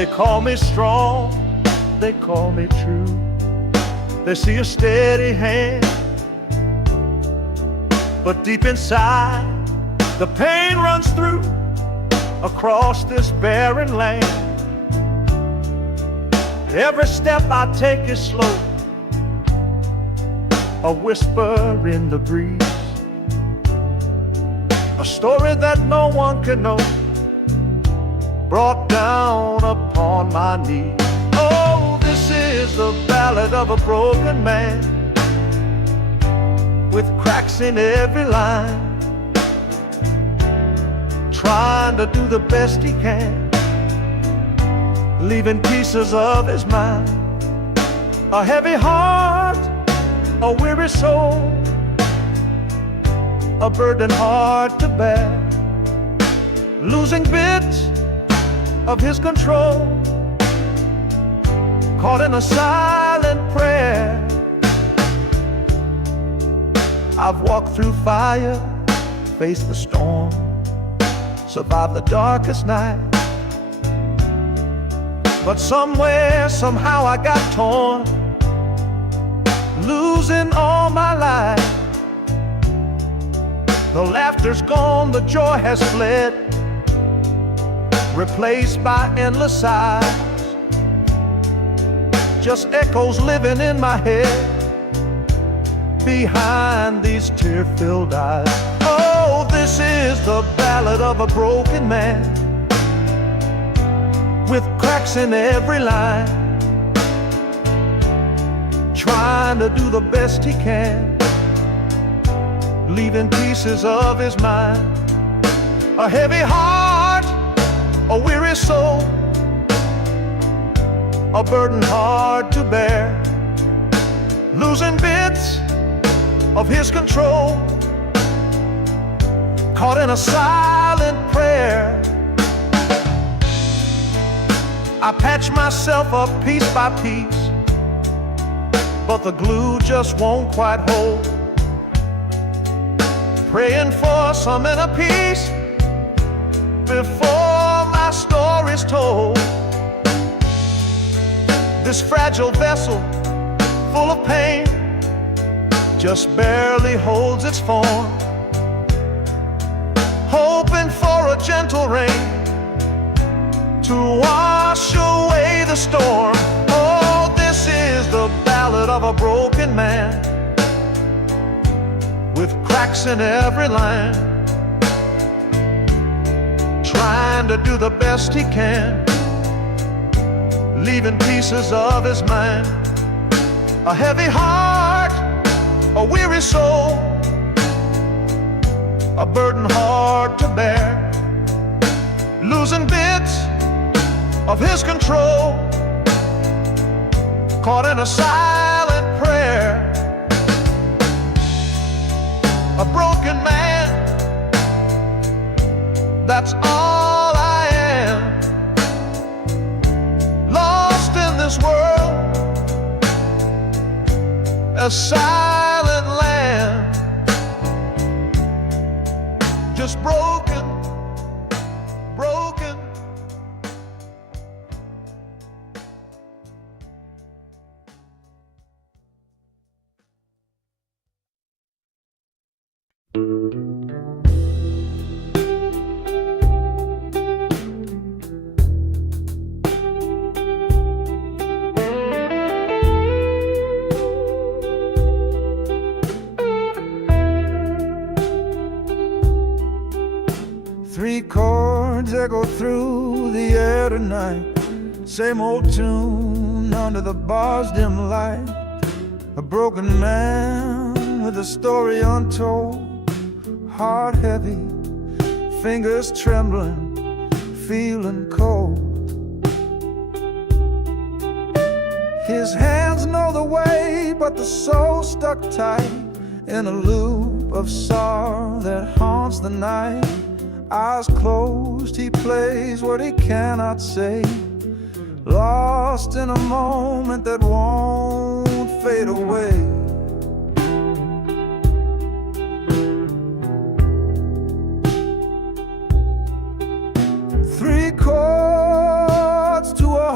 They call me strong, they call me true. They see a steady hand, but deep inside the pain runs through across this barren land. Every step I take is slow, a whisper in the breeze, a story that no one can know, brought down upon my knees. Oh, this is the ballad of a broken man, with cracks in every line, trying to do the best he can, leaving pieces of his mind. A heavy heart, a weary soul, a burden hard to bear, losing bits of his control, caught in a silent prayer. I've walked through fire, faced the storm, survived the darkest night, but somewhere, somehow I got torn, losing all my life. The laughter's gone, the joy has fled, replaced by endless sighs, just echoes living in my head behind these tear-filled eyes. Oh, this is the ballad of a broken man, with cracks in every line, trying to do the best he can, leaving pieces of his mind. A heavy heart, a weary soul, a burden hard to bear, losing bits of his control, caught in a silent prayer. I patch myself up piece by piece, but the glue just won't quite hold, praying for some inner peace before my story's told. This fragile vessel, full of pain, just barely holds its form, hoping for a gentle rain to wash away the storm. Oh, this is the ballad of a broken man, with cracks in every line, trying to do the best he can, leaving pieces of his mind. A heavy heart, a weary soul, a burden hard to bear, losing bits of his control, caught in a silent prayer. A broken man, that's all I am, lost in this world, a silent land, just broken, broken. Three chords echo through the air tonight, same old tune under the bar's dim light. A broken man with a story untold, heart heavy, fingers trembling, feeling cold. His hands know the way, but the soul stuck tight in a loop of sorrow that haunts the night. Eyes closed, he plays what he cannot say, lost in a moment that won't fade away. Three chords to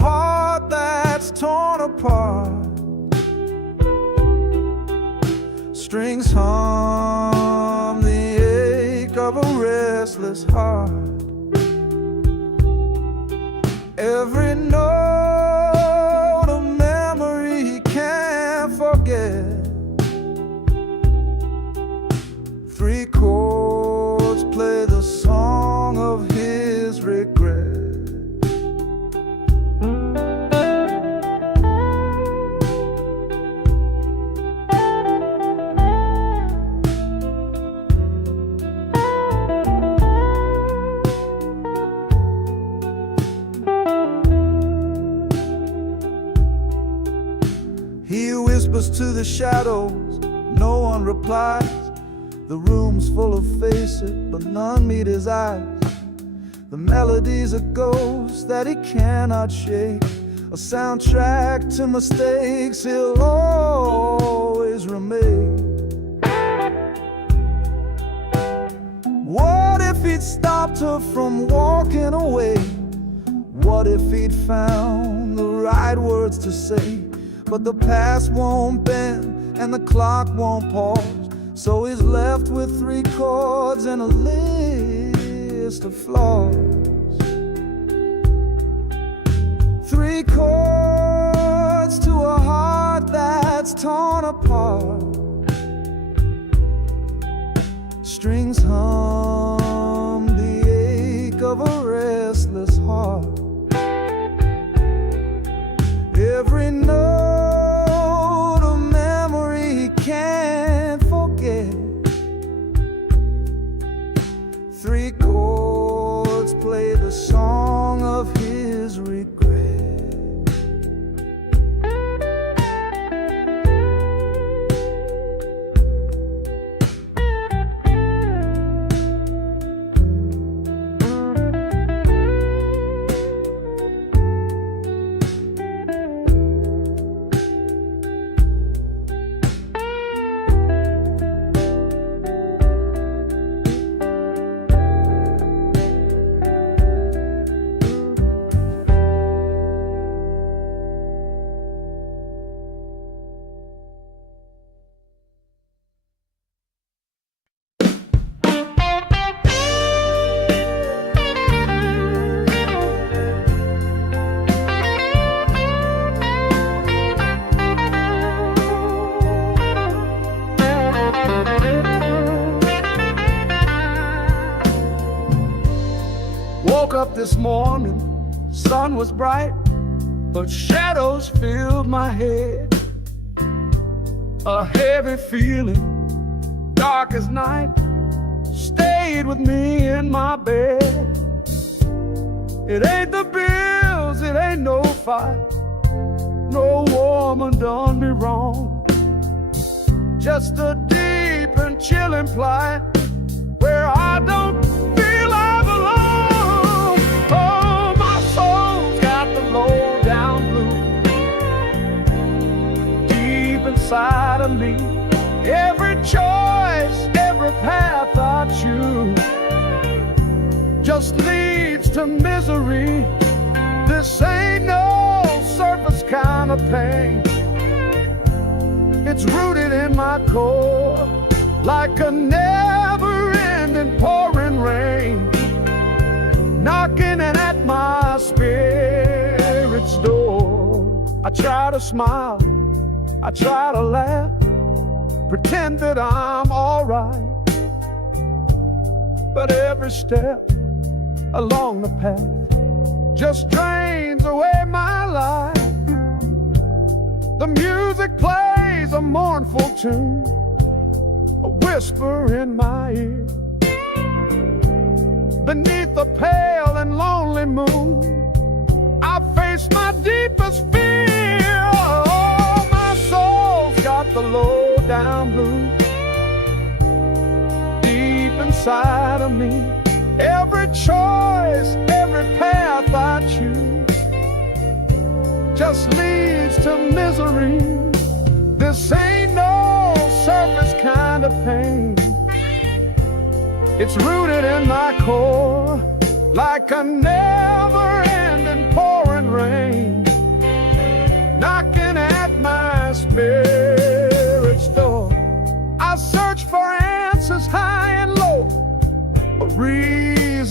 apart. Strings hum the ache of a restless heart. Every note a memory he can't forget. Three chords play the song of his regret. He whispers to the shadows, no one replies. The room's full of faces, but none meet his eyes. The melody's a ghost that he cannot shake, a soundtrack to mistakes he'll always remake. What if he'd stopped her from walking away? What if he'd found the right words to say? But the past won't bend and the clock won't pause, so he's left with three chords and a list of flaws. Three chords to a heart that's torn apart. Strings hum the ache of a restless heart. Every note a memory he can't forget. Three chords play the song of his regret. Woke up this morning, sun was bright, but shadows filled my head. A heavy feeling, dark as night, stayed with me in my bed. It ain't the bills, it ain't no fight, no woman done me wrong. Just a deep and chilling plight where I don't feel I belong. Oh, my soul's got the low down blues deep inside of me. Every choice, every path I choose just leads to misery. This ain't no surface kind of pain. It's rooted in my core like a never-ending pouring rain, knocking at my spirit's door. I try to smile, I try to laugh, pretend that I'm alright, but every step along the path just drains away my life. The music plays a mournful tune, a whisper in my ear. Beneath the pale and lonely moon, I face my deepest fear. Oh, my soul's got the low down blues deep inside of me. Every choice, every path I choose just leads to misery. This ain't no surface kind of pain. It's rooted in my core like a never-ending pouring rain, knocking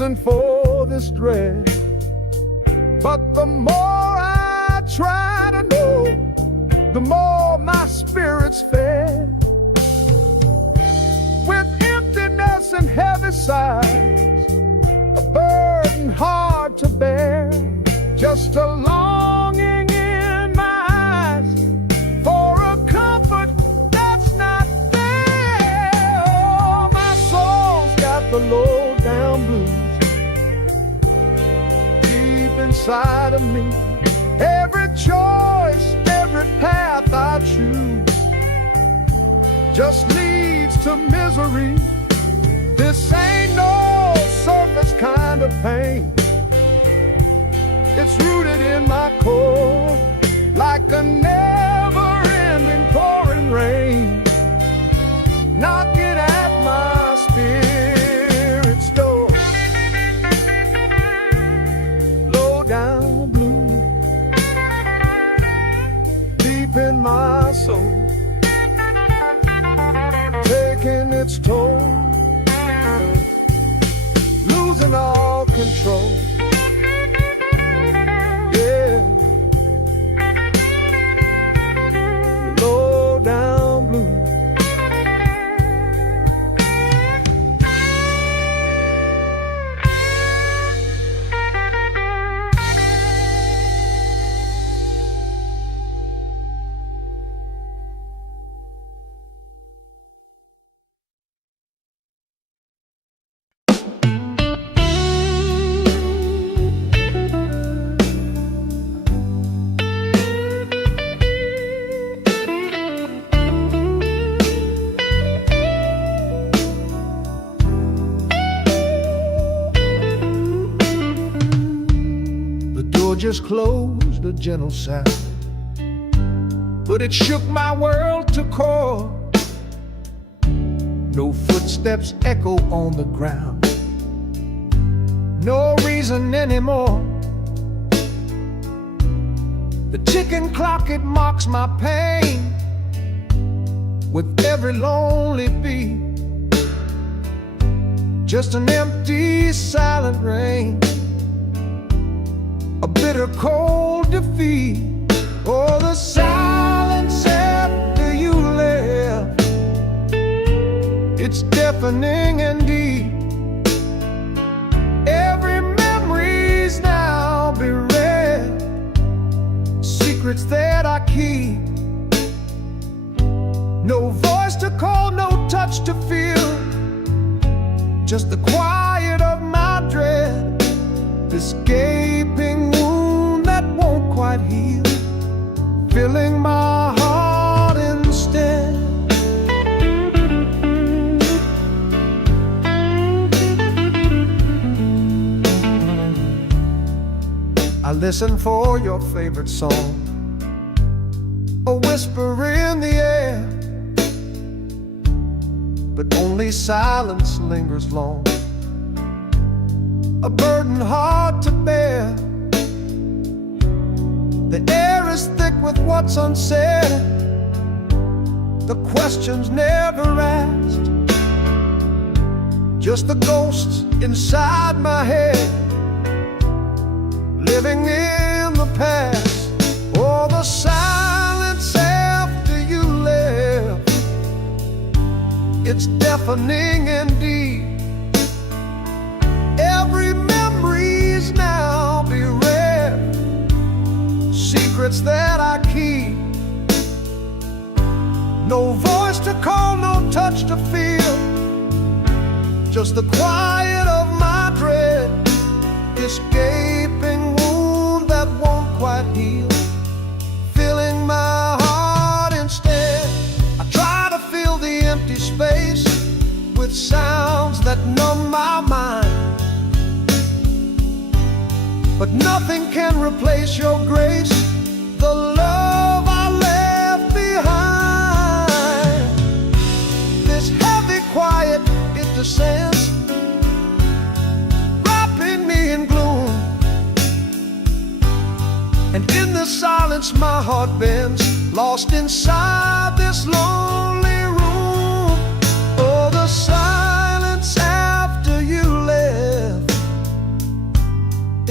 reason for this dread, but the more I try to know, the more my spirit's fed. With emptiness and heavy sighs, a burden hard to bear, just a longing in my eyes for a comfort that's not there. Oh, my soul's got the low down blues deep inside of me. Every choice, every path I choose just leads to misery. This ain't no surface kind of pain. It's rooted in my core, like a never-ending pouring rain, knocking at my spirit's door. Low down blue, deep in my soul, taking its toll, losing all control. Yeah, low down blue. Just closed, a gentle sound, but it shook my world to core. No footsteps echo on the ground, no reason anymore. The ticking clock, it mocks my pain with every lonely beat. Just an empty, silent rain, a bitter cold defeat. Oh, the silence after you left, it's deafening and deep. Every memory's now bereft, secrets that I keep. No voice to call, no touch to feel, just the quiet of my dread. This gaping wound that won't quite heal, filling my heart instead. I listen for your favorite song, a whisper in the air, but only silence lingers long, a burden hard to bear. The air is thick with what's unsaid, the questions never asked, just the ghosts inside my head, living in the past. Oh, the silence after you left, it's deafening and deep. Every memory's now bereft, secrets that I keep. No voice to call, no touch to feel, just the quiet of my dread. This gaping wound that won't quite heal, filling my heart instead. I try to fill the empty space with sounds that numb my mind, but nothing can replace your grace, the love I left behind. This heavy quiet, it descends, wrapping me in gloom, and in the silence my heart bends, lost inside this lonely room. Oh, the silence after you left,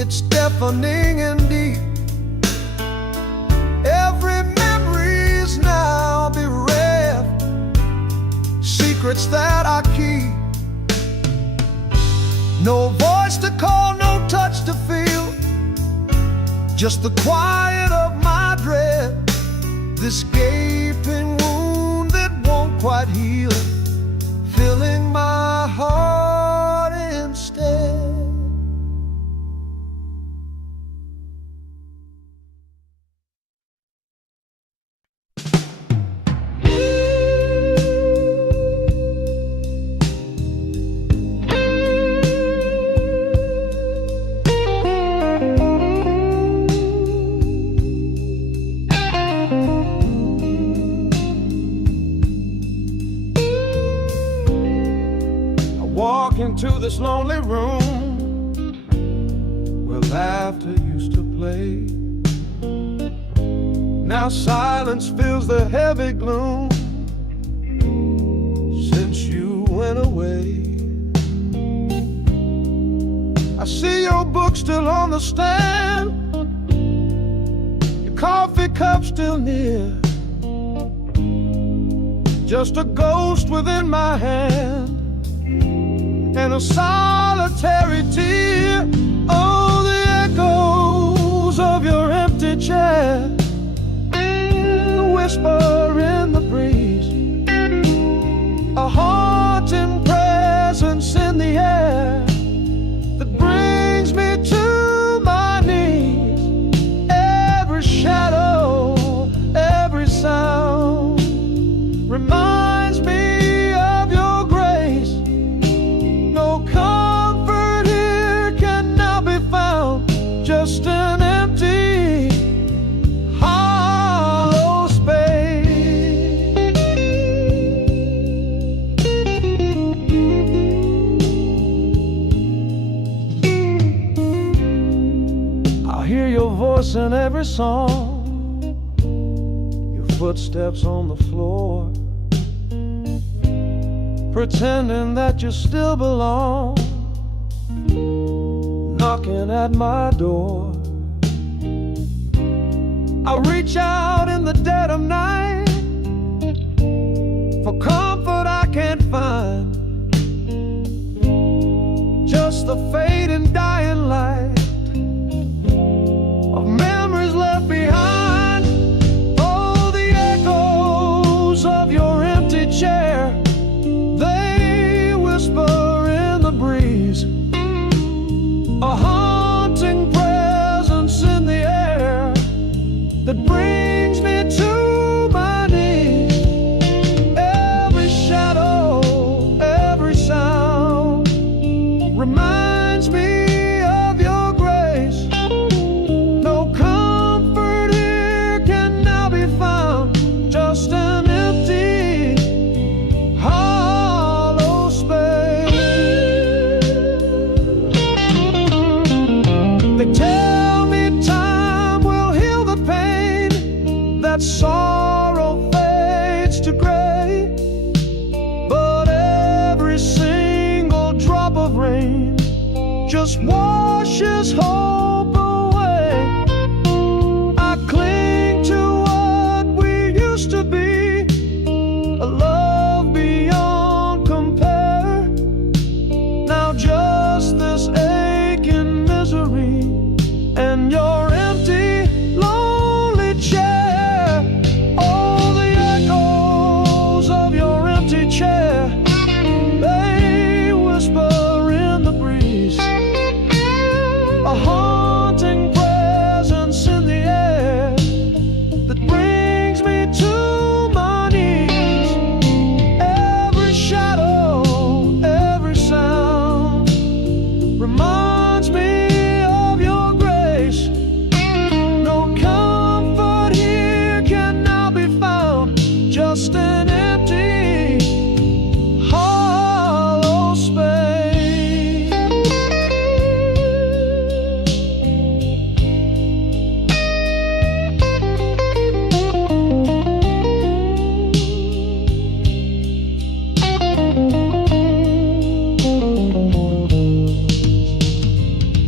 it's deafening and deep. Every memory's now bereft, secrets that I keep. No voice to call, no touch to feel, just the quiet of my dread. This gaping wound that won't quite heal, filling my heart instead. Walk into this lonely room where laughter used to play. Now silence fills the heavy gloom since you went away. I see your book still on the stand, your coffee cup still near, just a ghost within my hand and a solitary tear. Oh, the echoes of your empty chair, the whisper in the breeze, a haunting presence in the air that brings me to my knees. Every shadow, every sound reminds me of your grace. No comfort here can now be found, just an empty, hollow space. I hear your voice in every song, your footsteps on the floor, pretending that you still belong, knocking at my door. I reach out in the dead of night for comfort I can't find, just the fading dying light of memories left behind. Oh, the echoes of your empty chair, they whisper in the breeze, a haunting presence in the air that brings me to my knees. Every shadow, every sound reminds me of your grace. No comfort here can now be found, just an empty, hollow space. They tell me time will heal the pain, that sorrow fades to gray, but every single drop of rain just washes hope away. I cling to what we used to be, a love beyond compare. Now just this aching misery and your empty, lonely chair. Oh, the echoes of your empty chair, they whisper in the breeze, a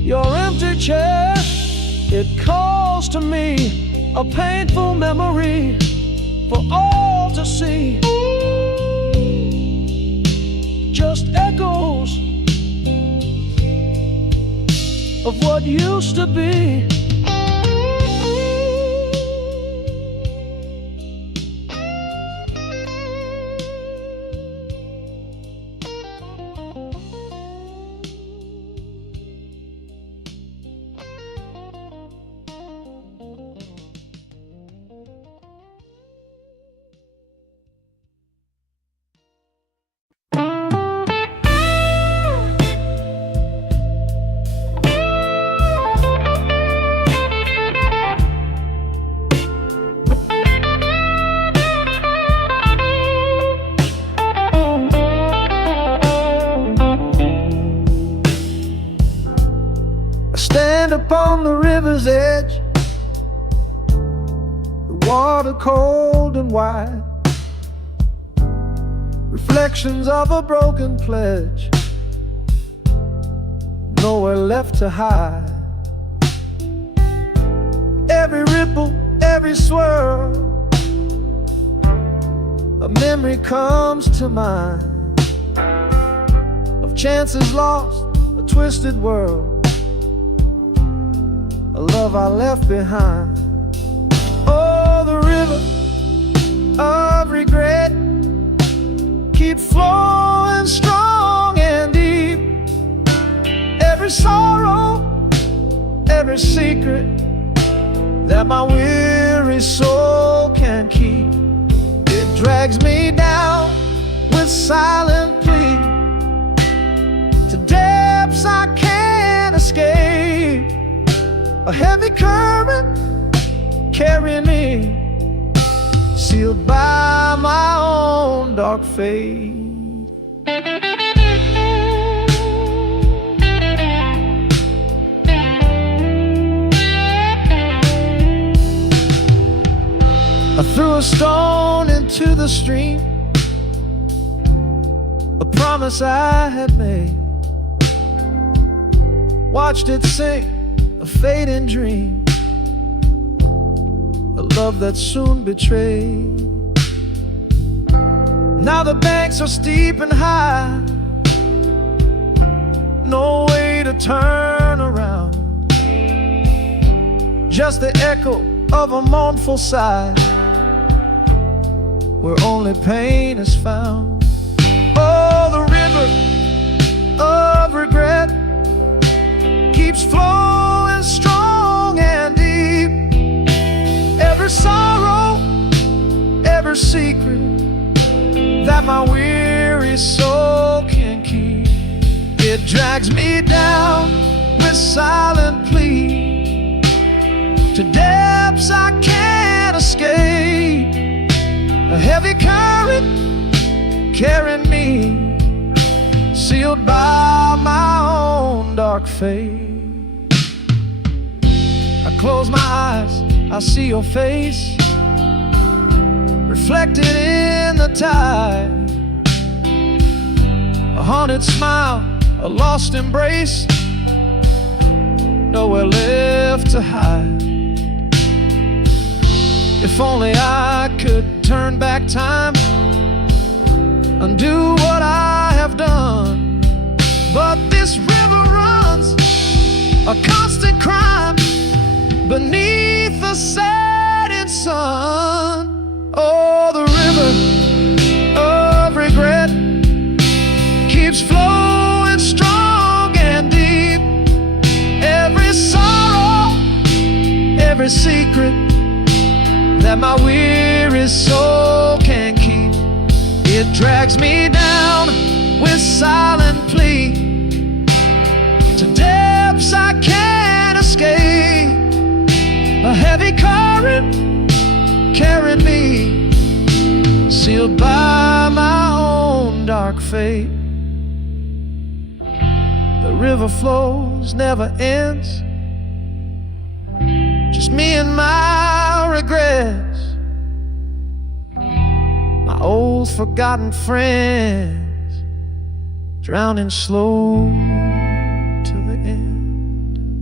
Your empty chair, it calls to me, a painful memory for all to see. Just echoes of what used to be. Stand upon the river's edge, the water cold and wide, reflections of a broken pledge, nowhere left to hide. Every ripple, every swirl, a memory comes to mind of chances lost, a twisted world, a love I left behind. Oh, the river of regret keeps flowing strong and deep. Every sorrow, every secret that my weary soul can keep, it drags me down with silent plea to depths I can't escape. A heavy current carrying me, sealed by my own dark fate. I threw a stone into the stream, a promise I had made, watched it sink, a fading dream, a love that soon betrayed. Now the banks are steep and high, no way to turn around, just the echo of a mournful sigh, where only pain is found. Oh, the river of regret keeps flowing strong and deep. Every sorrow, every secret that my weary soul can keep, it drags me down with silent plea to depths I can't escape. A heavy current carrying me, sealed by my own dark fate. I close my eyes, I see your face reflected in the tide, a haunted smile, a lost embrace, nowhere left to hide. If only I could turn back time, undo what I have done, but this river runs a constant crime beneath the setting sun. Oh, the river of regret keeps flowing strong and deep. Every sorrow, every secret that my weary soul can keep, it drags me down with silent plea to depths I can't escape. A heavy current carrying me, sealed by my own dark fate. The river flows, never ends, just me and my regrets, my old forgotten friends, drowning slow to the end.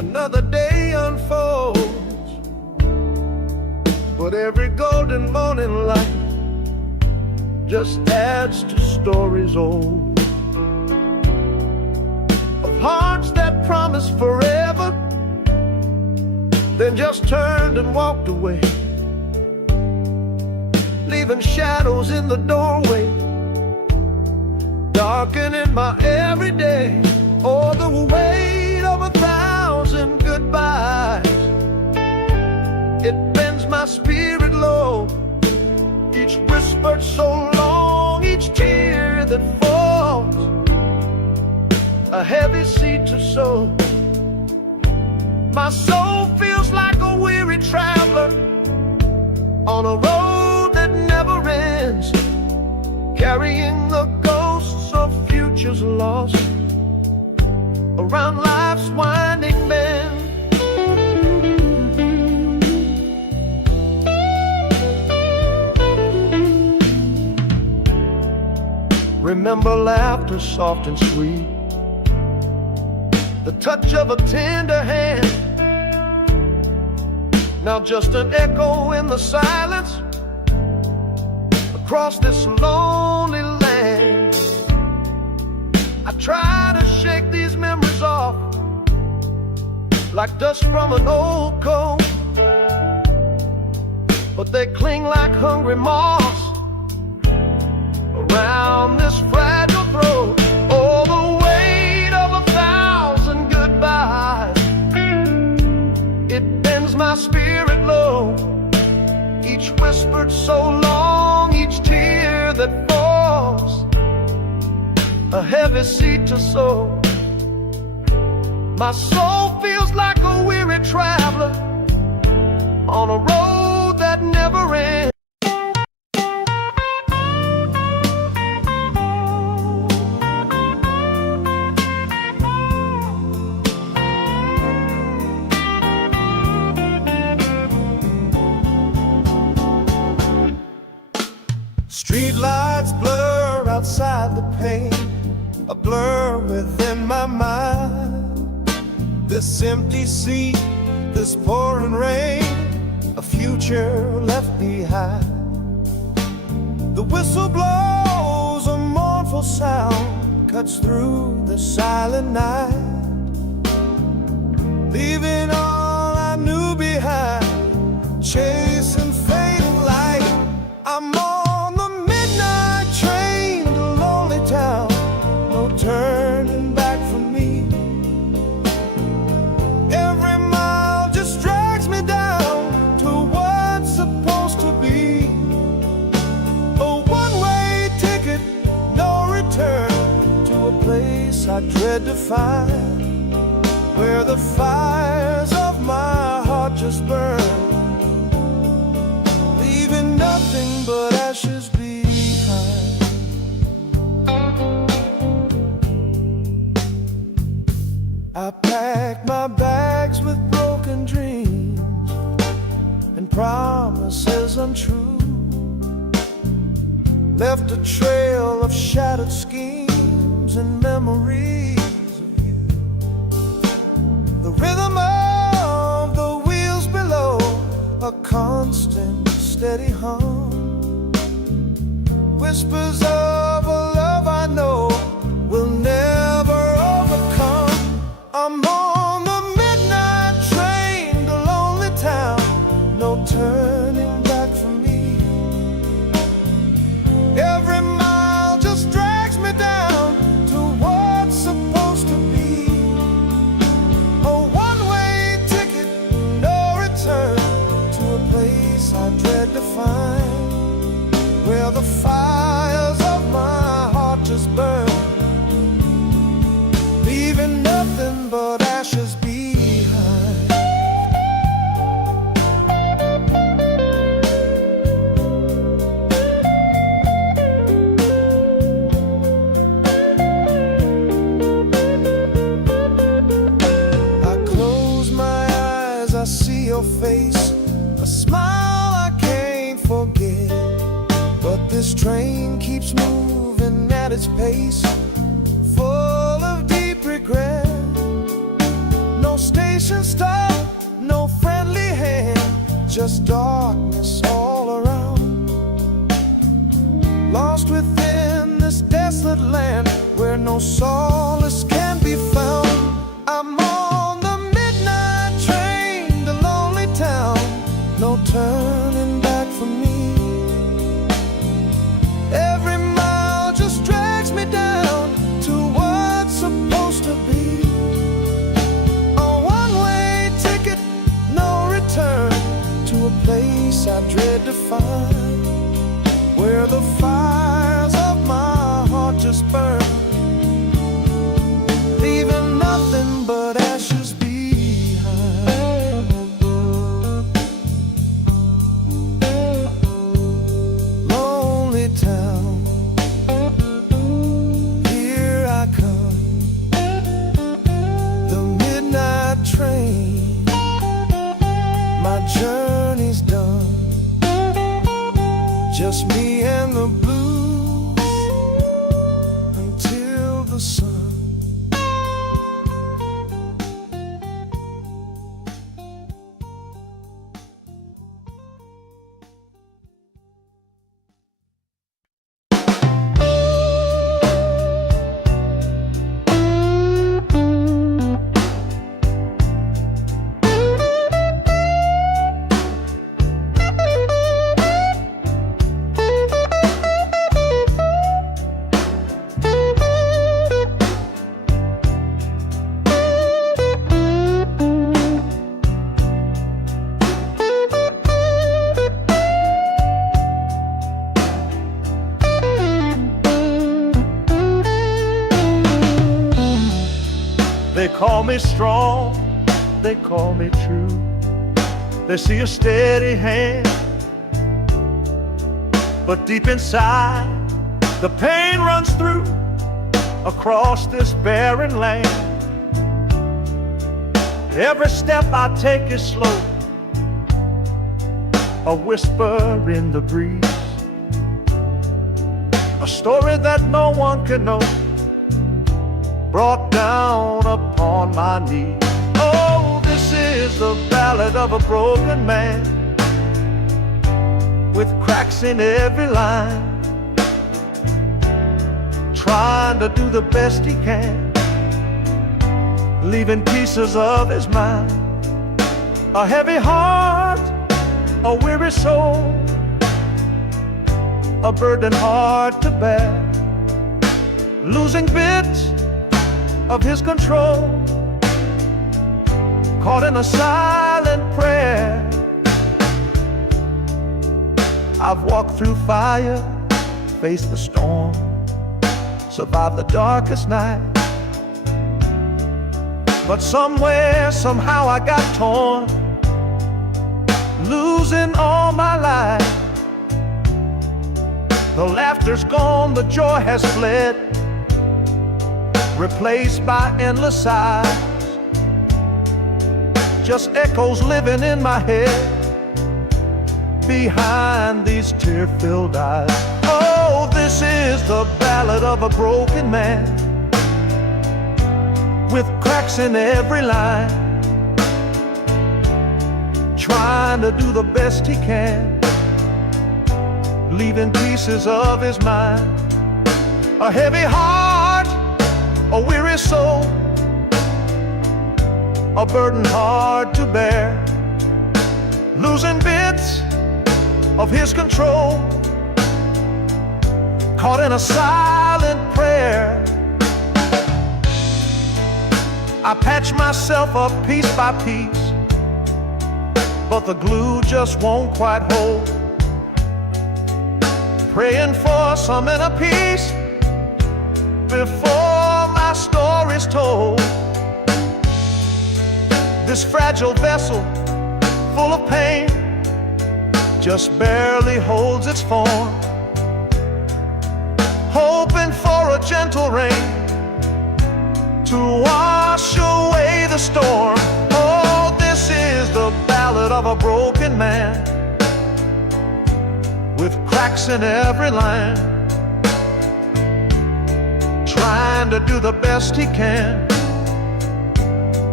Another day unfolds, but every golden morning light just adds to stories old, of hearts that promised forever, then just turned and walked away, leaving shadows in the doorway, darkening my everyday. Oh, the weight of 1,000 goodbyes, it bends my spirit low, each whispered so long, each tear that falls, a heavy seed to sow. My soul feels like a weary traveler on a road that never ends, carrying the ghosts of futures lost around life's winding bend. Remember laughter soft and sweet, the touch of a tender hand, now just an echo in the silence across this lonely land. I try to shake these memories off like dust from an old coat, but they cling like hungry moths around this fragile throat. Oh, the weight of 1,000 goodbyes, it bends my spirit low, each whispered so long, each tear that falls, a heavy seed to sow. My soul feels like a weary traveler on a road that never ends. Street lights blur outside the pane, a blur within my mind. This empty seat, this pouring rain, a future left behind. The whistle blows, a mournful sound cuts through the silent night, leaving all I knew behind, chasing fading light. I'm on the midnight train to lonely town, no turning back for me. Every mile just drags me down to what's supposed to be. A one-way ticket, no return, to a place I dread to find, where the fires of my heart just burn, leaving nothing but ashes behind. I packed my bags with broken dreams and promises untrue, left a trail of shattered schemes and memories of you. The rhythm of the wheels below, a constant steady hum, whispers of a love I know will never overcome. I'm on the midnight train to lonely town, no turning back for me. Every mile just drags me down to what's supposed to be. A one-way ticket, no return, to a place I dread to find, where the fires of my heart just burn, leaving nothing but ashes behind. I close my eyes, I see your face, a smile I can't forget. But this train keeps moving at its pace, full of deep regret. No station flashing star, no friendly hand, just darkness all around. Lost within this desolate land where no solace can be found. I'm on the midnight train to lonely town, no turning back for me. Every mile just drags me down to what's supposed to be. A one-way ticket, no return, to a place I dread to find, where the fires of my heart just burn, leaving nothing but ashes behind. Lonely town, here I come, the midnight train, my journey's done. Just me and the blues until the sun. They call me strong, they call me true. They see a steady hand, but deep inside the pain runs through across this barren land. Every step I take is slow, a whisper in the breeze, a story that no one can know, brought down upon my knees. Oh, this is the ballad of a broken man, with cracks in every line, trying to do the best he can, leaving pieces of his mind. A heavy heart, a weary soul, a burden hard to bear, losing bits of his control, caught in a silent prayer. I've walked through fire, faced the storm, survived the darkest night, but somewhere, somehow I got torn, losing all my life. The laughter's gone, the joy has fled, replaced by endless sighs, just echoes living in my head behind these tear-filled eyes. Oh, this is the ballad of a broken man, with cracks in every line, trying to do the best he can, leaving pieces of his mind. A heavy heart, a weary soul, a burden hard to bear, losing bits of his control, caught in a silent prayer. I patch myself up piece by piece, but the glue just won't quite hold, praying for some inner peace before my story's told. This fragile vessel, full of pain, just barely holds its form, hoping for a gentle rain to wash away the storm. Oh, this is the ballad of a broken man, with cracks in every line, trying to do the best he can,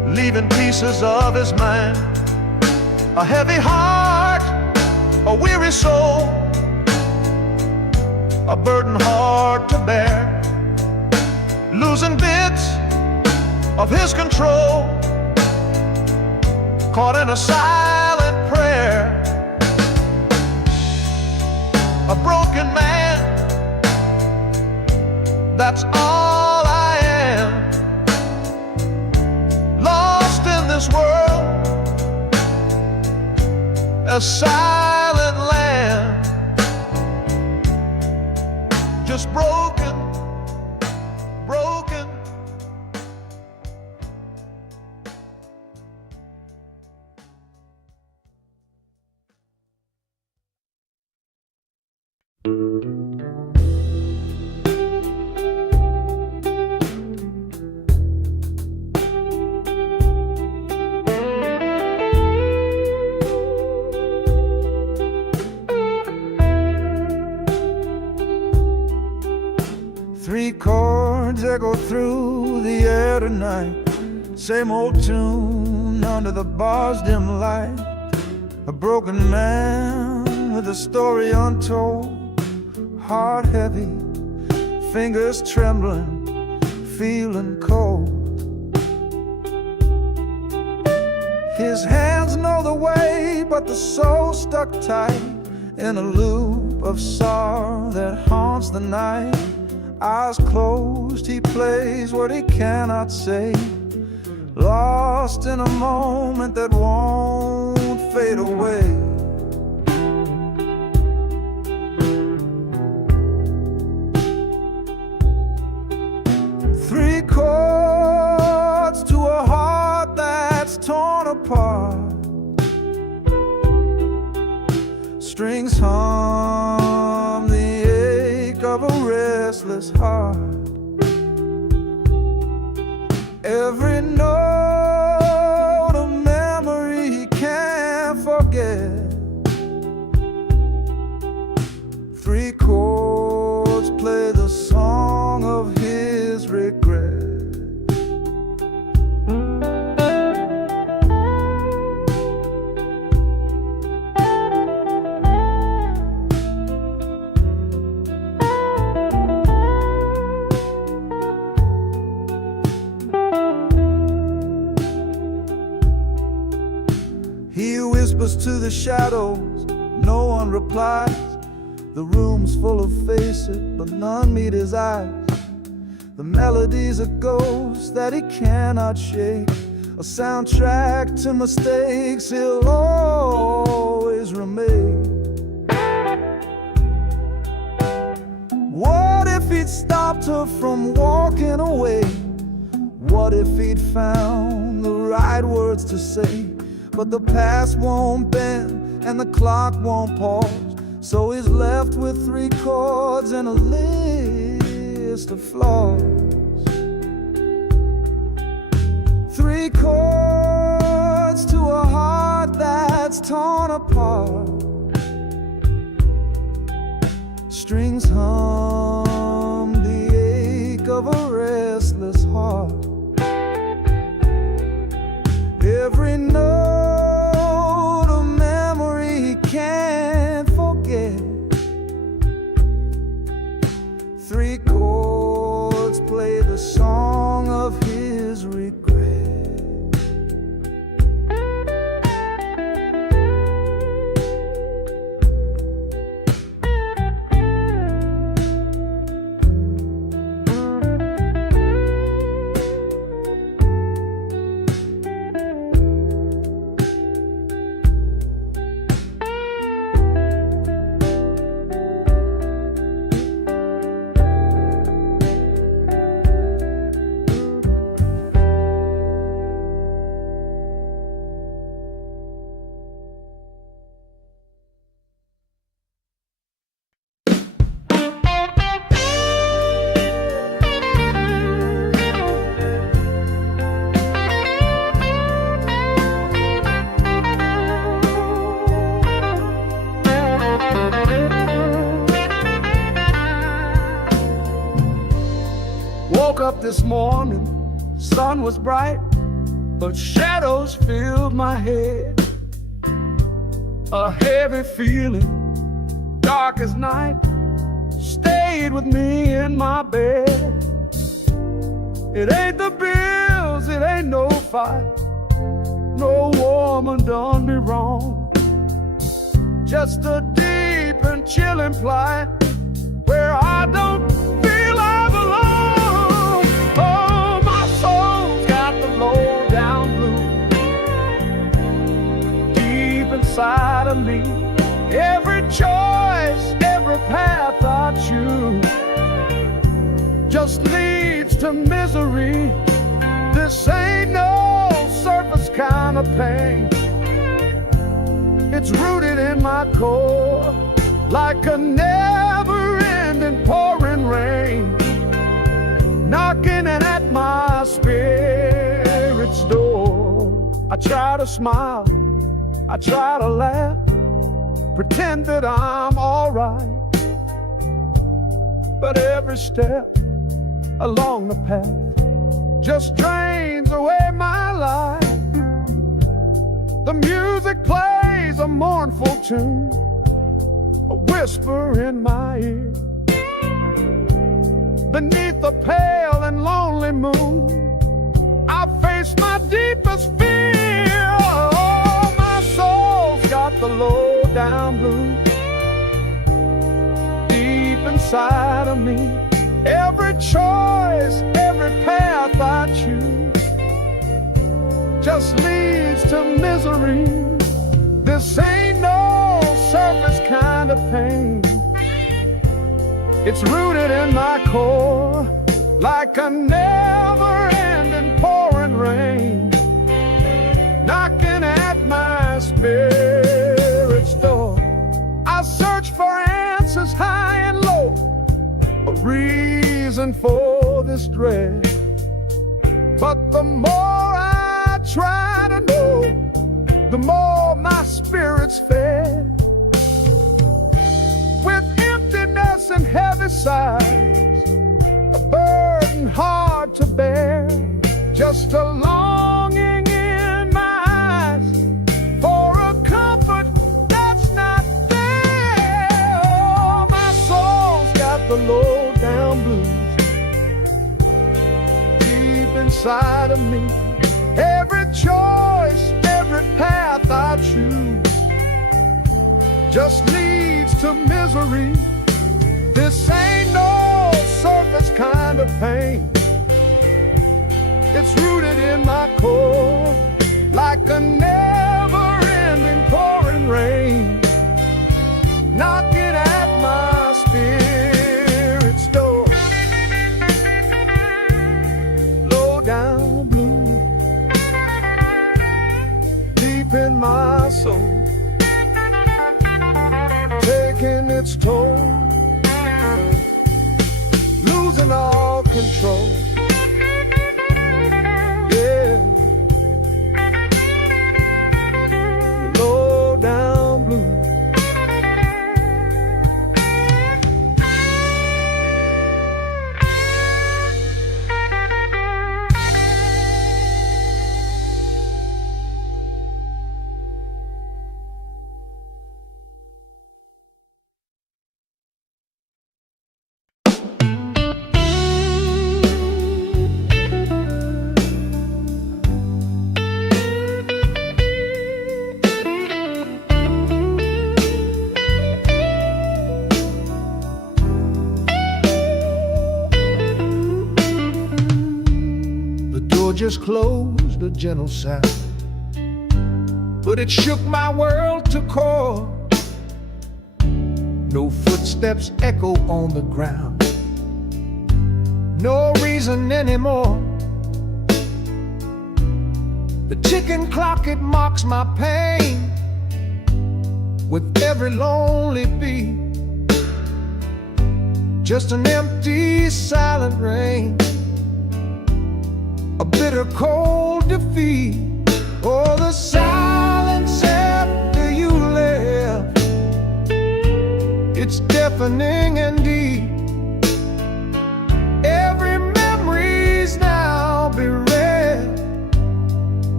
leaving pieces of his mind. A heavy heart, a weary soul, a burden hard to bear, losing bits of his control, caught in a silent prayer. A broken man, that's all I am, lost in this world, a silent land, just broken, broken. Three chords echo through the air tonight, same old tune under the bar's dim light. A broken man with a story untold, heart heavy, fingers trembling, feeling cold. His hands know the way, but the soul stuck tight in a loop of sorrow that haunts the night. Eyes closed, he plays what he cannot say, lost in a moment that won't fade away. Three chords to a heart that's torn apart, strings hum the ache of a restless heart. Every note a memory he can't forget. Three chords play the song of his regret. He whispers to the shadows, no one replies. The room's full of faces, but none meet his eyes. The melody's a ghost that he cannot shake, a soundtrack to mistakes he'll always remake. What if he'd stopped her from walking away? What if he'd found the right words to say? But the past won't bend and the clock won't pause, so he's left with three chords and a list of flaws. Three chords to a heart that's torn apart, strings hum the ache of a restless heart. Every note a memory he can't forget. Three chords play the song of his regret. Woke up this morning, sun was bright, but shadows filled my head. A heavy feeling, dark as night, stayed with me in my bed. It ain't the bills, it ain't no fight, no woman done me wrong. Just a deep and chilling plight where I don't feel I belong. Oh, my soul's got the low down blues deep inside of me. Every choice, every path I choose just leads to misery. This ain't no surface kind of pain. It's rooted in my core like a never-ending pouring rain, knocking at my spirit's door. I try to smile, I try to laugh, pretend that I'm alright, but every step along the path just drains away my life. The music plays a mournful tune, a whisper in my ear. Beneath the pale and lonely moon, I face my deepest fear. Oh, my soul's got the low down blues deep inside of me. Every choice, every path I choose just leads to misery. This ain't no surface kind of pain. It's rooted in my core like a never-ending pouring rain, knocking at my spirit's door. I search for answers high and low, a reason for this dread, but the more I try to know, the more my spirit's fed. With emptiness and heavy sighs, a burden hard to bear, just a longing in my eyes for a comfort that's not there. Oh, my soul's got the low down blues deep inside of me. Every choice, every path I choose just leads to misery. This ain't no surface kind of pain. It's rooted in my core like a never-ending pouring rain, knocking at my spirit's door. Low down blue deep in my soul, taking its toll, losing all control. Yeah, low down blue. Just closed, a gentle sound, but it shook my world to core. No footsteps echo on the ground, no reason anymore. The ticking clock, it mocks my pain with every lonely beat. Just an empty, silent rain, a bitter cold defeat. Oh, the silence after you left, it's deafening and deep. Every memory's now bereft,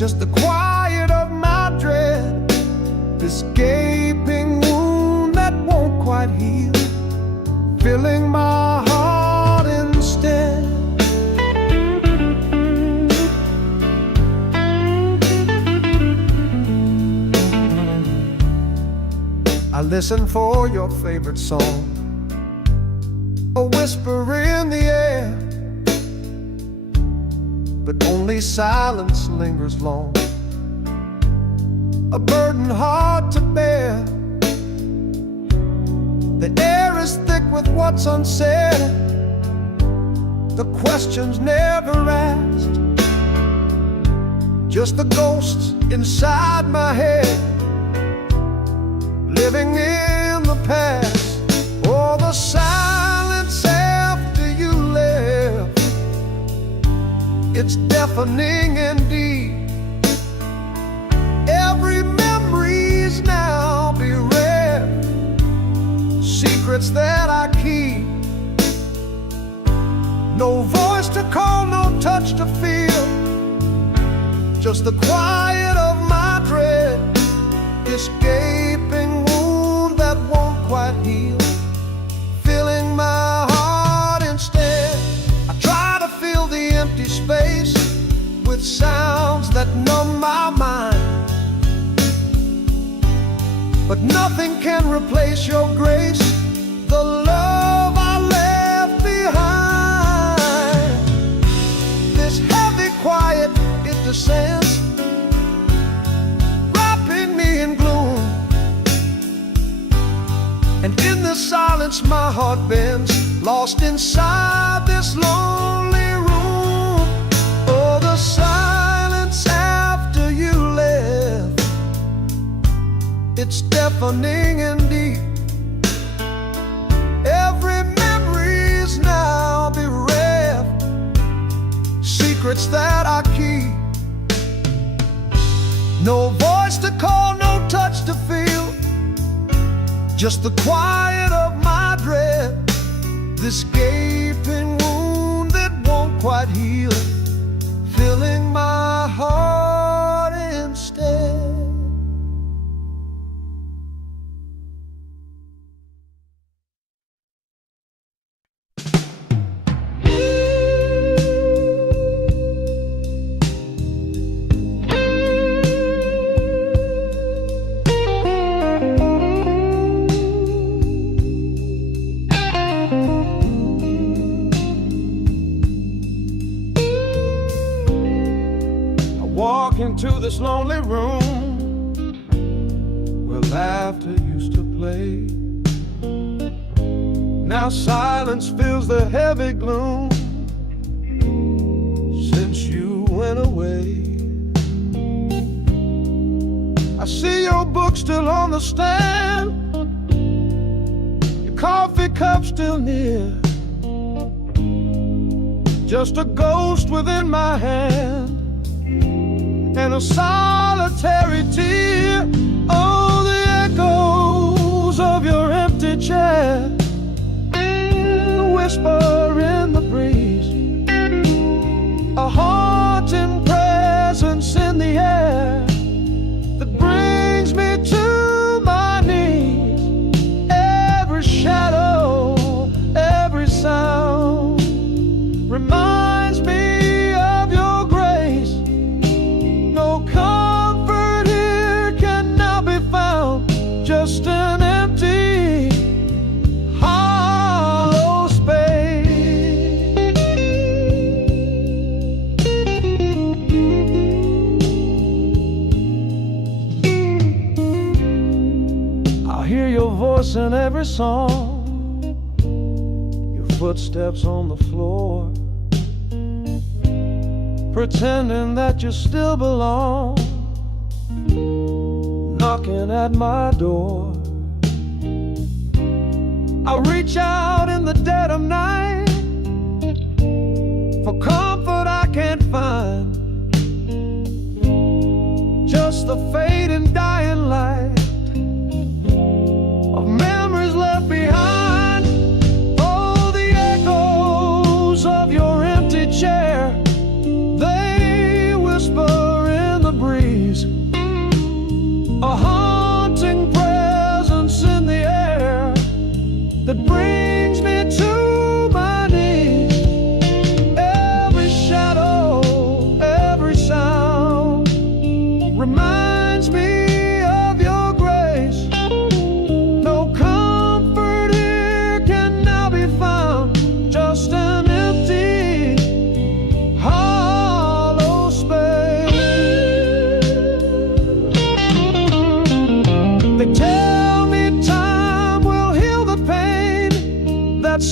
just the quiet of my dread, this gaping wound that won't quite heal, filling my heart instead. I listen for your favorite song, a whisper in the air, but only silence lingers long, a burden hard to bear. The air is thick with what's unsaid, the questions never asked, just the ghosts inside my head, living in the past. Oh, the silence after you left, it's deafening indeed. Every memory's now bereft, secrets that I keep. No voice to call, no touch to feel, just the quiet of my dread, this gaping wound that won't quite heal, filling my heart instead. I try to fill the empty space with sounds that numb my mind, but nothing can replace your grace, the love I left behind. This heavy quiet, it descends, wrapping me in gloom, and in the silence my heart bends, lost inside this lonely room. Oh, the silence after you left, it's deafening indeed. Every memory's now bereft, secrets that I keep. No voice to call, no touch to feel, just the quiet of my dread, this gaping wound that won't quite heal, filling my heart instead. Into this lonely room where laughter used to play. Now silence fills the heavy gloom since you went away. I see your book still on the stand, your coffee cup still near, just a ghost within my hand and a solitary tear. Oh, the echoes of your empty chair, the whisper in the breeze, a haunting presence in the air that brings me to my knees. Every shadow, every sound reminds me of your grace. No comfort here can now be found, just an empty, hollow space. I hear your voice in every song, your footsteps on the floor, pretending that you still belong, knocking at my door. I reach out in the dead of night for comfort I can't find, just the fading dying light of memories left behind. Oh, the echoes of your empty chair, they whisper in the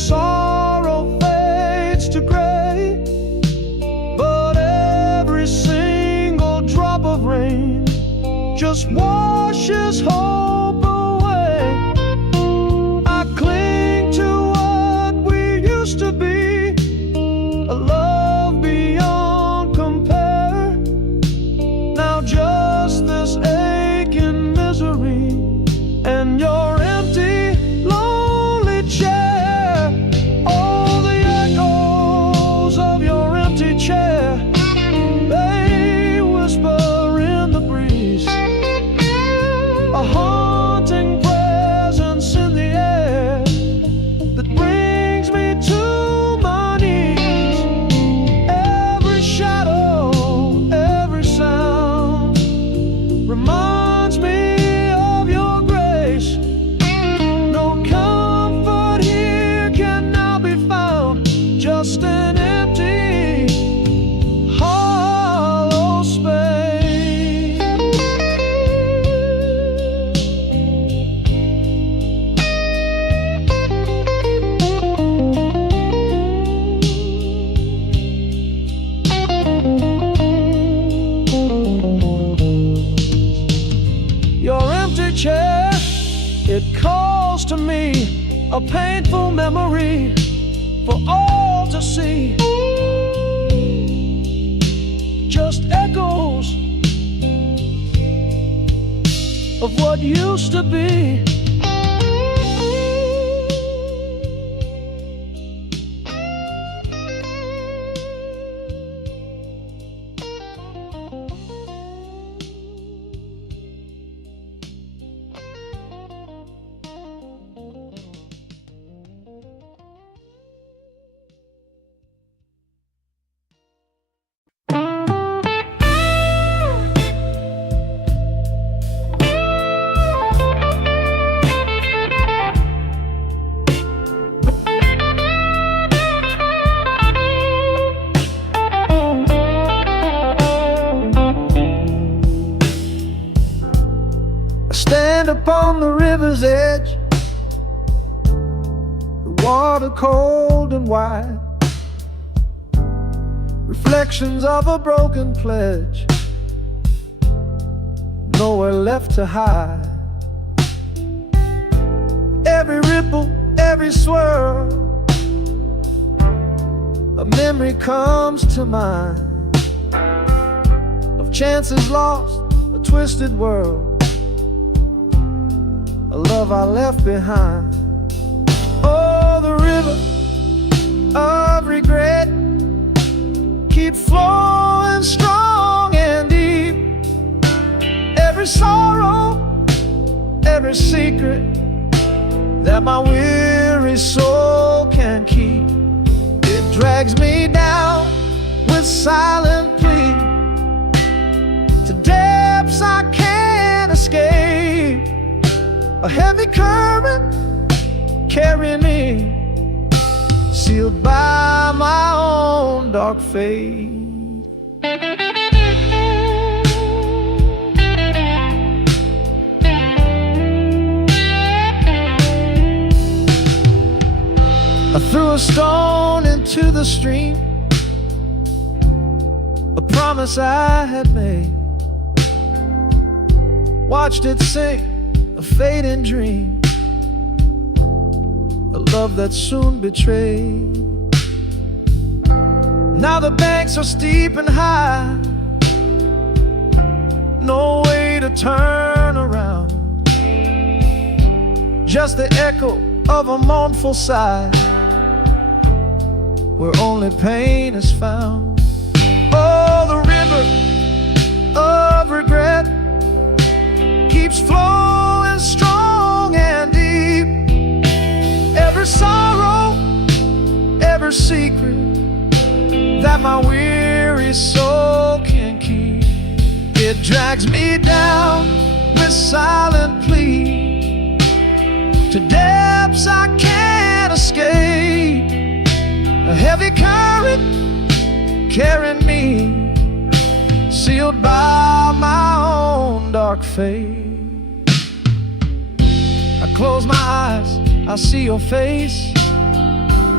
sorrow fades to gray, but every single drop of rain just washes hope away. I cling to what we used to be, a love beyond compare. Now just this aching misery and your empty, lonely chair. All the echoes of your empty chair, they whisper in the breeze, a haunting presence in the air that brings me to my knees. Every shadow, every sound reminds me of your grace. No comfort here can now be found, just an empty, hollow space. Your empty chair, it calls to me, a painful memory for all to see. Just echoes of what used to be. I stand upon the river's edge, the water cold and wide, reflections of a broken pledge, nowhere left to hide. Every ripple, every swirl, a memory comes to mind of chances lost, a twisted world, a love I left behind. Oh, the river of regret keeps flowing strong and deep. Every sorrow, every secret that my weary soul can keep, it drags me down with silent plea to depths I can't escape. A heavy current carrying me, sealed by my own dark fate. I threw a stone into the stream, a promise I had made, watched it sink, a fading dream, a love that soon betrayed. Now the banks are steep and high, no way to turn around, just the echo of a mournful sigh, where only pain is found. Oh, the river of regret keeps flowing strong and deep. Every sorrow, every secret that my weary soul can keep, it drags me down with silent plea to depths I can't escape. A heavy current carrying me, sealed by my own dark fate. I close my eyes, I see your face,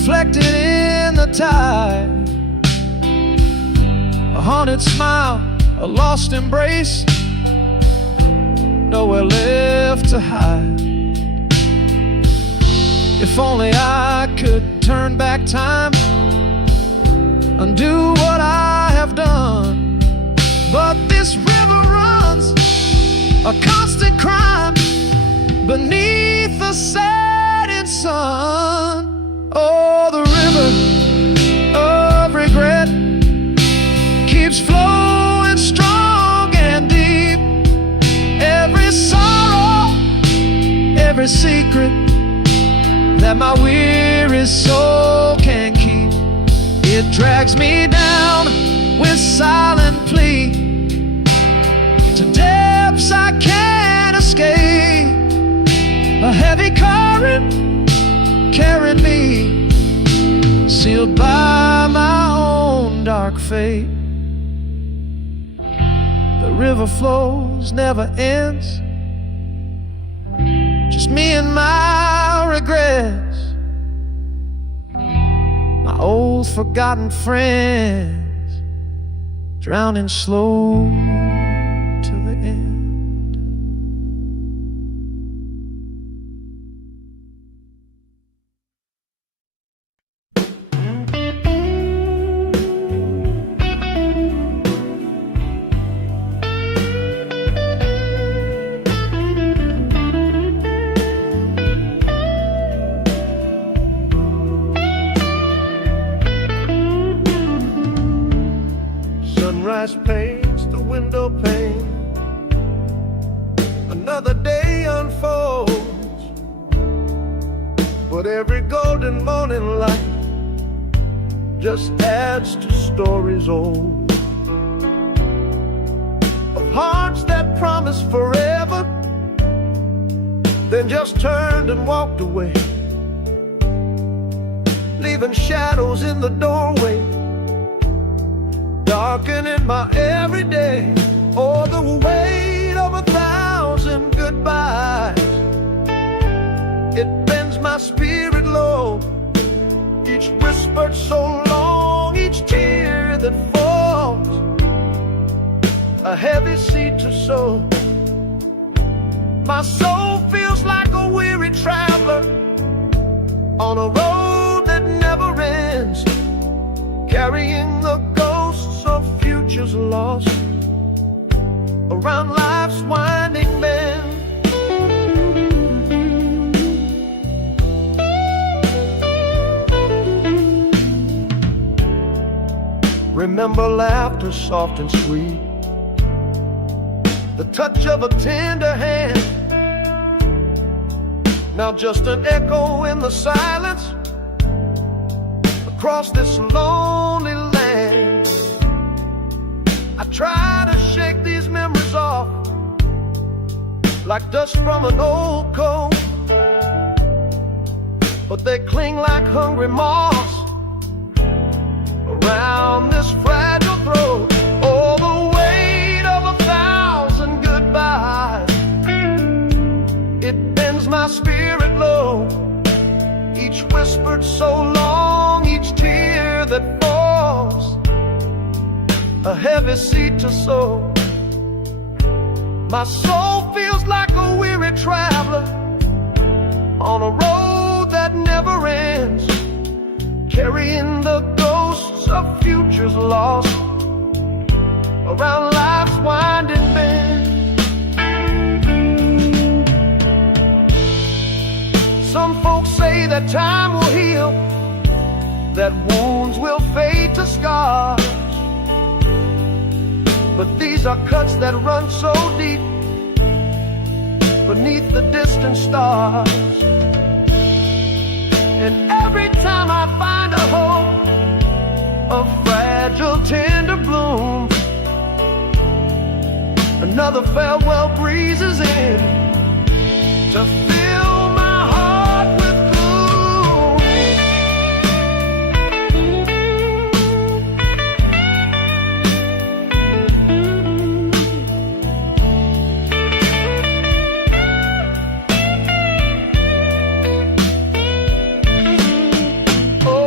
reflected in the tide. A haunted smile, a lost embrace, nowhere left to hide. If only I could turn back time, undo what I have done. But this river runs a constant crime beneath the setting sun. Oh, the river of regret keeps flowing strong and deep. Every sorrow, every secret that my weary soul can keep, it drags me down with silent plea to depths I can't escape. A heavy current carried me, sealed by my own dark fate. The river flows, never ends, just me and my regrets, my old forgotten friends, drowning slow to the end. Sunrise paints the window pane, another day unfolds, but every golden morning light just adds to stories old, of hearts that promised forever, then just turned and walked away, leaving shadows in the doorway, darkening my everyday. Oh, the weight of 1,000 goodbyes, it bends my spirit low. Each whispered so long, each tear that falls, a heavy seed to sow. My soul feels like a weary traveler on a road that never ends, carrying the ghosts of futures lost around life's winding bend. Remember laughter soft and sweet, the touch of a tender hand, now just an echo in the silence across this lonely land. I try to shake these memories off like dust from an old coat, but they cling like hungry moths around this fragile throat. Oh, the weight of 1,000 goodbyes, it bends my spirit low. Each whispered so long, each tear that falls, a heavy seed to sow. My soul feels like a weary traveler on a road that never ends, carrying the ghosts of futures lost around life's winding bend. Some folks say that time will heal, that wounds will fade to scars, but these are cuts that run so deep beneath the distant stars. And every time I find a hope, a fragile tender bloom, another farewell breezes in to fill my heart with gloom.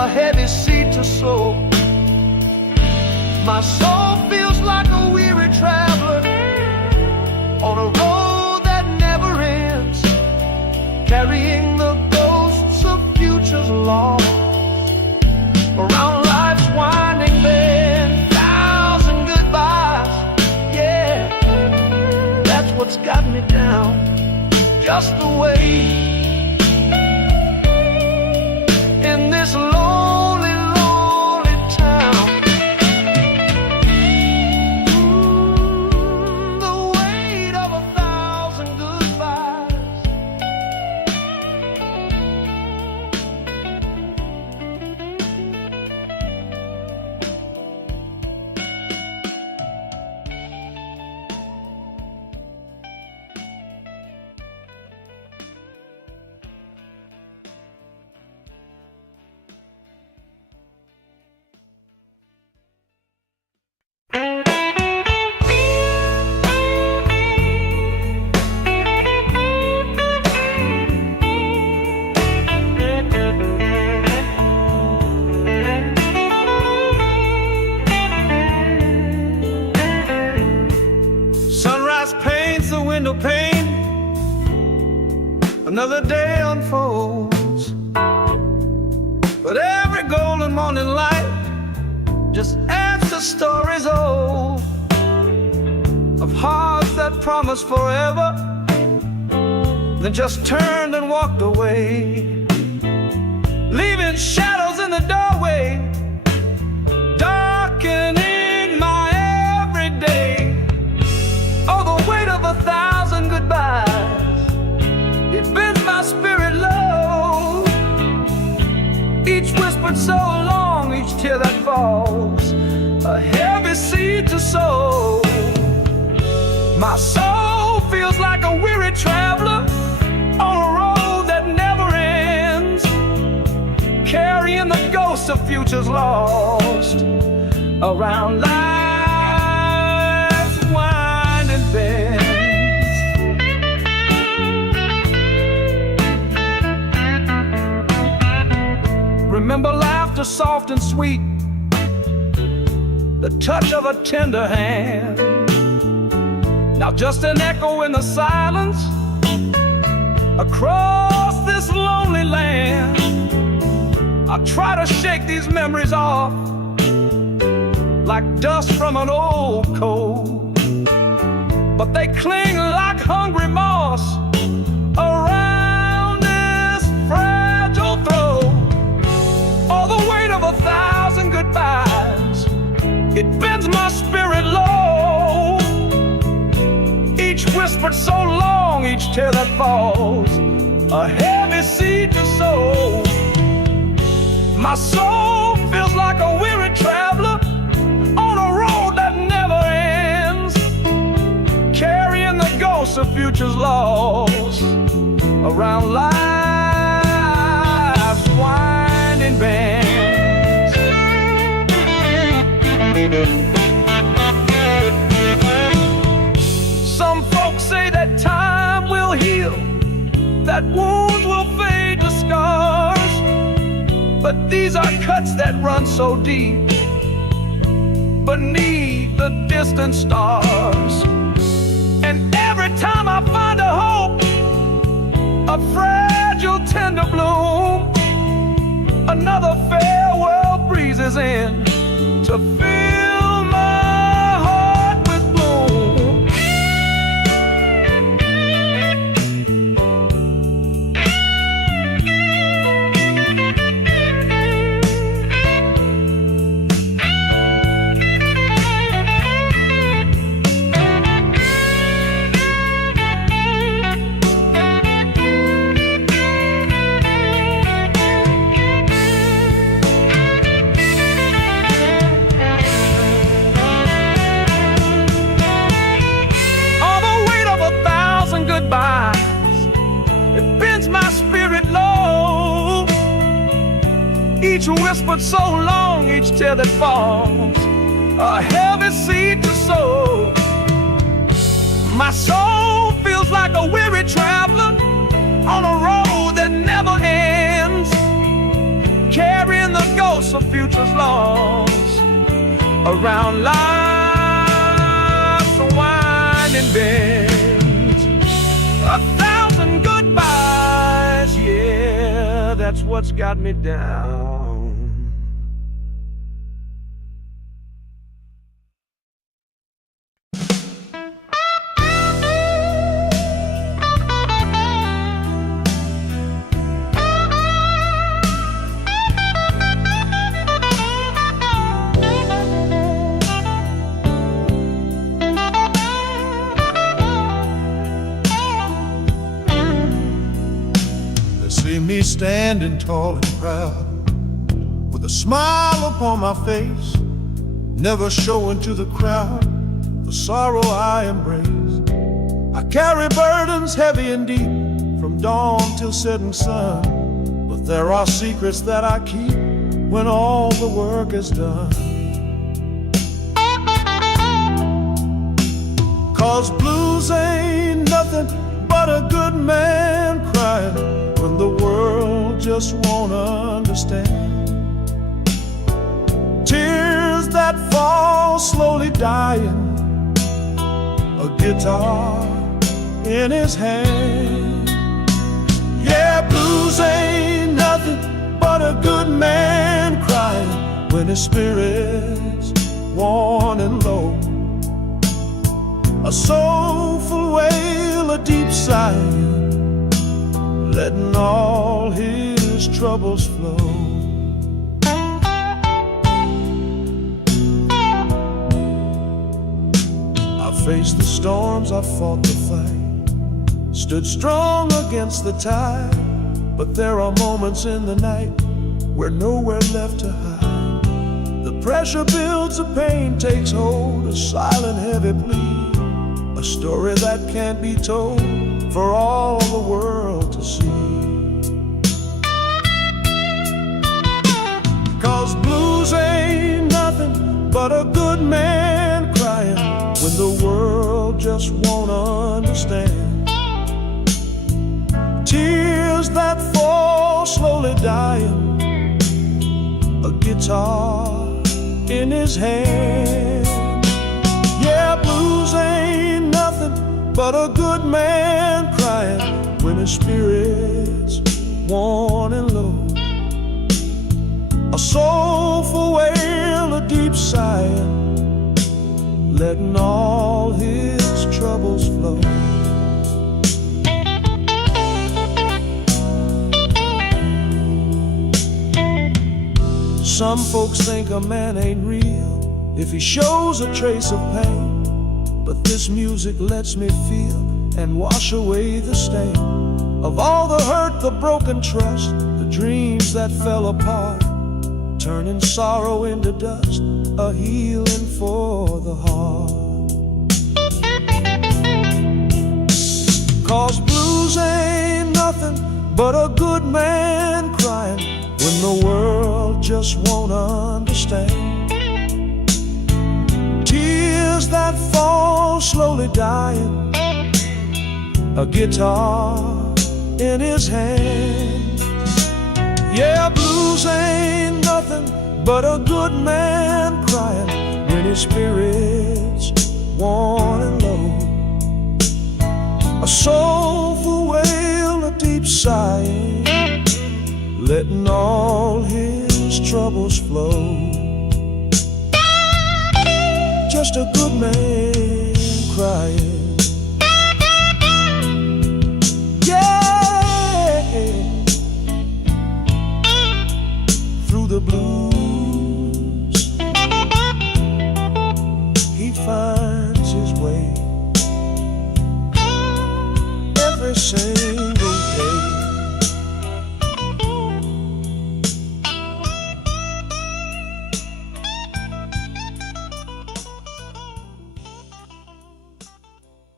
a heavy seed to sow. My soul feels like a weary traveler on a road that never ends, carrying the ghosts of futures lost around life's winding bend. Thousand goodbyes, yeah, that's what's got me down. Just the way in this lonely, lonely town. The weight of 1,000 goodbyes. Sunrise paints the window pane, another day unfolds, but every golden morning light just adds to stories old of hearts that promised forever, then just turned and walked away, leaving shadows in the doorway, darkening my everyday. Oh, the weight of 1,000 goodbyes, it bends my spirit low. Each whispered so long, each tear that falls, a heavy seed to sow. My soul feels like a weary traveler on a road that never ends, carrying the ghosts of futures lost around life's winding bends. Remember laughter soft and sweet, the touch of a tender hand. Now just an echo in the silence across this lonely land. I try to shake these memories off like dust from an old coat, but they cling like hungry moss around this fragile throat. Oh, the weight of 1,000 goodbyes, it bends my spirit low. Each whispered so long, each tear that falls, a heavy seed to sow. My soul feels like a weary traveler on a road that never ends, carrying the ghosts of futures lost around life's winding bends. Some folks say that time will heal, that wounds will fade to scars, but these are cuts that run so deep beneath the distant stars. And every time I find a hope, a fragile tender bloom, another farewell breezes in to fill my heart with gloom. It bends my spirit low. Each whispered so long, each tear that falls, a heavy seed to sow. My soul feels like a weary traveler on a road that never ends, carrying the ghosts of futures lost around life's winding bends. 1,000 goodbyes, yeah, that's what's got me down. See me standing tall and proud, with a smile upon my face, never showing to the crowd the sorrow I embrace. I carry burdens heavy and deep, from dawn till setting sun, but there are secrets that I keep when all the work is done. 'Cause blues ain't nothing but a good man crying when the world just won't understand. Tears that fall slowly dying, a guitar in his hand. Yeah, blues ain't nothing but a good man crying when his spirit's worn and low. A soulful wail, a deep sigh, letting all his troubles flow. I faced the storms, I fought the fight, stood strong against the tide, but there are moments in the night where nowhere left to hide. The pressure builds, the pain takes hold, a silent heavy plea, a story that can't be told for all the world to see. 'Cause blues ain't nothing but a good man crying when the world just won't understand. Tears that fall slowly dying, a guitar in his hand. Yeah, blues ain't nothing but a good man crying when his spirit's worn and low. A soulful wail, a deep sigh, letting all his troubles flow. Some folks think a man ain't real if he shows a trace of pain, but this music lets me feel and wash away the stain of all the hurt, the broken trust, the dreams that fell apart, turning sorrow into dust, a healing for the heart. 'Cause blues ain't nothing but a good man crying when the world just won't understand. Tears that fall slowly dying, a guitar in his hand. Yeah, blues ain't nothing but a good man crying when his spirit's worn and low. A soulful wail, a deep sigh, letting all his troubles flow. Just a good man crying, yeah, through the blues he finds his way every single day.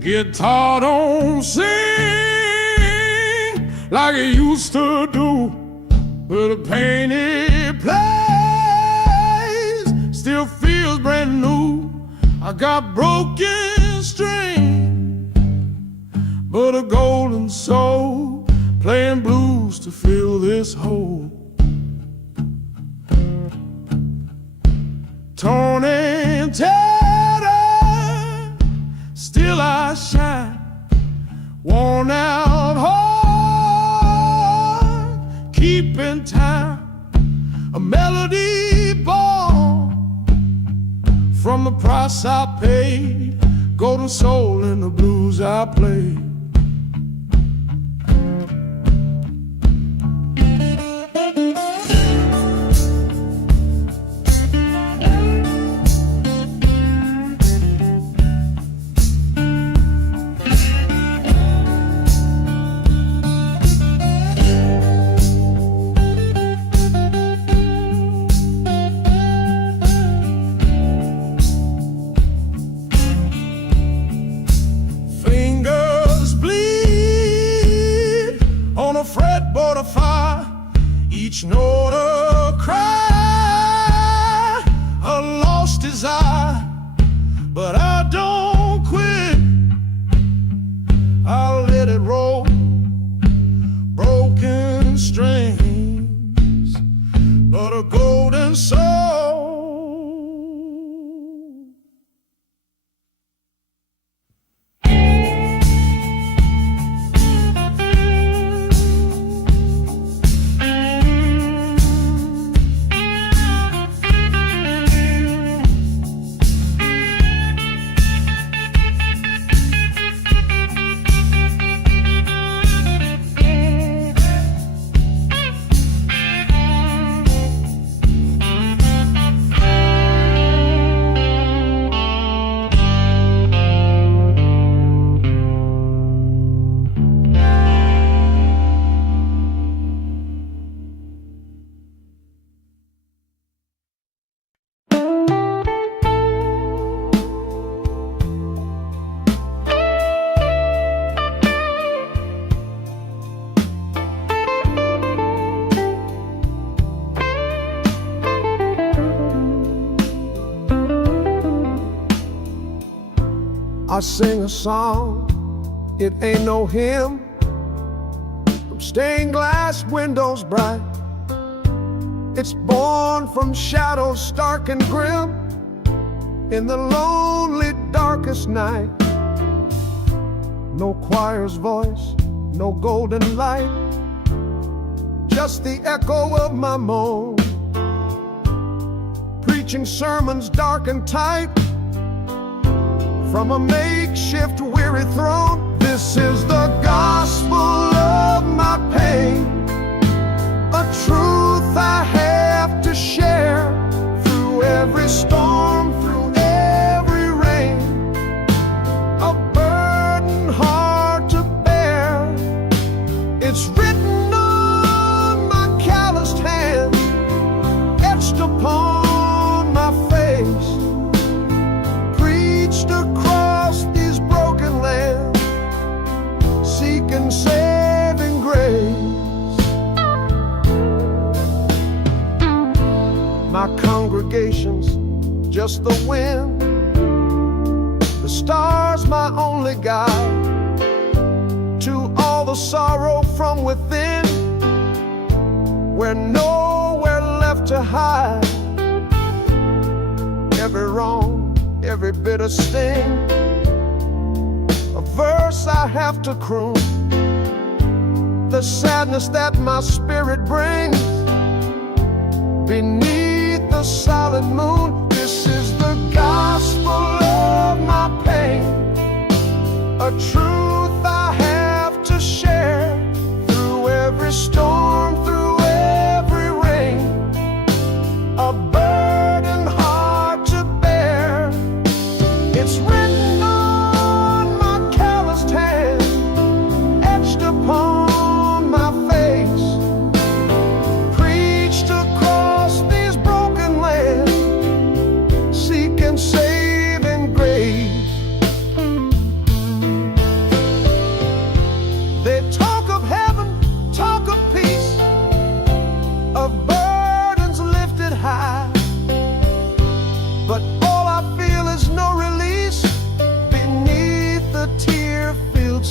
guitar don't sing like it used to do, but the pain it plays still feels brand new. I got broken strings, but a golden soul, playing blues to fill this hole. Torn and tattered, still I shine. Worn out heart, keeping time. A melody born from the price I paid. Golden soul in the blues I played. Fretboard of fire, each note a cry, a lost desire, but I don't quit. I'll let it roll, broken strings, but a golden soul. I sing a song, it ain't no hymn, from stained glass windows bright. It's born from shadows stark and grim, in the lonely darkest night. No choir's voice, no golden light, just the echo of my moan, preaching sermons dark and tight, from a makeshift weary throne. This is the gospel of my pain, a truth I have to share through every storm, through every rain, a burden hard to bear. It's written on my calloused hands, etched upon my face, across these broken lands, seeking saving grace. My congregation's just the wind, the stars my only guide to all the sorrow from within, where nowhere left to hide. Every wrong, every bitter sting, a verse I have to croon, the sadness that my spirit brings beneath the solid moon. This is the gospel of my pain, a truth I have to share through every storm, through every rain, a burden hard to bear. It's written on my calloused hand, etched upon my face, preached across these broken lands, seeking saving grace.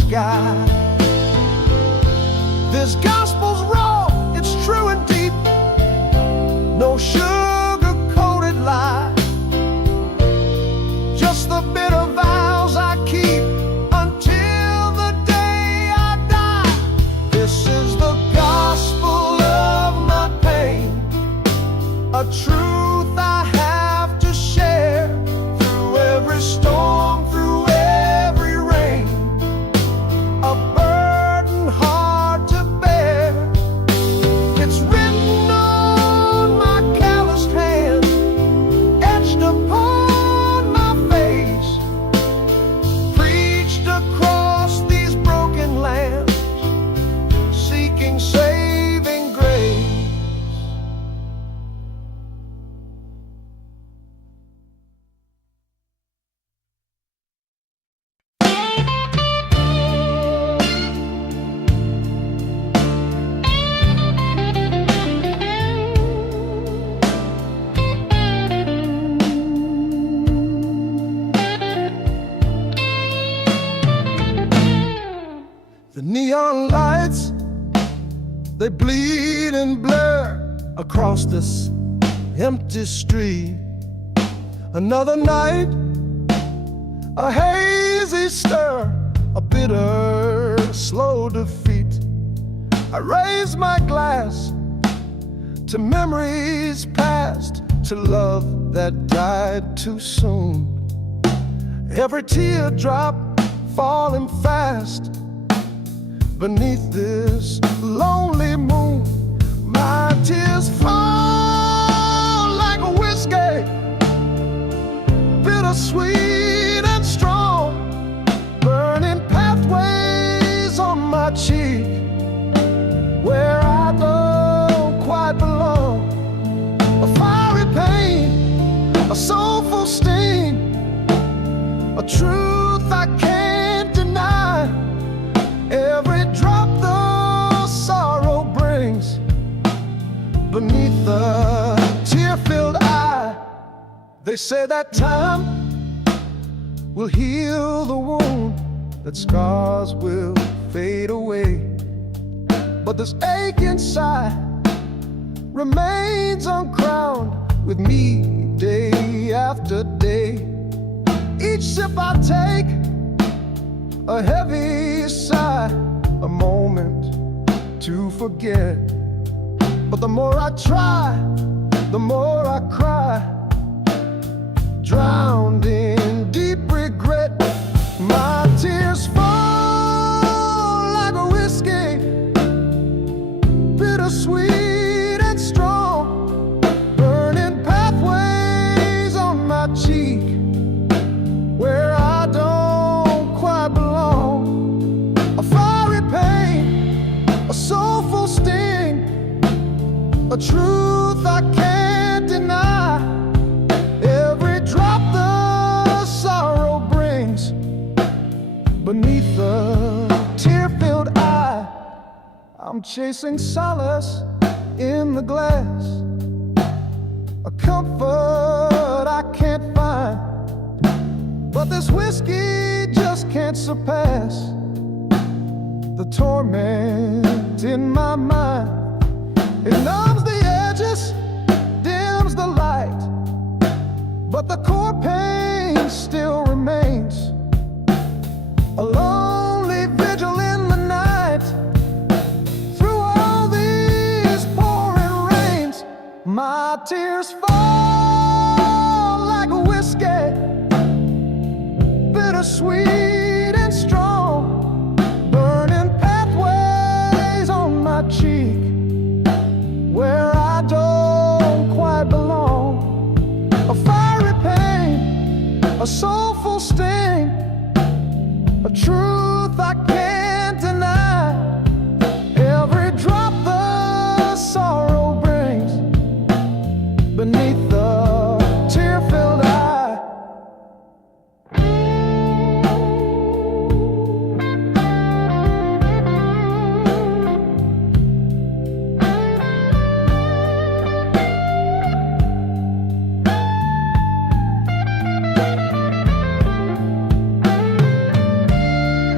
sky. This gospel's raw, it's true and deep, no sugar-coated lie, just the bitter vows I keep until the day I die. This is the gospel of my pain, a truth I have to share through every storm, through every rain, a burden hard to bear. It's written on my calloused hand, etched upon my face, preached across these broken lands, seeking saving grace. The neon lights, they bleed and blur across this empty street. Another night, a hazy stir, a bitter, slow defeat. I raise my glass to memories past, to love that died too soon. Every teardrop falling fast beneath this lonely moon. My tears fall like a whiskey, bittersweet and strong, burning pathways on my cheek where I don't quite belong. A fiery pain, a soulful sting, a truth I can't deny. Every drop the sorrow brings beneath the tear-filled eye. They say that time will heal the wound, that scars will fade away, but this ache inside remains uncrowned with me day after day. Each sip I take, a heavy sigh, a moment to forget. But the more I try, the more I cry, drowned in deep regret. My tears fall like a whiskey, bittersweet and strong, burning pathways on my cheek where I don't quite belong. A fiery pain, a soulful sting, a truth I can't deny. Every drop the sorrow brings beneath the tear-filled eye. I'm chasing solace in the glass, a comfort I can't find, but this whiskey just can't surpass the torment in my mind. It numbs the edges, dims the light, but the core pain still remains. A lonely vigil in the night, through all these pouring rains. My tears fall like a whiskey, bittersweet and strong, burning pathways on my cheek where I don't quite belong. A fiery pain, a soulful sting, a truth I can't deny. Every drop the sorrow brings beneath the tear-filled eye.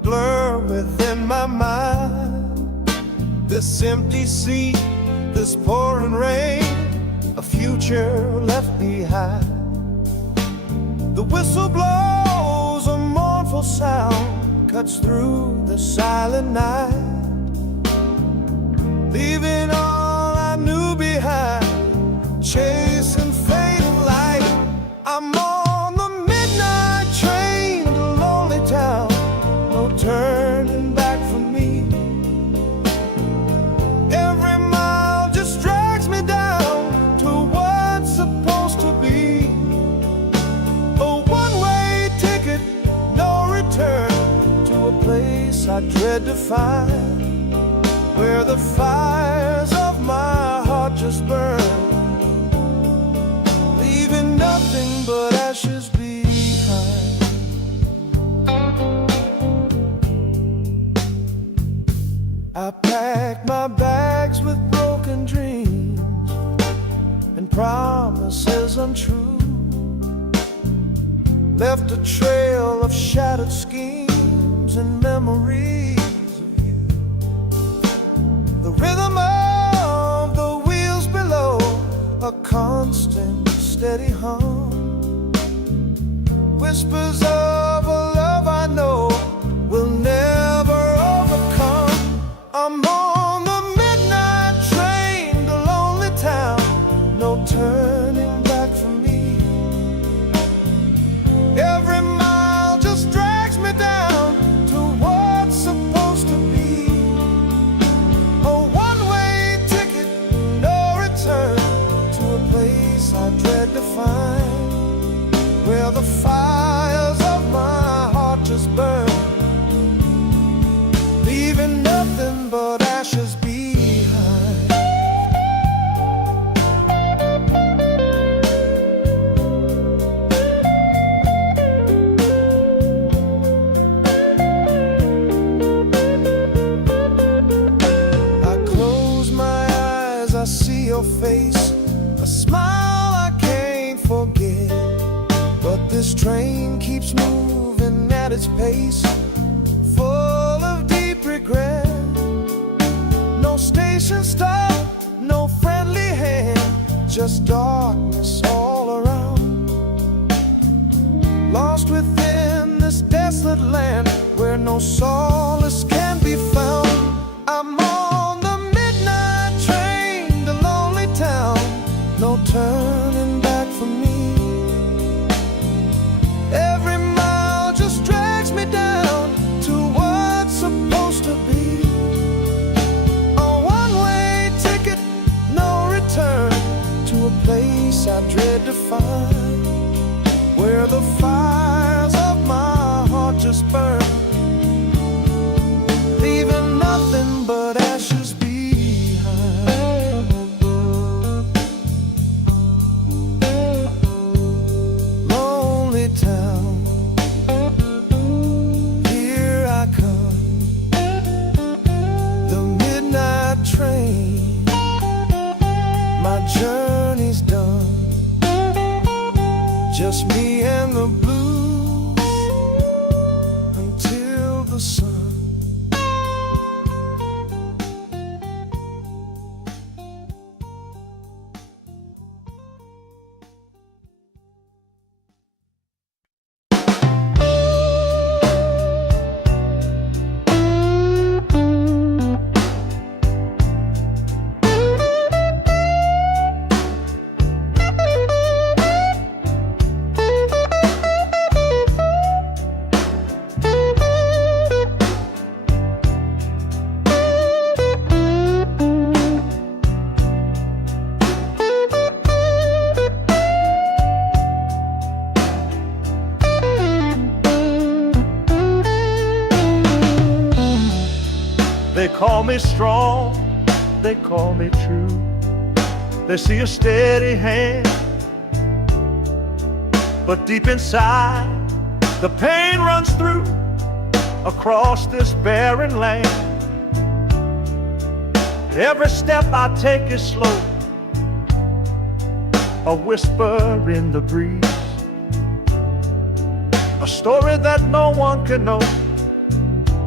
blur within my mind. This empty sea, this pouring rain, a future left behind. The whistle blows, a mournful sound cuts through the silent night, leaving all I knew behind, chasing fading light. I'm on the midnight train to lonely town, no turning back for me. Every mile just drags me down to what's supposed to be. A one-way ticket, no return, to a place I dread to find, where the fires of my heart just burn, leaving nothing but ashes behind. I packed my bags with broken dreams and promises untrue, left a trail of shattered schemes and memories of you. The rhythm of the wheels below, a constant steady hum, whispers of a love I know will never overcome. I'm on the midnight train to lonely town, no turning back for me. Every mile just drags me down to what's supposed to be. A one-way ticket, no return, to a place I dread to find, where the fires of my heart just burn, leaving nothing but ashes behind. I close my eyes, I see your face, a smile I can't forget. But this train keeps moving at its pace, full of deep regret. No station stop, no friendly hand, just darkness all around. Lost within this desolate land, where no solace can be found. I'm on the midnight train to lonely town, no turning back for me. Every mile just drags me down to what's supposed to be. A one-way ticket, no return, to a place I dread to find, where the fires of my heart just burn, leaving nothing but ashes behind. Lonely town, here I come, the midnight train, my journey's done, just me and the blues until the sun. They call me strong, they call me true. They see a steady hand, but deep inside the pain runs through across this barren land. Every step I take is slow, a whisper in the breeze, a story that no one can know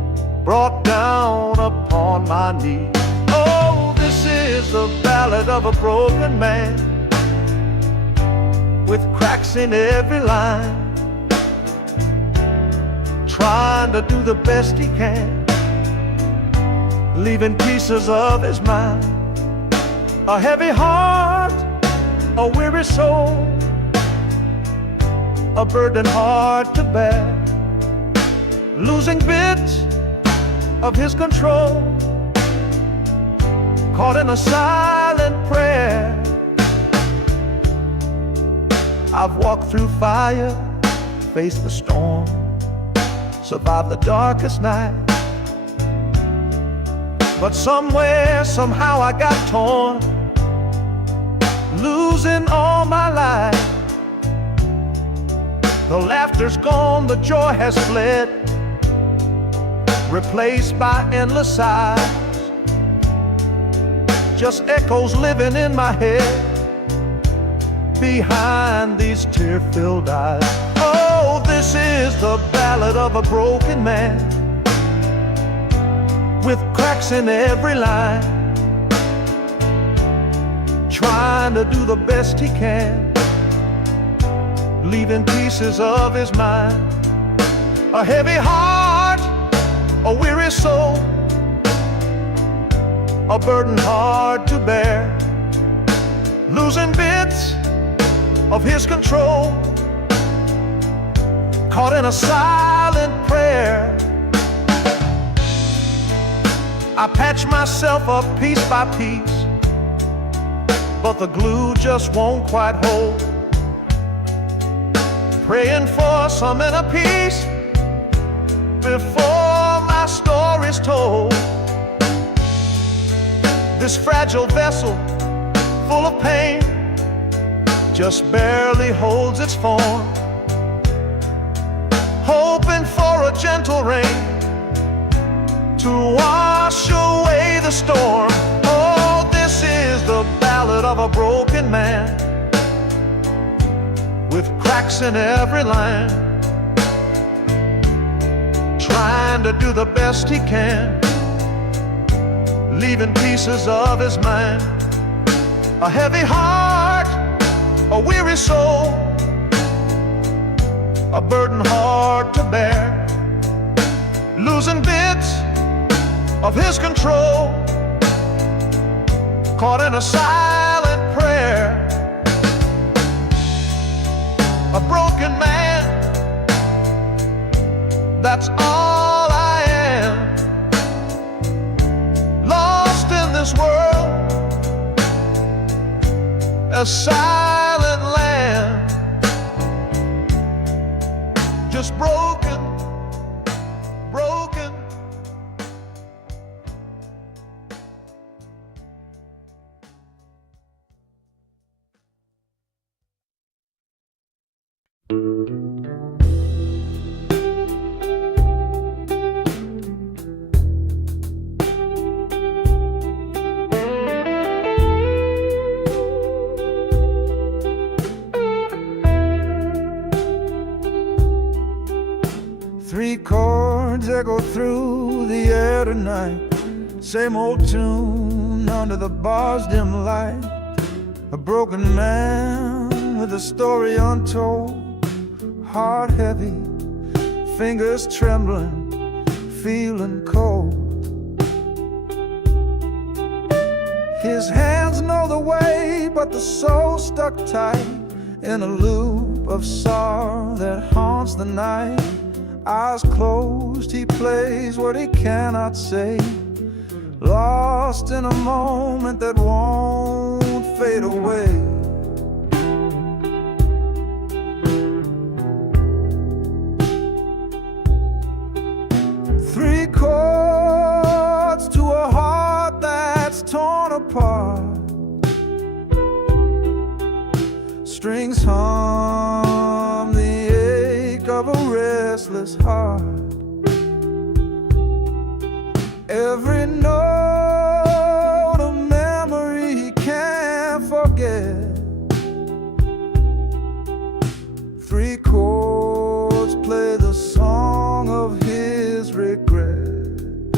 brought down upon my knee. Oh, this is the ballad of a broken man, with cracks in every line, trying to do the best he can, leaving pieces of his mind. A heavy heart, a weary soul, a burden hard to bear, losing bits of his control, caught in a silent prayer. I've walked through fire, faced the storm, survived the darkest night, but somewhere, somehow I got torn, losing all my life. The laughter's gone, the joy has fled, replaced by endless sighs, just echoes living in my head behind these tear-filled eyes. Oh, this is the ballad of a broken man, with cracks in every line, trying to do the best he can, leaving pieces of his mind. A heavy heart, a weary soul, a burden hard to bear, losing bits of his control, caught in a silent prayer. I patch myself up piece by piece, but the glue just won't quite hold, praying for some inner peace before my story's told. This fragile vessel, full of pain, just barely holds its form, hoping for a gentle rain to wash away the storm. Oh, this is the ballad of a broken man, with cracks in every line, trying to do the best he can, leaving pieces of his mind. A heavy heart, a weary soul, a burden hard to bear, losing bits of his control, caught in a silent prayer. A broken man, that's all I am, lost in this world, a silent land, just broken, broken. Three chords echo through the air tonight, same old tune under the bar's dim light. A broken man with a story untold, heart heavy, fingers trembling, feeling cold. His hands know the way, but the soul stuck tight in a loop of sorrow that haunts the night. Eyes closed, he plays what he cannot say, lost in a moment that won't fade away. Three chords to a heart that's torn apart, strings hum the ache of a restless heart. Every note a memory he can't forget. Three chords play the song of his regret.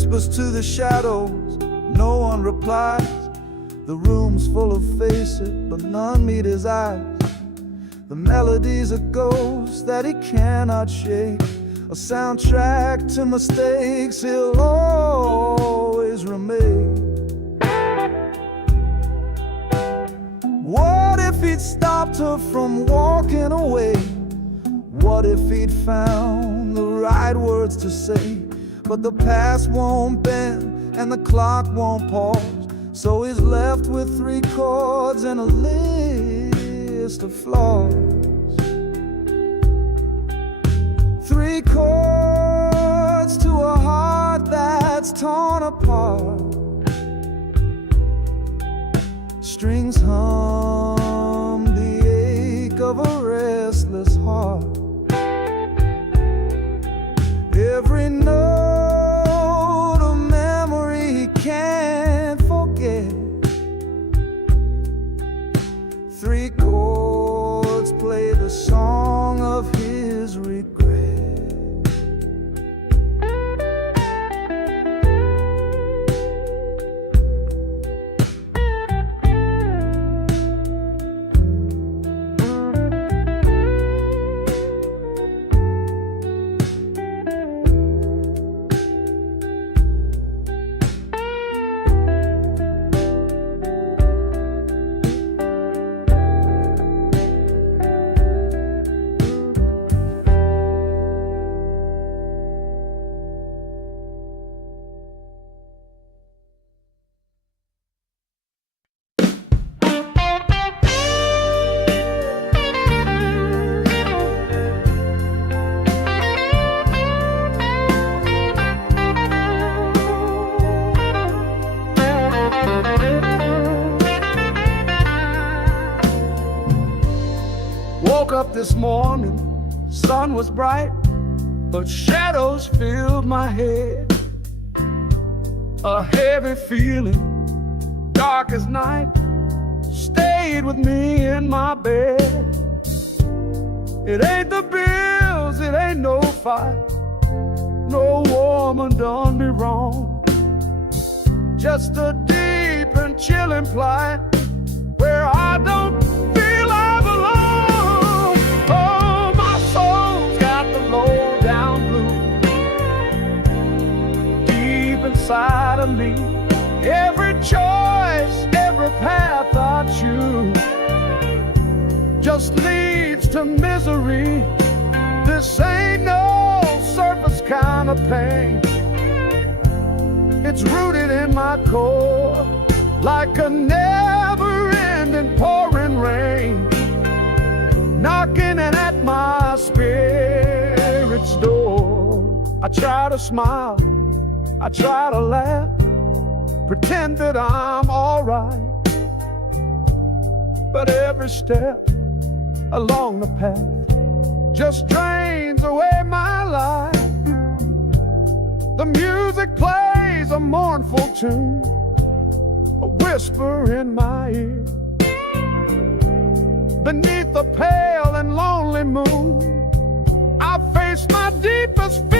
whispers to the shadows, no one replies. The room's full of faces, but none meet his eyes. The melody's a ghost that he cannot shake, a soundtrack to mistakes he'll always remain. What if he'd stopped her from walking away? What if he'd found the right words to say? But the past won't bend and the clock won't pause, so he's left with 3 chords and a list of flaws. 3 chords to a heart that's torn apart. Strings hum the ache of a restless heart. Every note a memory he can't forget. 3 chords play the song of his regret. Woke up this morning, sun was bright, but shadows filled my head. A heavy feeling, dark as night, stayed with me in my bed. It ain't the bills, it ain't no fight, no woman done me wrong. Just a deep and chilling plight where I don't feel I belong. Oh, my soul's got the low down blues deep inside of me. Every choice, every path I choose just leads to misery. This ain't no surface kind of pain. It's rooted in my core like a never-ending pouring rain, knocking in at my spirit's door. I try to smile, I try to laugh, pretend that I'm alright, but every step along the path just drains away my life. The music plays a mournful tune, a whisper in my ear. Beneath the pale and lonely moon, I face my deepest